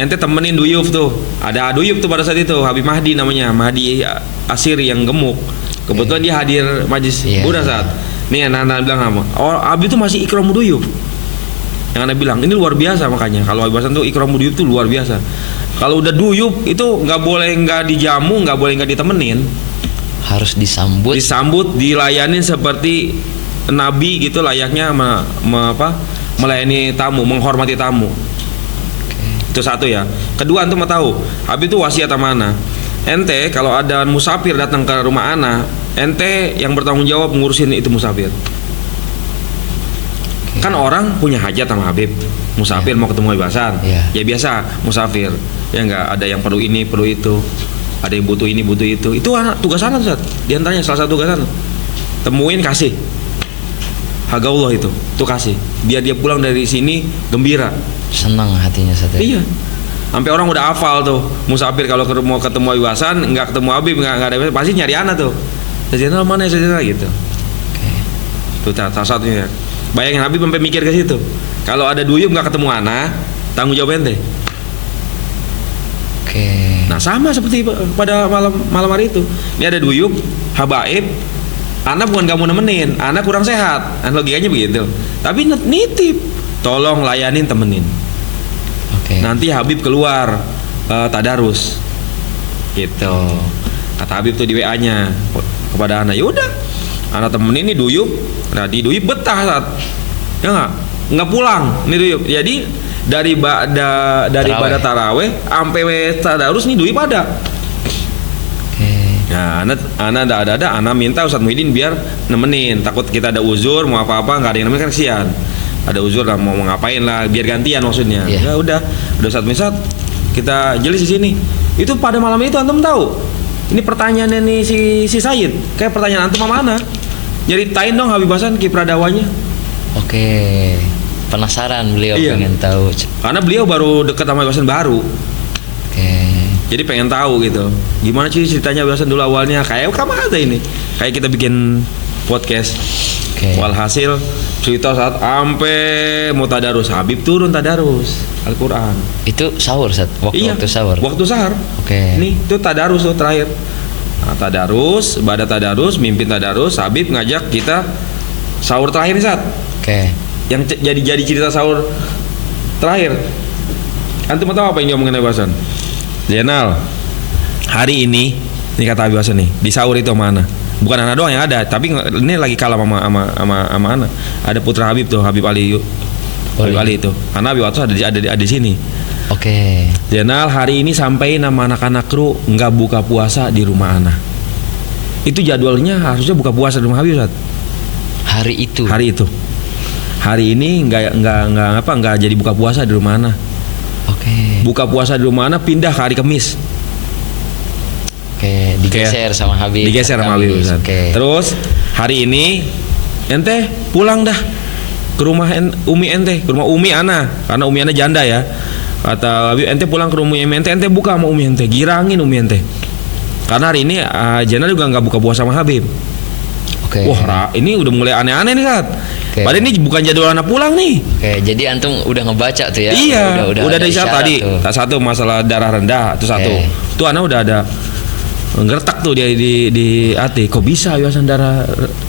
ente temenin Duyuf tuh, ada Duyuf tuh pada saat itu, Habib Mahdi namanya, Mahdi Asiri yang gemuk, kebetulan dia hadir majlis udah saat nih anak-anak bilang apa, Habib tuh masih ikram Duyuf. Yang Anda bilang ini luar biasa, makanya kalau Habib Hasan tuh ikramu duyub tuh luar biasa. Kalau udah duyub itu nggak boleh nggak dijamu, nggak boleh nggak ditemenin, harus disambut, dilayanin seperti nabi gitu layaknya melayani tamu, menghormati tamu. Itu satu ya. Kedua, antum mau tahu Habib itu wasiat sama ana, ente kalau ada musafir datang ke rumah ana, ente yang bertanggung jawab ngurusin itu musafir. Kan orang punya hajat sama Habib, musafir mau ketemu Habib Hasan, ya biasa musafir, ya nggak, ada yang perlu ini perlu itu, ada yang butuh ini butuh itu tugas anak Ustaz, diantaranya salah satu tugas anak, temuin kasih, hagaullah itu kasih, biar dia pulang dari sini gembira, senang hatinya Ustaz. Iya, sampai orang udah hafal tuh musafir kalau mau ketemu Habib Hasan, nggak ketemu Habib nggak ada, pasti nyari anak tuh, sejenak mana sejenak gitu. Itu salah satunya. Bayangin Habib sampai mikir ke situ. Kalau ada duyub nggak ketemu anak, tanggung jawab ente. Nah sama seperti pada malam hari itu. Ini ada duyub, habaib, anak bukan kamu nemenin, anak kurang sehat. Logikanya begitu. Tapi nitip, tolong layanin temenin. Nanti Habib keluar tadarus. Gitu. Kata Habib tuh di WA-nya kepada anak, yaudah, anak temenin nih duyub. Nah di duyub betah saat, ya nggak pulang nih duyub. Jadi dari pada taraweh sampai tadarus nih duyub ada. Nah anak minta Ustadz Muhyiddin biar nemenin, takut kita ada uzur mau apa-apa nggak ada yang nemenin kan kesian. Ada uzur lah mau ngapain lah, biar gantian maksudnya. Ya udah Ustadz Misat kita jelis di sini. Itu pada malam itu antum tahu. Ini pertanyaannya nih si Said, kayak pertanyaan antum mana? Nyeritain dong Habib Hasan kipradawanya. Penasaran beliau, pengen tahu. Karena beliau baru dekat sama Habib Hasan baru. Jadi pengen tahu gitu. Gimana sih ceritanya Habib Hasan dulu awalnya? Kayak kamu ada ini. Kayak kita bikin podcast. Walhasil cerita saat sampai mau tadarus, Habib turun tadarus Al-Quran. Itu sahur Ustaz? Waktu sahur? Waktu sahur. Ini itu tadarus tuh terakhir. Nah, tadarus, pada tadarus, mimpin tadarus, Habib ngajak kita sahur terakhir nih Sat. Yang jadi cerita sahur terakhir. Antum tahu apa yang diomongin Habib Hasan? Zainal, hari ini kata Habib Hasan nih, di sahur itu mana? Bukan anak doang yang ada, tapi ini lagi kalah sama anak. Ada putra Habib tuh, Habib Ali. Habib Ali itu. Karena Habib Hasan ada di sini. Zainal, hari ini sampai nama anak-anak kru nggak buka puasa di rumah anak. Itu jadwalnya harusnya buka puasa di rumah Habib Ustaz. Hari itu. Hari ini nggak jadi buka puasa di rumah anak. Buka puasa di rumah anak pindah ke hari Kamis. Digeser sama Habib. Ustaz. Terus hari ini ente pulang dah. ke rumah Umi ente, ke rumah Umi Ana, karena Umi Ana janda ya. Kata Habib, ente pulang ke rumah Umi ente buka sama Umi ente, girangin Umi ente. Karena hari ini Jana juga nggak buka puasa sama Habib. Oke. Wah, ini udah mulai aneh-aneh nih kan. Padahal ini bukan jadwal anak pulang nih. Oke, jadi antum udah ngebaca tuh ya? Iya, udah ada isyarat tadi. tuh. Satu masalah darah rendah, itu satu. Itu anak udah ada ngertak tuh dia di hati. Kok bisa yayasan darah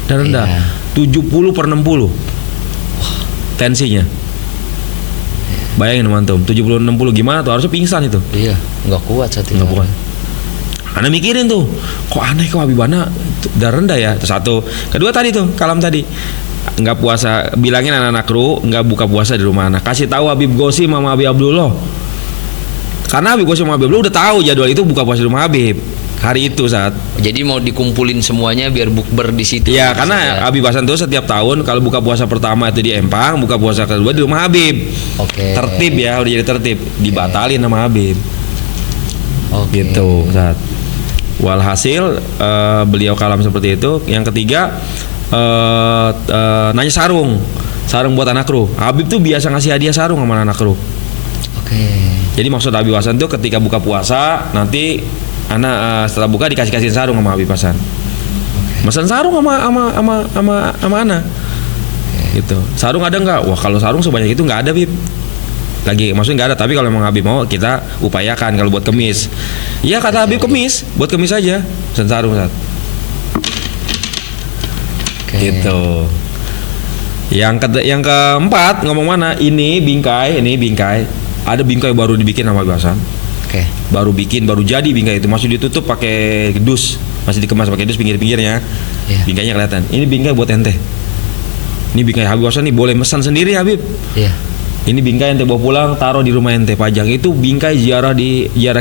rendah? 70/60 tensinya. Bayangin mantum, 70/60 gimana tuh, harusnya pingsan itu. Iya, nggak kuat saat itu. Nggak kuat. Ana mikirin tuh, kok aneh kok Habibana darah rendah ya. Itu satu. Kedua tadi tuh, kalam tadi nggak puasa, bilangin anak-anak kru nggak buka puasa di rumah anak. Kasih tahu Habib Gosim sama Habib Abdullah. Karena Habib Gosim sama Habib Abdullah udah tahu jadwal itu buka puasa di rumah Habib hari itu saat. Jadi mau dikumpulin semuanya biar bukber di situ. Ya, karena Habib Hasan tuh setiap tahun kalau buka puasa pertama itu di Empang, buka puasa kedua di rumah Habib. Oke. Tertib ya, udah jadi tertib. Dibatalin sama Habib. Oke. Gitu, saat. Walhasil beliau kalam seperti itu. Yang ketiga nanya sarung buat anak kru. Habib tuh biasa ngasih hadiah sarung sama anak kru. Oke. Jadi maksud Habib Hasan tuh ketika buka puasa nanti anak setelah buka dikasih sarung sama Habib Hasan. Mesen sarung sama anak. Gitu. Sarung ada nggak? Wah, kalau sarung sebanyak itu nggak ada, Bib. Lagi maksudnya nggak ada, tapi kalau memang Habib mau kita upayakan kalau buat kemis. Iya kata Habib kemis, buat kemis aja. Mesen sarung saat. Gitu. Yang keempat ngomong mana? Ini bingkai. Ada bingkai baru dibikin sama Habib Hasan. Oke. Baru jadi bingkai itu, masih ditutup pakai dus, masih dikemas pakai dus pinggir-pinggirnya. Yeah. Bingkainya kelihatan. Ini bingkai buat ente. Ini bingkai Habib Hasan nih, boleh pesan sendiri Habib. Iya. Ini bingkai ente bawa pulang, taruh di rumah ente, pajang. Itu bingkai ziarah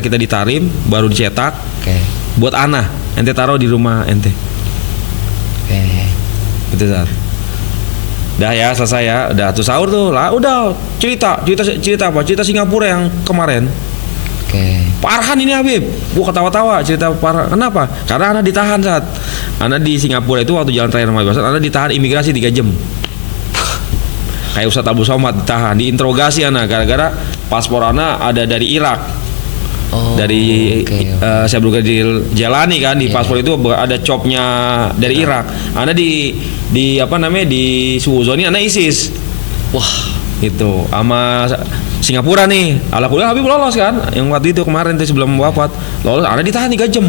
kita di Tarim, baru dicetak. Oke. Buat Ana, ente taruh di rumah ente. Oke. Gitu saat. Dah ya, selesai ya. Udah tuh sahur tuh. Lah udah cerita apa? Cerita Singapura yang kemarin. Oke. Parhan ini Habib. Gua ketawa-tawa cerita Parhan. Kenapa? Karena Ana ditahan saat. Ana di Singapura itu waktu jalan terakhir sama Habib Hasan, Ana ditahan imigrasi 3 jam. Kayak Ustadz Abu Somad ditahan, diinterogasi Ana gara-gara paspor Ana ada dari Irak. Oh, dari saya Brigadir Jalani kan di paspor itu ada copnya dari Irak. Ana di Suwuzoni Ana ISIS. Wah, itu sama Singapura nih. Alhamdulillah Habib lolos kan. Yang waktu itu kemarin tuh sebelum wafat. Lolos, Ana ditahan 3 jam.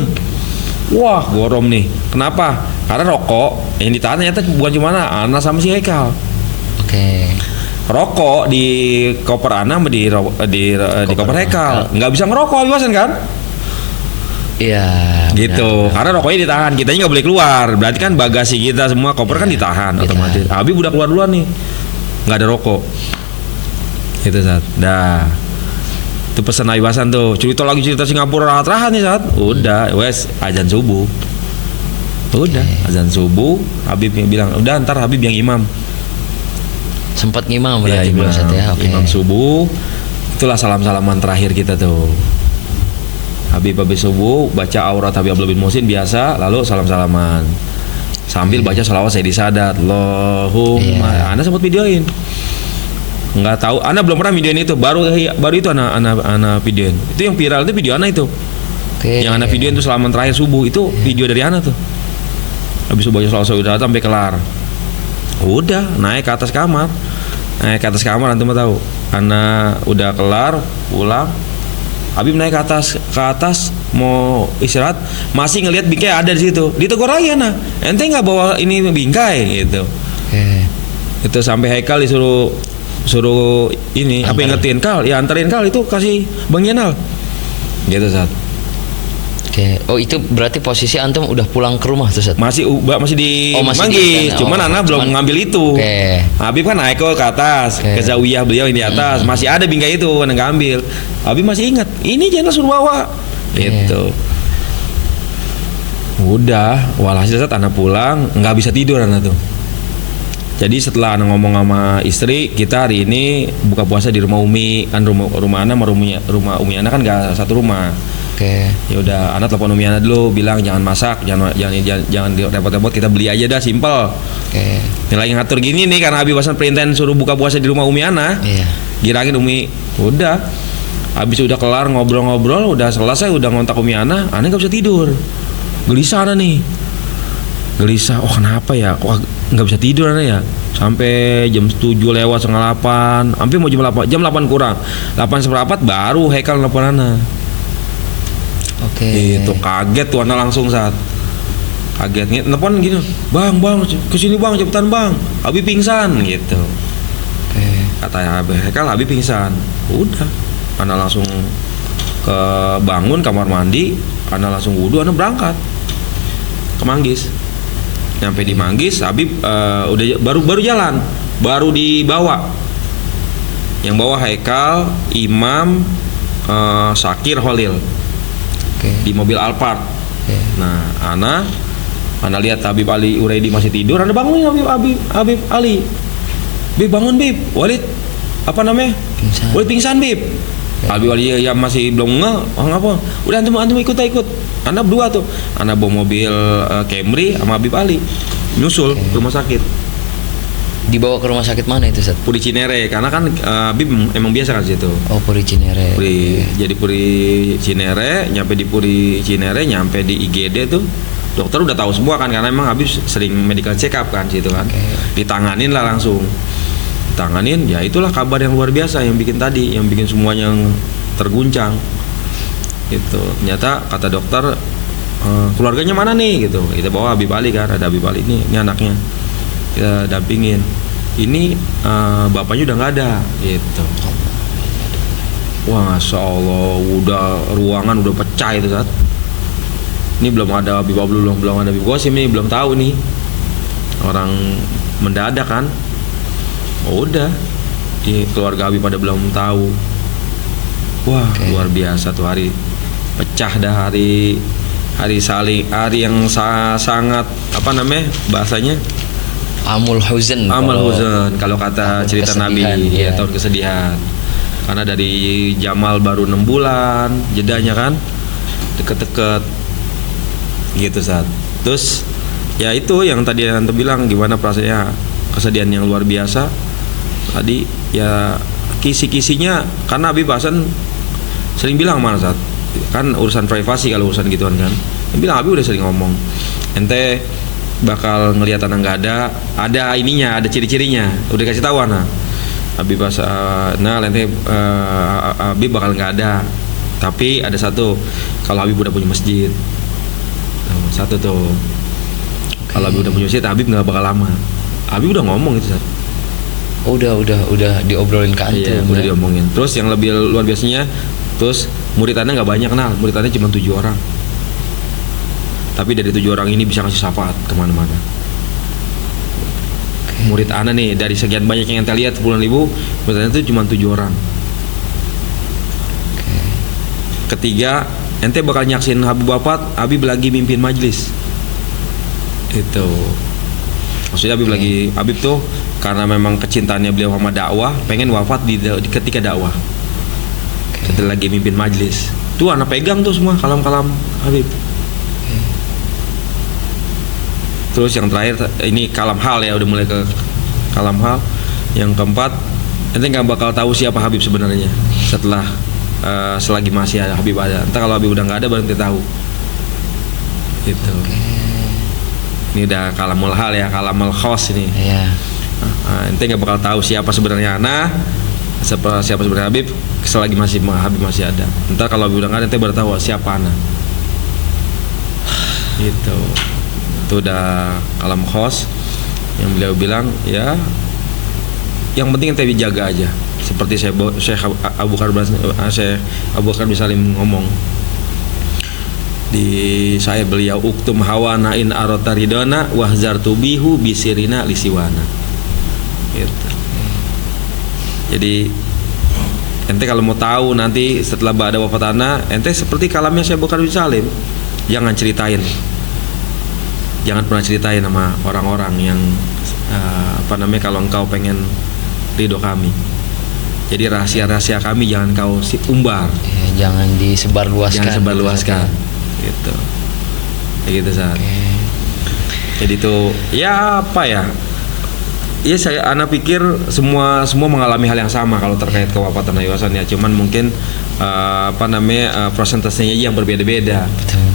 Wah, gorom nih. Kenapa? Karena rokok yang ditahan ternyata bukan cuma Ana sama si Hekal. oke. Rokok di koper Ana sama di koper Hekal. Nggak bisa ngerokok Habib Hasan kan? Iya. Gitu. Karena rokoknya ditahan, kitanya nggak boleh keluar. Berarti kan bagasi kita semua koper kan ditahan otomatis. Habib udah keluar duluan nih. Nggak ada rokok. Gitu saat. Dah. Itu pesan Habib Hasan tuh. Cerita Singapura rahat-rahat nih saat. Udah, wes azan subuh. Udah, azan subuh. Habib yang bilang, udah ntar Habib yang imam. Sempat ngimam berarti imam, Ustaz ya. Oke. Imam subuh. Itulah salam-salaman terakhir kita tuh. Habib subuh baca aurat Habib Abdullah bin Muhsin biasa, lalu salam-salaman. Sambil baca salawat Sayyidi Sadat. Allahumma. Ana sempat videoin. Nggak tahu, Ana belum pernah videoin itu. Baru itu Ana videoin. Itu yang viral itu video Ana itu. Yang Ana videoin itu salaman terakhir subuh itu video dari Ana tuh. Habis baca salawat Sayyidi Sadat sampai kelar. Udah naik ke atas kamar antum tahu. Ana udah kelar pulang. Habib naik ke atas mau istirahat, masih ngelihat bingkai ada di situ. Ditegur lagi Ana, ente nggak bawa ini bingkai gitu. Itu sampai Haikal suruh ini apa ingetin Kal, ya anterin Kal itu kasih Bang Yenal. Gitu saat. Oke. Oh, itu berarti posisi antum udah pulang ke rumah tuh Ustaz? Masih di masih Manggis, cuman Ana belum ngambil itu. Habib kan naik ke atas, ke zawiyah beliau ini di atas. Masih ada bingkai itu, Ana nggak ambil. Habib masih ingat, ini jangan suruh bawa. Gitu. Udah, walhasil saat Ana pulang, nggak bisa tidur Ana tuh. Jadi setelah Ana ngomong sama istri, kita hari ini buka puasa di rumah Umi. Kan rumah Ana sama rumah Umi Ana kan nggak satu rumah. Oke. Ya udah, anak telepon Umi Ana dulu, bilang jangan masak, jangan repot-repot, kita beli aja dah, simpel. Oke. Ini lagi ngatur gini nih karena Habib Hasan perintahin suruh buka puasa di rumah Umi Ana. Iya. Girangin Umi, udah. Habis udah kelar ngobrol-ngobrol, udah selesai, udah ngontak Umi Ana nggak bisa tidur. Gelisah Ana nih. Gelisah, oh kenapa ya? Kok nggak bisa tidur Ana ya? Sampai jam 7 lewat, setengah 8, hampir mau jam 8 kurang. 8 seperempat baru Haikal nelfon Ana. Oke. Itu kaget tuh Ana langsung saat kaget nelfon gini, bang kesini bang, cepetan bang, Habib pingsan gitu. Oke. Kata Haikal Habib pingsan. Udah, Ana langsung ke bangun kamar mandi, Ana langsung wudhu, Ana berangkat ke Manggis. Nyampe di Manggis, Habib udah baru jalan, baru dibawa. Yang bawa Haikal, Imam, Syakir, Holil. Oke. Di mobil Alphard. Oke. Nah, Ana lihat Habib Ali Uraidi masih tidur, Ana bangun Habib Ali. Bib bangun Bib. Walid apa namanya? Pingsan. Walid pingsan Bib. Habib Ali yang masih belum ngapa. Udah antum ikut. Ana berdua tuh. Ana bawa mobil Camry sama Habib Ali. Nyusul ke rumah sakit. Dibawa ke rumah sakit mana itu, Ustaz? Puri Cinere, karena kan Habib emang biasa kan situ. Oh, Puri Cinere. Jadi Puri Cinere, nyampe di Puri Cinere, nyampe di IGD tuh dokter udah tahu semua kan, karena emang Habib sering medical check up kan situ kan. Ditanganin lah langsung. Ditanganin, ya itulah kabar yang luar biasa yang bikin semuanya yang terguncang. Gitu. Ternyata kata dokter, keluarganya mana nih gitu. Kita bawa Habib Ali kan, ada Habib Ali ini anaknya. Kita dampingin. Ini bapaknya udah nggak ada gitu. Wah, Masya Allah, udah ruangan udah pecah itu saat. Ini belum ada Habib Abdul, belum ada Habib Qasim, ini belum tahu nih. Orang mendadak kan. Oh, udah. Di keluarga Habib pada belum tahu. Wah, luar biasa tuh hari pecah dah, hari yang sangat apa namanya bahasanya? Amul Huzn kalau kata cerita Nabi, ya tahun kesedihan. Karena dari Jamal baru 6 bulan jedanya kan, deket-deket gitu saat. Terus ya itu yang tadi Anda bilang, gimana perasaannya, kesedihan yang luar biasa. Tadi ya kisi-kisinya, karena Habib Hasan sering bilang mana saat kan urusan privasi, kalau urusan gituan kan. Dia bilang Habib udah sering ngomong, ente bakal ngelihat anak nggak ada ininya, ada ciri-cirinya, udah kasih tahu anak Habib nanti Habib bakal nggak ada, tapi ada satu, kalau Habib udah punya masjid, satu tuh, kalau Habib udah punya masjid, Habib nggak bakal lama. Habib udah ngomong itu. Oh, udah diobrolin ke antum. Iya, udah diomongin. Terus yang lebih luar biasanya, terus murid Anda nggak banyak kenal, murid Anda cuma 7 orang. Tapi dari 7 orang ini bisa ngasih syafaat kemana-mana. Murid Ana nih, dari sekian banyak yang ente lihat 10.000, murid Ana itu cuma 7 orang. Ketiga, ente bakal nyaksin Habib wafat, Habib lagi mimpin majlis. Itu. Maksudnya Habib tuh karena memang kecintaannya beliau sama dakwah, pengen wafat di ketika dakwah. Ketika lagi mimpin majlis. Tuh anak pegang tuh semua kalam-kalam Habib. Terus yang terakhir, ini kalam hal ya, udah mulai ke kalam hal. Yang keempat, ente nggak bakal tahu siapa Habib sebenarnya setelah selagi masih ada Habib ada. Entah kalau Habib udah nggak ada baru ente tahu. Gitu. Ini udah kalamul hal ya, kalamul khos ini. Iya. Ente nggak bakal tahu siapa sebenarnya Ana, siapa sebenarnya Habib selagi Habib masih ada. Entar kalau Habib udah nggak ada, ente baru tahu siapa Ana. Gitu. Itu udah kalam khos yang beliau bilang, ya yang penting ente dijaga aja, seperti Syekh Abu Bakar bin Salim ngomong di saya beliau, uktum hawana in arota ridona wahzar tubihu bisirina lisiwana gitu. Jadi ente kalau mau tahu nanti setelah ada wafat ana, ente seperti kalamnya Syekh Abu Bakar bin Salim, jangan pernah ceritain sama orang-orang yang kalau engkau pengen ridho kami. Jadi rahasia-rahasia kami jangan kau umbar. Ya, jangan disebarluaskan. Jangan sebarluaskan. Gitu. Kayak gitu Sat. Jadi itu ya apa ya? Ya anak pikir semua mengalami hal yang sama kalau terkait kewafatan Nabi Hasan ya. Cuman mungkin persentasenya yang berbeda-beda. Betul.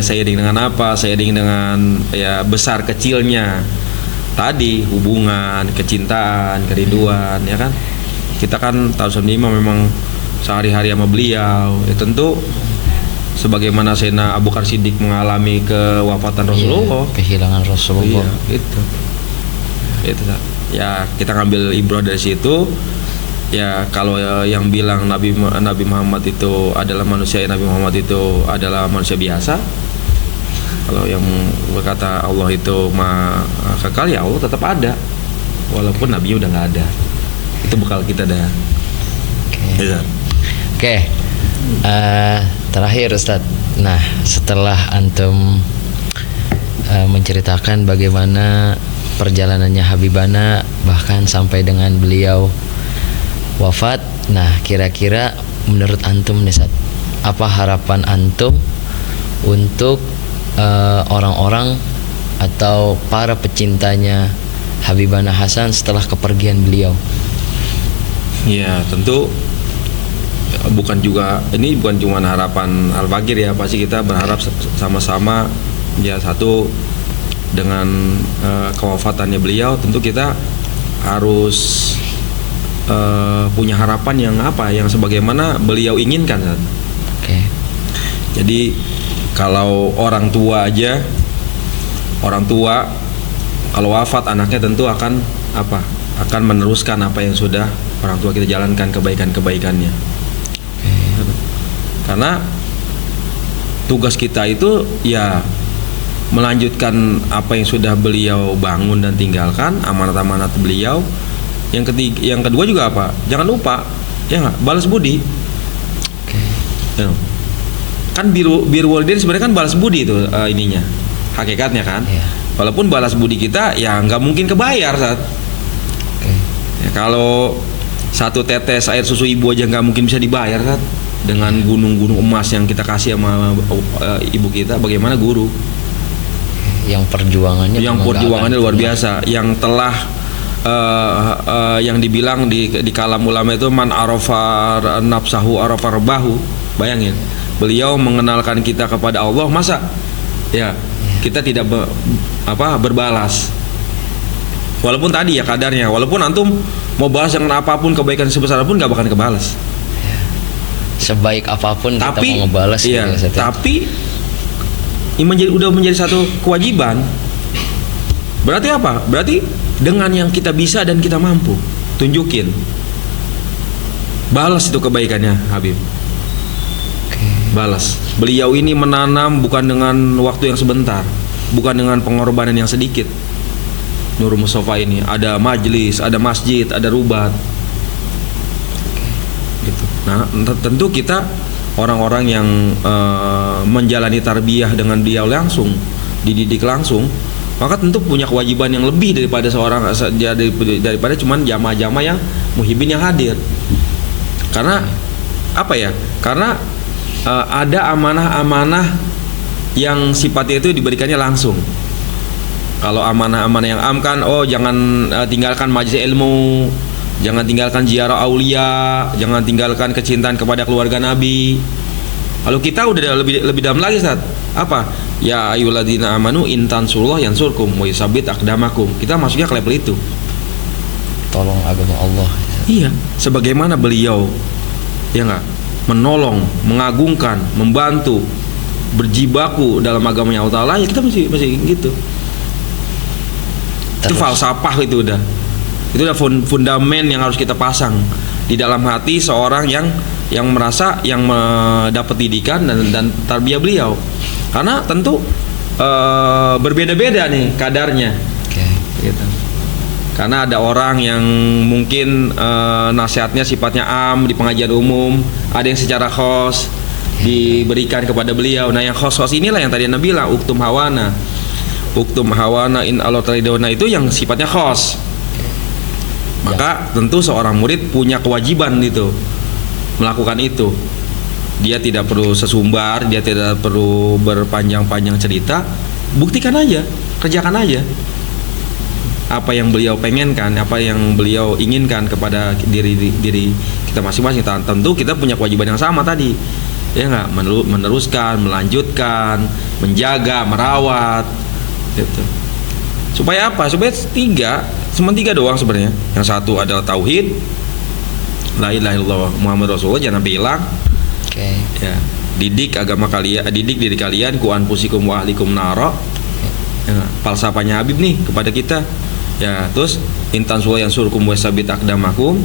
Saya dengan apa? Saya dengan ya besar kecilnya. Tadi hubungan, kecintaan, kerinduan, ya kan? Kita kan tahun 95 memang sehari-hari sama beliau. Ya tentu sebagaimana Sayyidina Abu Bakar Siddiq mengalami kewafatan Rasulullah, kehilangan Rasulullah. Iya, itu. Ya kita ngambil ibrah dari situ. Ya kalau yang bilang Nabi Muhammad itu adalah manusia, Nabi Muhammad itu adalah manusia biasa. Kalau yang berkata Allah itu kekal, ya Allah tetap ada, walaupun Nabi udah nggak ada. Itu bekal kita dah. Oke. Terakhir Ustadz. Nah, setelah antum menceritakan bagaimana perjalanannya Habibana bahkan sampai dengan beliau wafat. Nah, kira-kira menurut antum nih Ustadz, apa harapan antum untuk orang-orang atau para pecintanya Habibana Hasan setelah kepergian beliau? Ya tentu ini bukan cuma harapan Al-Bagir ya, pasti kita berharap sama-sama ya. Satu, dengan kewafatannya beliau tentu kita harus punya harapan yang sebagaimana beliau inginkan. Jadi kalau orang tua kalau wafat anaknya tentu akan meneruskan apa yang sudah orang tua kita jalankan, kebaikan-kebaikannya. Karena tugas kita itu ya melanjutkan apa yang sudah beliau bangun dan tinggalkan, amanat-amanat beliau. Yang kedua juga apa? Jangan lupa ya balas budi. Ya. Kan biru walidain sebenarnya kan balas budi itu ininya, hakikatnya kan. Walaupun balas budi kita ya nggak mungkin kebayar saat. Ya, kalau satu tetes air susu ibu aja nggak mungkin bisa dibayar kan, dengan gunung-gunung emas yang kita kasih sama ibu kita, bagaimana guru yang perjuangannya luar biasa, yang telah yang dibilang di kalam ulama itu man arafa nafsahu arafa rabbahu. Bayangin, beliau mengenalkan kita kepada Allah, masa ya kita tidak berbalas. Walaupun tadi ya kadarnya, walaupun antum mau balas dengan apapun, kebaikan sebesar apapun gak bakal kebalas. Sebaik apapun kita mau ngebalas. Iya, tapi udah menjadi satu kewajiban. Berarti apa? Berarti dengan yang kita bisa dan kita mampu tunjukin, balas itu kebaikannya Habib. Balas. Beliau ini menanam bukan dengan waktu yang sebentar, bukan dengan pengorbanan yang sedikit. Nurul Mustafa ini ada majlis, ada masjid, ada rubat. Gitu. Nah, tentu kita orang-orang yang menjalani tarbiyah dengan beliau langsung, dididik langsung, maka tentu punya kewajiban yang lebih daripada daripada cuman jamaah-jamaah yang muhibin yang hadir. Karena apa ya? Karena ada amanah-amanah yang sifatnya itu diberikannya langsung. Kalau amanah-amanah yang am kan, jangan tinggalkan majelis ilmu, jangan tinggalkan ziarah aulia, jangan tinggalkan kecintaan kepada keluarga Nabi. Lalu kita udah lebih dalam lagi Ustaz. Apa? Ya ayyuhalladzina amanu in tansurullah yansurkum wa yusabbit aqdamakum. Kita masuknya ke level itu. Tolong agama Allah. Iya, sebagaimana beliau ya enggak menolong, mengagungkan, membantu, berjibaku dalam agamanya Allah Ta'ala, ya kita masih gitu. Terus. Itu falsafah itu udah. Itu udah fundament yang harus kita pasang di dalam hati seorang yang merasa yang mendapat didikan dan tarbiyah beliau. Karena tentu berbeda-beda nih kadarnya. Gitu. Karena ada orang yang mungkin nasihatnya sifatnya am di pengajian umum, ada yang secara khos diberikan kepada beliau. Nah, yang khos-khos inilah yang tadi Nabi bilang uktum hawana in Allah taridona, itu yang sifatnya khos. Maka tentu seorang murid punya kewajiban itu melakukan itu. Dia tidak perlu sesumbar, dia tidak perlu berpanjang-panjang cerita, buktikan aja, kerjakan aja apa yang beliau pengenkan, apa yang beliau inginkan kepada diri kita masing-masing. Tentu kita punya kewajiban yang sama tadi, ya nggak, meneruskan, melanjutkan, menjaga, merawat, gitu. Supaya apa? Supaya cuma tiga doang sebenarnya. Yang satu adalah tauhid, la ilaha illallah Muhammad Rasulullah, jangan bilang. Ya, didik agama kalian, didik diri kalian, ku anfusikum wa ahlikum nara. Ya, falsafahnya Habib nih kepada kita. Ya, terus intan sullah yang surkum wa sabit akdamakum.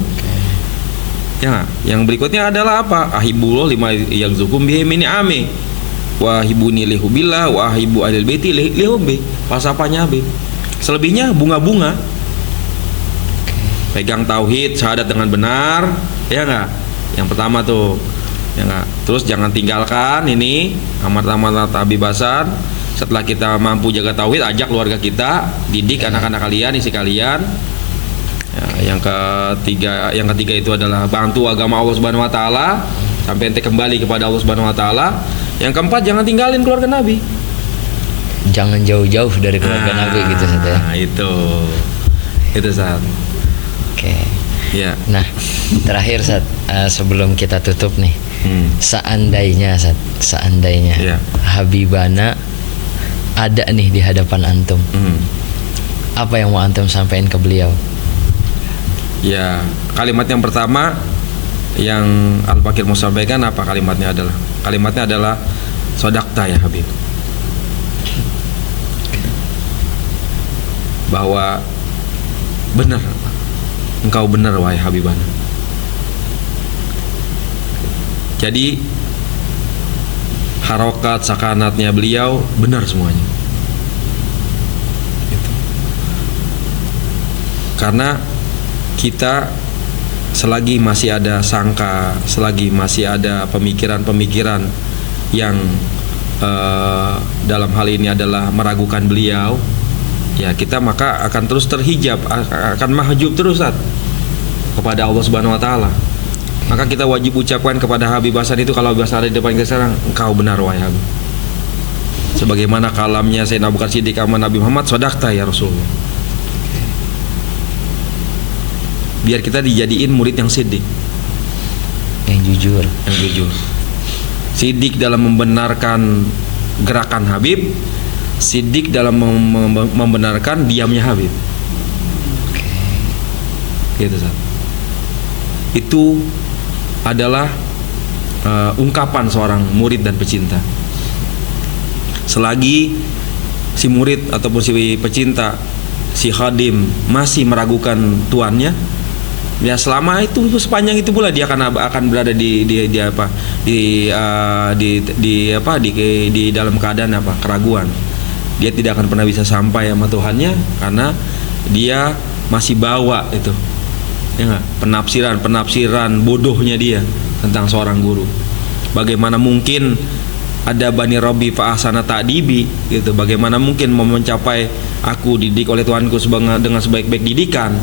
Ya, yang berikutnya adalah apa? Ahibullah lima yang zukum bihi min ni'ami. Wa hibuni lihubillah wa hibu ahlil baiti lihubbi. Falsafahnya Habib. Selebihnya bunga-bunga. Pegang tauhid, syahadat dengan benar, ya enggak? Yang pertama tuh, ya enggak? Terus jangan tinggalkan ini amat-amat habibasan. Setelah kita mampu jaga tauhid, ajak keluarga kita, didik anak-anak kalian, isi kalian. Ya, yang ketiga itu adalah bantu agama Allah Subhanahu wa taala sampai ente kembali kepada Allah Subhanahu wa taala. Yang keempat, jangan tinggalin keluarga Nabi. Jangan jauh-jauh dari keluarga Nabi gitu Ustaz ya. Itu Ustaz. Oke. Ya. Nah, terakhir Ustaz, sebelum kita tutup nih. Seandainya Ustaz, Ya. Habibana ada nih di hadapan antum. Apa yang mau antum sampaikan ke beliau? Ya, kalimat yang pertama yang Al-Fakir mau sampaikan apa kalimatnya adalah? Kalimatnya adalah sodakta ya Habib. Bahwa benar, engkau benar wahai Habibana. Jadi harokat sakanatnya beliau benar semuanya. Gitu. Karena kita selagi masih ada sangka, selagi masih ada pemikiran-pemikiran yang dalam hal ini adalah meragukan beliau, ya kita maka akan terus terhijab, akan mahjub terus kepada Allah Subhanahu wa taala. Maka kita wajib ucapkan kepada Habib Hasan itu, kalau Habib Hasan ada di depan kita sekarang, engkau benar wahai Habib. Sebagaimana kalamnya Sayyidina Abu Bakar Siddiq sama Nabi Muhammad, sodakta ya Rasulullah. Biar kita dijadiin murid yang siddiq, yang jujur. Siddiq dalam membenarkan gerakan Habib, siddiq dalam membenarkan diamnya Habib. Gitu Ustaz. Itu adalah ungkapan seorang murid dan pecinta. Selagi si murid ataupun si pecinta, si khadim masih meragukan tuannya, ya selama itu sepanjang itu pula dia akan berada di dalam keadaan keraguan. Dia tidak akan pernah bisa sampai sama Tuhannya karena dia masih bawa itu, ya nggak, penafsiran bodohnya dia tentang seorang guru. Bagaimana mungkin ada Bani Rabbi fa ahsana ta'dibi gitu. Bagaimana mungkin mau mencapai aku didik oleh Tuhanku dengan sebaik-baik didikan.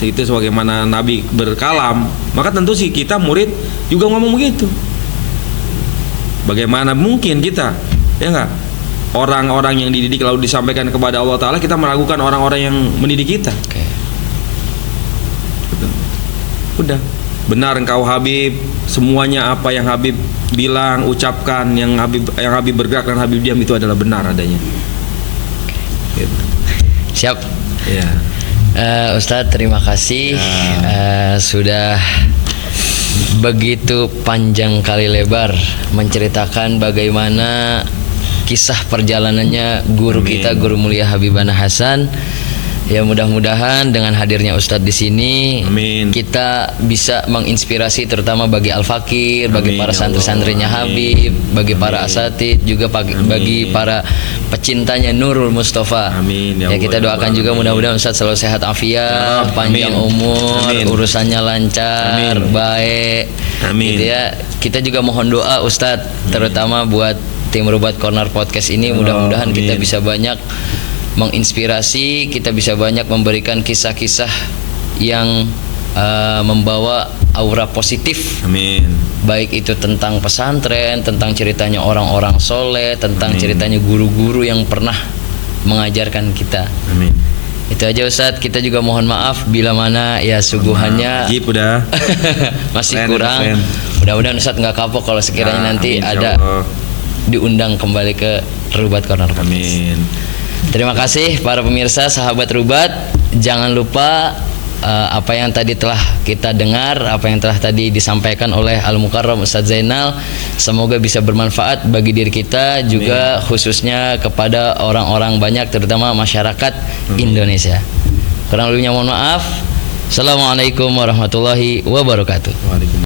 Itu sebagaimana Nabi berkalam. Maka tentu sih kita murid juga ngomong begitu. Bagaimana mungkin kita, ya enggak, orang-orang yang dididik lalu disampaikan kepada Allah Ta'ala, kita meragukan orang-orang yang mendidik kita. Udah, benar engkau Habib, semuanya apa yang Habib bilang, ucapkan, yang Habib bergerak dan Habib diam itu adalah benar adanya. Gitu. Siap. Ya. Ustadz, terima kasih sudah begitu panjang kali lebar menceritakan bagaimana kisah perjalanannya guru kita, Guru Mulia Habibana Hasan. Ya, mudah-mudahan dengan hadirnya Ustadz di sini, kita bisa menginspirasi terutama bagi Al-Fakir, bagi para santri-santrinya Habib, bagi para asatid, juga bagi para pecintanya Nurul Mustafa. Ya, kita doakan juga mudah-mudahan Ustadz selalu sehat afiat, panjang umur, urusannya lancar, baik. Gitu ya. Kita juga mohon doa Ustadz, terutama buat tim Rubat Corner Podcast ini, mudah-mudahan kita bisa banyak menginspirasi, kita bisa banyak memberikan kisah-kisah yang membawa aura positif. Amin. Baik itu tentang pesantren, tentang ceritanya orang-orang soleh, tentang Amin. ceritanya guru-guru yang pernah mengajarkan kita. Amin. Itu aja Ustadz, kita juga mohon maaf bila mana ya suguhannya Ajib udah. masih Keren, kurang. keren. Mudah-mudahan Ustadz nggak kapok kalau sekiranya Nah, nanti amin, ada insyaallah. diundang kembali ke Rubat Corner Podcast. Amin. Terima kasih para pemirsa, sahabat Rubat. Jangan lupa apa yang tadi telah kita dengar, apa yang telah tadi disampaikan oleh Al Mukarram Ustadz Zainal, semoga bisa bermanfaat bagi diri kita juga, khususnya kepada orang-orang banyak, terutama masyarakat Indonesia. Kurang lebihnya mohon maaf. Assalamualaikum warahmatullahi wabarakatuh. Waalaikumsalam.